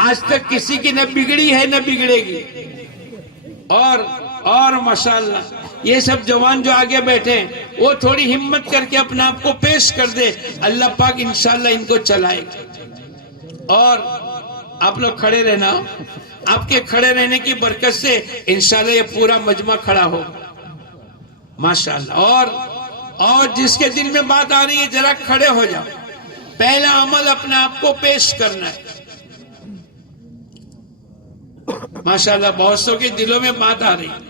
آج تک کسی کی نہ بگڑی ہے نہ بگڑے گی۔ اور ماشاءاللہ یہ سب جوان جو آگے بیٹھے ہیں، وہ تھوڑی ہمت کر کے اپنا آپ کو پیش کر دے، اللہ پاک انشاءاللہ ان کو چلائے گا۔ اور آپ لوگ کھڑے رہنا، آپ کے کھڑے رہنے کی برکت سے انشاءاللہ یہ پورا مجمع کھڑا ہو، ماشاءاللہ۔ اور جس کے دل میں بات آ رہی ہے ذرا کھڑے ہو جاؤ۔ پہلا عمل اپنے آپ کو پیش کرنا ہے، ماشاءاللہ۔ بہت سو کے دلوں میں بات آ رہی ہے،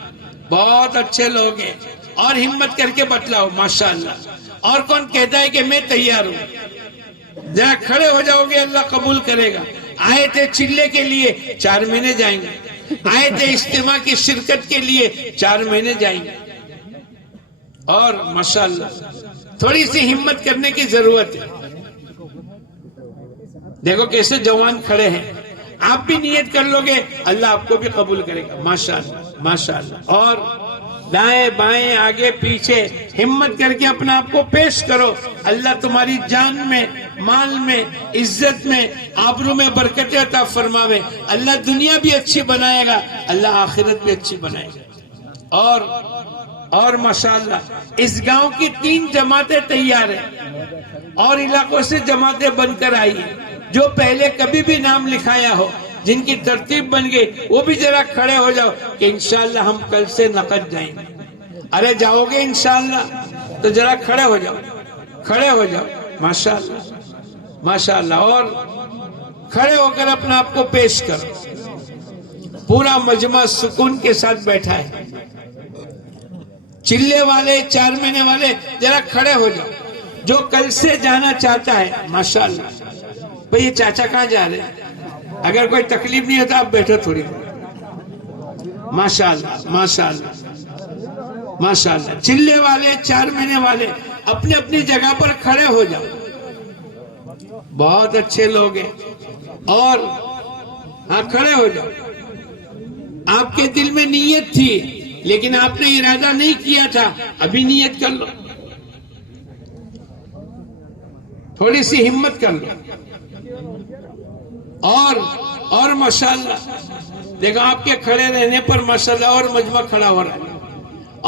بہت اچھے لوگ ہیں، اور ہمت کر کے بتلاؤ، ماشاءاللہ۔ اور کون کہتا ہے کہ میں تیار ہوں؟ ذرا کھڑے ہو جاؤ گے، اللہ قبول کرے گا۔ آئے تھے چلے کے لیے، 4 مہینے جائیں گے۔ آئے تھے اجتماع کی شرکت کے لیے، 4 مہینے جائیں گے۔ اور ماشاءاللہ تھوڑی سی ہمت کرنے کی ضرورت ہے۔ دیکھو کیسے جوان کھڑے ہیں، آپ بھی نیت کر لو گے، اللہ آپ کو بھی قبول کرے گا، ماشاءاللہ ماشاءاللہ۔ اور دائیں بائیں آگے پیچھے ہمت کر کے اپنا آپ کو پیش کرو، اللہ تمہاری جان میں، مال میں، عزت میں، آبرو میں برکتیں عطا فرماوے، اللہ دنیا بھی اچھی بنائے گا، اللہ آخرت بھی اچھی بنائے گا۔ اور ماشاءاللہ اس گاؤں کی 3 جماعتیں تیار ہیں، اور علاقوں سے جماعتیں بن کر آئی ہیں، جو پہلے کبھی بھی نام لکھایا ہو، جن کی ترتیب بن گئی، وہ بھی ذرا کھڑے ہو جاؤ کہ انشاءاللہ ہم کل سے نقد جائیں گے۔ ارے جاؤ گے انشاءاللہ تو ذرا کھڑے ہو جاؤ، کھڑے ہو جاؤ، ماشاءاللہ ماشاءاللہ۔ اور کھڑے ہو کر اپنا آپ کو پیش کرو۔ پورا مجمع سکون کے ساتھ بیٹھا ہے، چلے والے، 4 مہینے والے ذرا کھڑے ہو جاؤ۔ جو کل سے جانا چاہتا ہے، ماشاءاللہ۔ بھئی یہ چاچا کہاں جا رہے ہیں؟ اگر کوئی تکلیف نہیں ہوتا آپ بیٹھو تھوڑی، ماشاءاللہ ماشاءاللہ ماشاءاللہ۔ چلے والے، 4 مہینے والے اپنے اپنی جگہ پر کھڑے ہو جاؤ، بہت اچھے لوگ ہیں۔ اور ہاں کھڑے ہو جاؤ۔ آپ کے دل میں نیت تھی لیکن آپ نے ارادہ نہیں کیا تھا، ابھی نیت کر لو، تھوڑی سی ہمت کر لو۔ اور ماشاءاللہ دیکھو آپ کے کھڑے رہنے پر ماشاءاللہ اور مجمع کھڑا ہو رہا ہے۔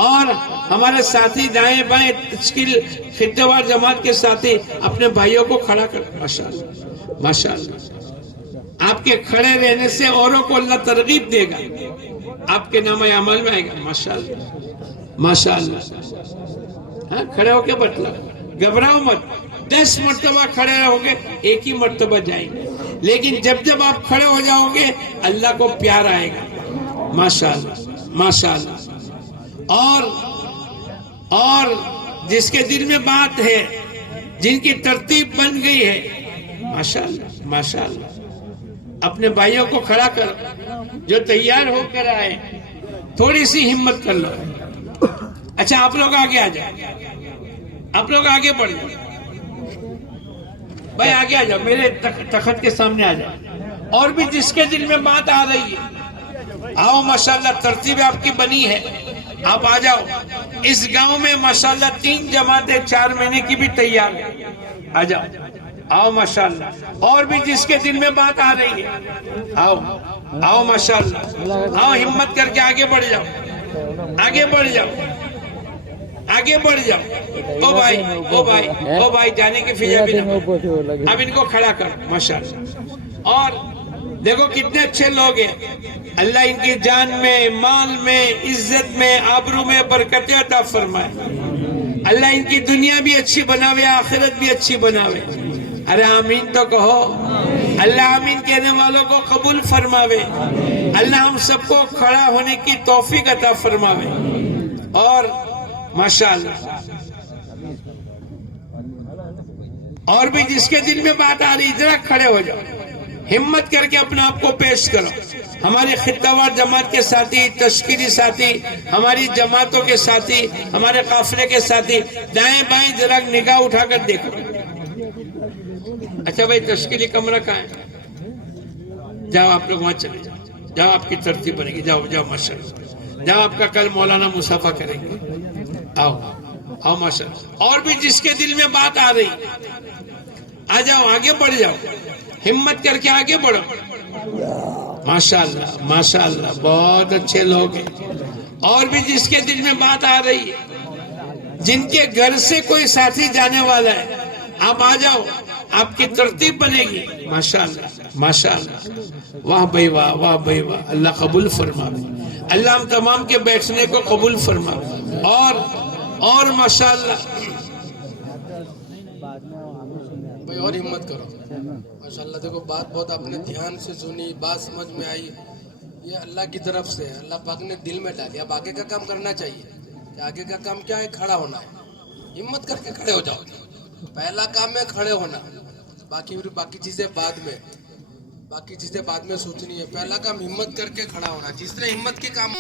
اور ہمارے ساتھی دائیں بائیں تشکیل خطے وار جماعت کے ساتھی اپنے بھائیوں کو کھڑا کر، ماشاءاللہ ماشاءاللہ۔ آپ کے کھڑے رہنے سے اوروں کو اللہ ترغیب دے گا، آپ کے نام عمل میں آئے گا، ماشاءاللہ ماشاءاللہ۔ ہاں کھڑے ہو کے بتلا، گھبراؤ مت۔ 10 مرتبہ کھڑے رہو گے، 1 ہی مرتبہ جائیں گے، لیکن جب آپ کھڑے ہو جاؤ گے اللہ کو پیار آئے گا، ماشاءاللہ ماشاءاللہ۔ اور جس کے دل میں بات ہے، جن کی ترتیب بن گئی ہے، ماشاءاللہ ماشاءاللہ، اپنے بھائیوں کو کھڑا کرو جو تیار ہو کر آئے، تھوڑی سی ہمت کر لو۔ اچھا آپ لوگ آگے آ جاؤ، آپ لوگ آگے بڑھ جاؤ، بھائی آگے آ جاؤ، میرے تخت کے سامنے آ جاؤ۔ اور بھی جس کے دل میں بات آ رہی ہے، آؤ، ماشاءاللہ ترتیب آپ کی بنی ہے، آپ آ جاؤ۔ اس گاؤں میں ماشاءاللہ 3 جماعتیں 4 مہینے کی بھی تیار ہیں، آ جاؤ، آؤ ماشاءاللہ۔ اور بھی جس کے دل میں بات آ رہی ہے، آؤ آؤ ماشاءاللہ، آؤ ہمت کر کے آگے بڑھ جاؤ، آگے بڑھ جاؤ، آگے بڑھ جاؤ۔ او بھائی جانے کی فضا بھی نہ، اب ان کو کھڑا کر، ماشاءاللہ۔ اور دیکھو کتنے اچھے لوگ ہیں، اللہ ان کی جان میں، مال میں، عزت میں، آبرو میں برکتیں عطا فرمائے، اللہ ان کی دنیا بھی اچھی بناوے، آخرت بھی اچھی بناوے۔ ارے آمین تو کہو، اللہ آمین کہنے والوں کو قبول فرماوے، اللہ ہم سب کو کھڑا ہونے کی توفیق عطا فرماوے۔ اور ماشاءاللہ اور بھی جس کے دل میں بات آ رہی ذرا کھڑے ہو جاؤ, ہمت کر کے اپنے آپ کو پیش کرو. ہماری خطہ وار جماعت کے ساتھی, تشکیلی ساتھی, ہماری جماعتوں کے ساتھی, ہمارے قافلے کے ساتھی, دائیں بائیں ذرا نگاہ اٹھا کر دیکھو. اچھا بھائی تشکیلی کمرہ کہاں ہے؟ جاؤ آپ لوگ وہاں چلے جاؤ, جاؤ آپ کی ترتیب بنے گی, جاؤ جاؤ ماشاءاللہ, جاؤ آپ کا کل مولانا مصافحہ کریں گے. آؤ آؤ ماشاءاللہ. اور بھی جس کے دل میں بات آ رہی آ جاؤ, آگے بڑھ جاؤ, ہمت کر کے آگے بڑھو. ماشاءاللہ ماشاءاللہ, بہت اچھے لوگ ہیں. اور بھی جس کے دل میں بات آ رہی ہے, جن کے گھر سے کوئی ساتھی جانے والا ہے, آپ آ جاؤ, آپ کی ترتیب بنے گی. ماشاءاللہ ماشاءاللہ, واہ بھائی واہ, واہ بھائی واہ. اللہ قبول فرمائے, اللہ ہم تمام کے بیٹھنے کو قبول فرمائے. اور ماشاءاللہ بھائی اور ہمت کرو. ماشاءاللہ دیکھو بات بہت آپ نے دھیان سے سنی, بات سمجھ میں آئی. یہ اللہ کی طرف سے ہے, اللہ پاک نے دل میں ڈالی. اب آگے کا کام کرنا چاہیے. کہ آگے کا کام کیا ہے؟ کھڑا ہونا ہے. ہمت کر کے کھڑے ہو جاؤ. پہلا کام ہے کھڑے ہونا. باقی چیزیں بعد میں, باقی چیزیں بعد میں سوچنی ہے. پہلا کام ہمت کر کے کھڑا ہونا. جس طرح ہمت کے کام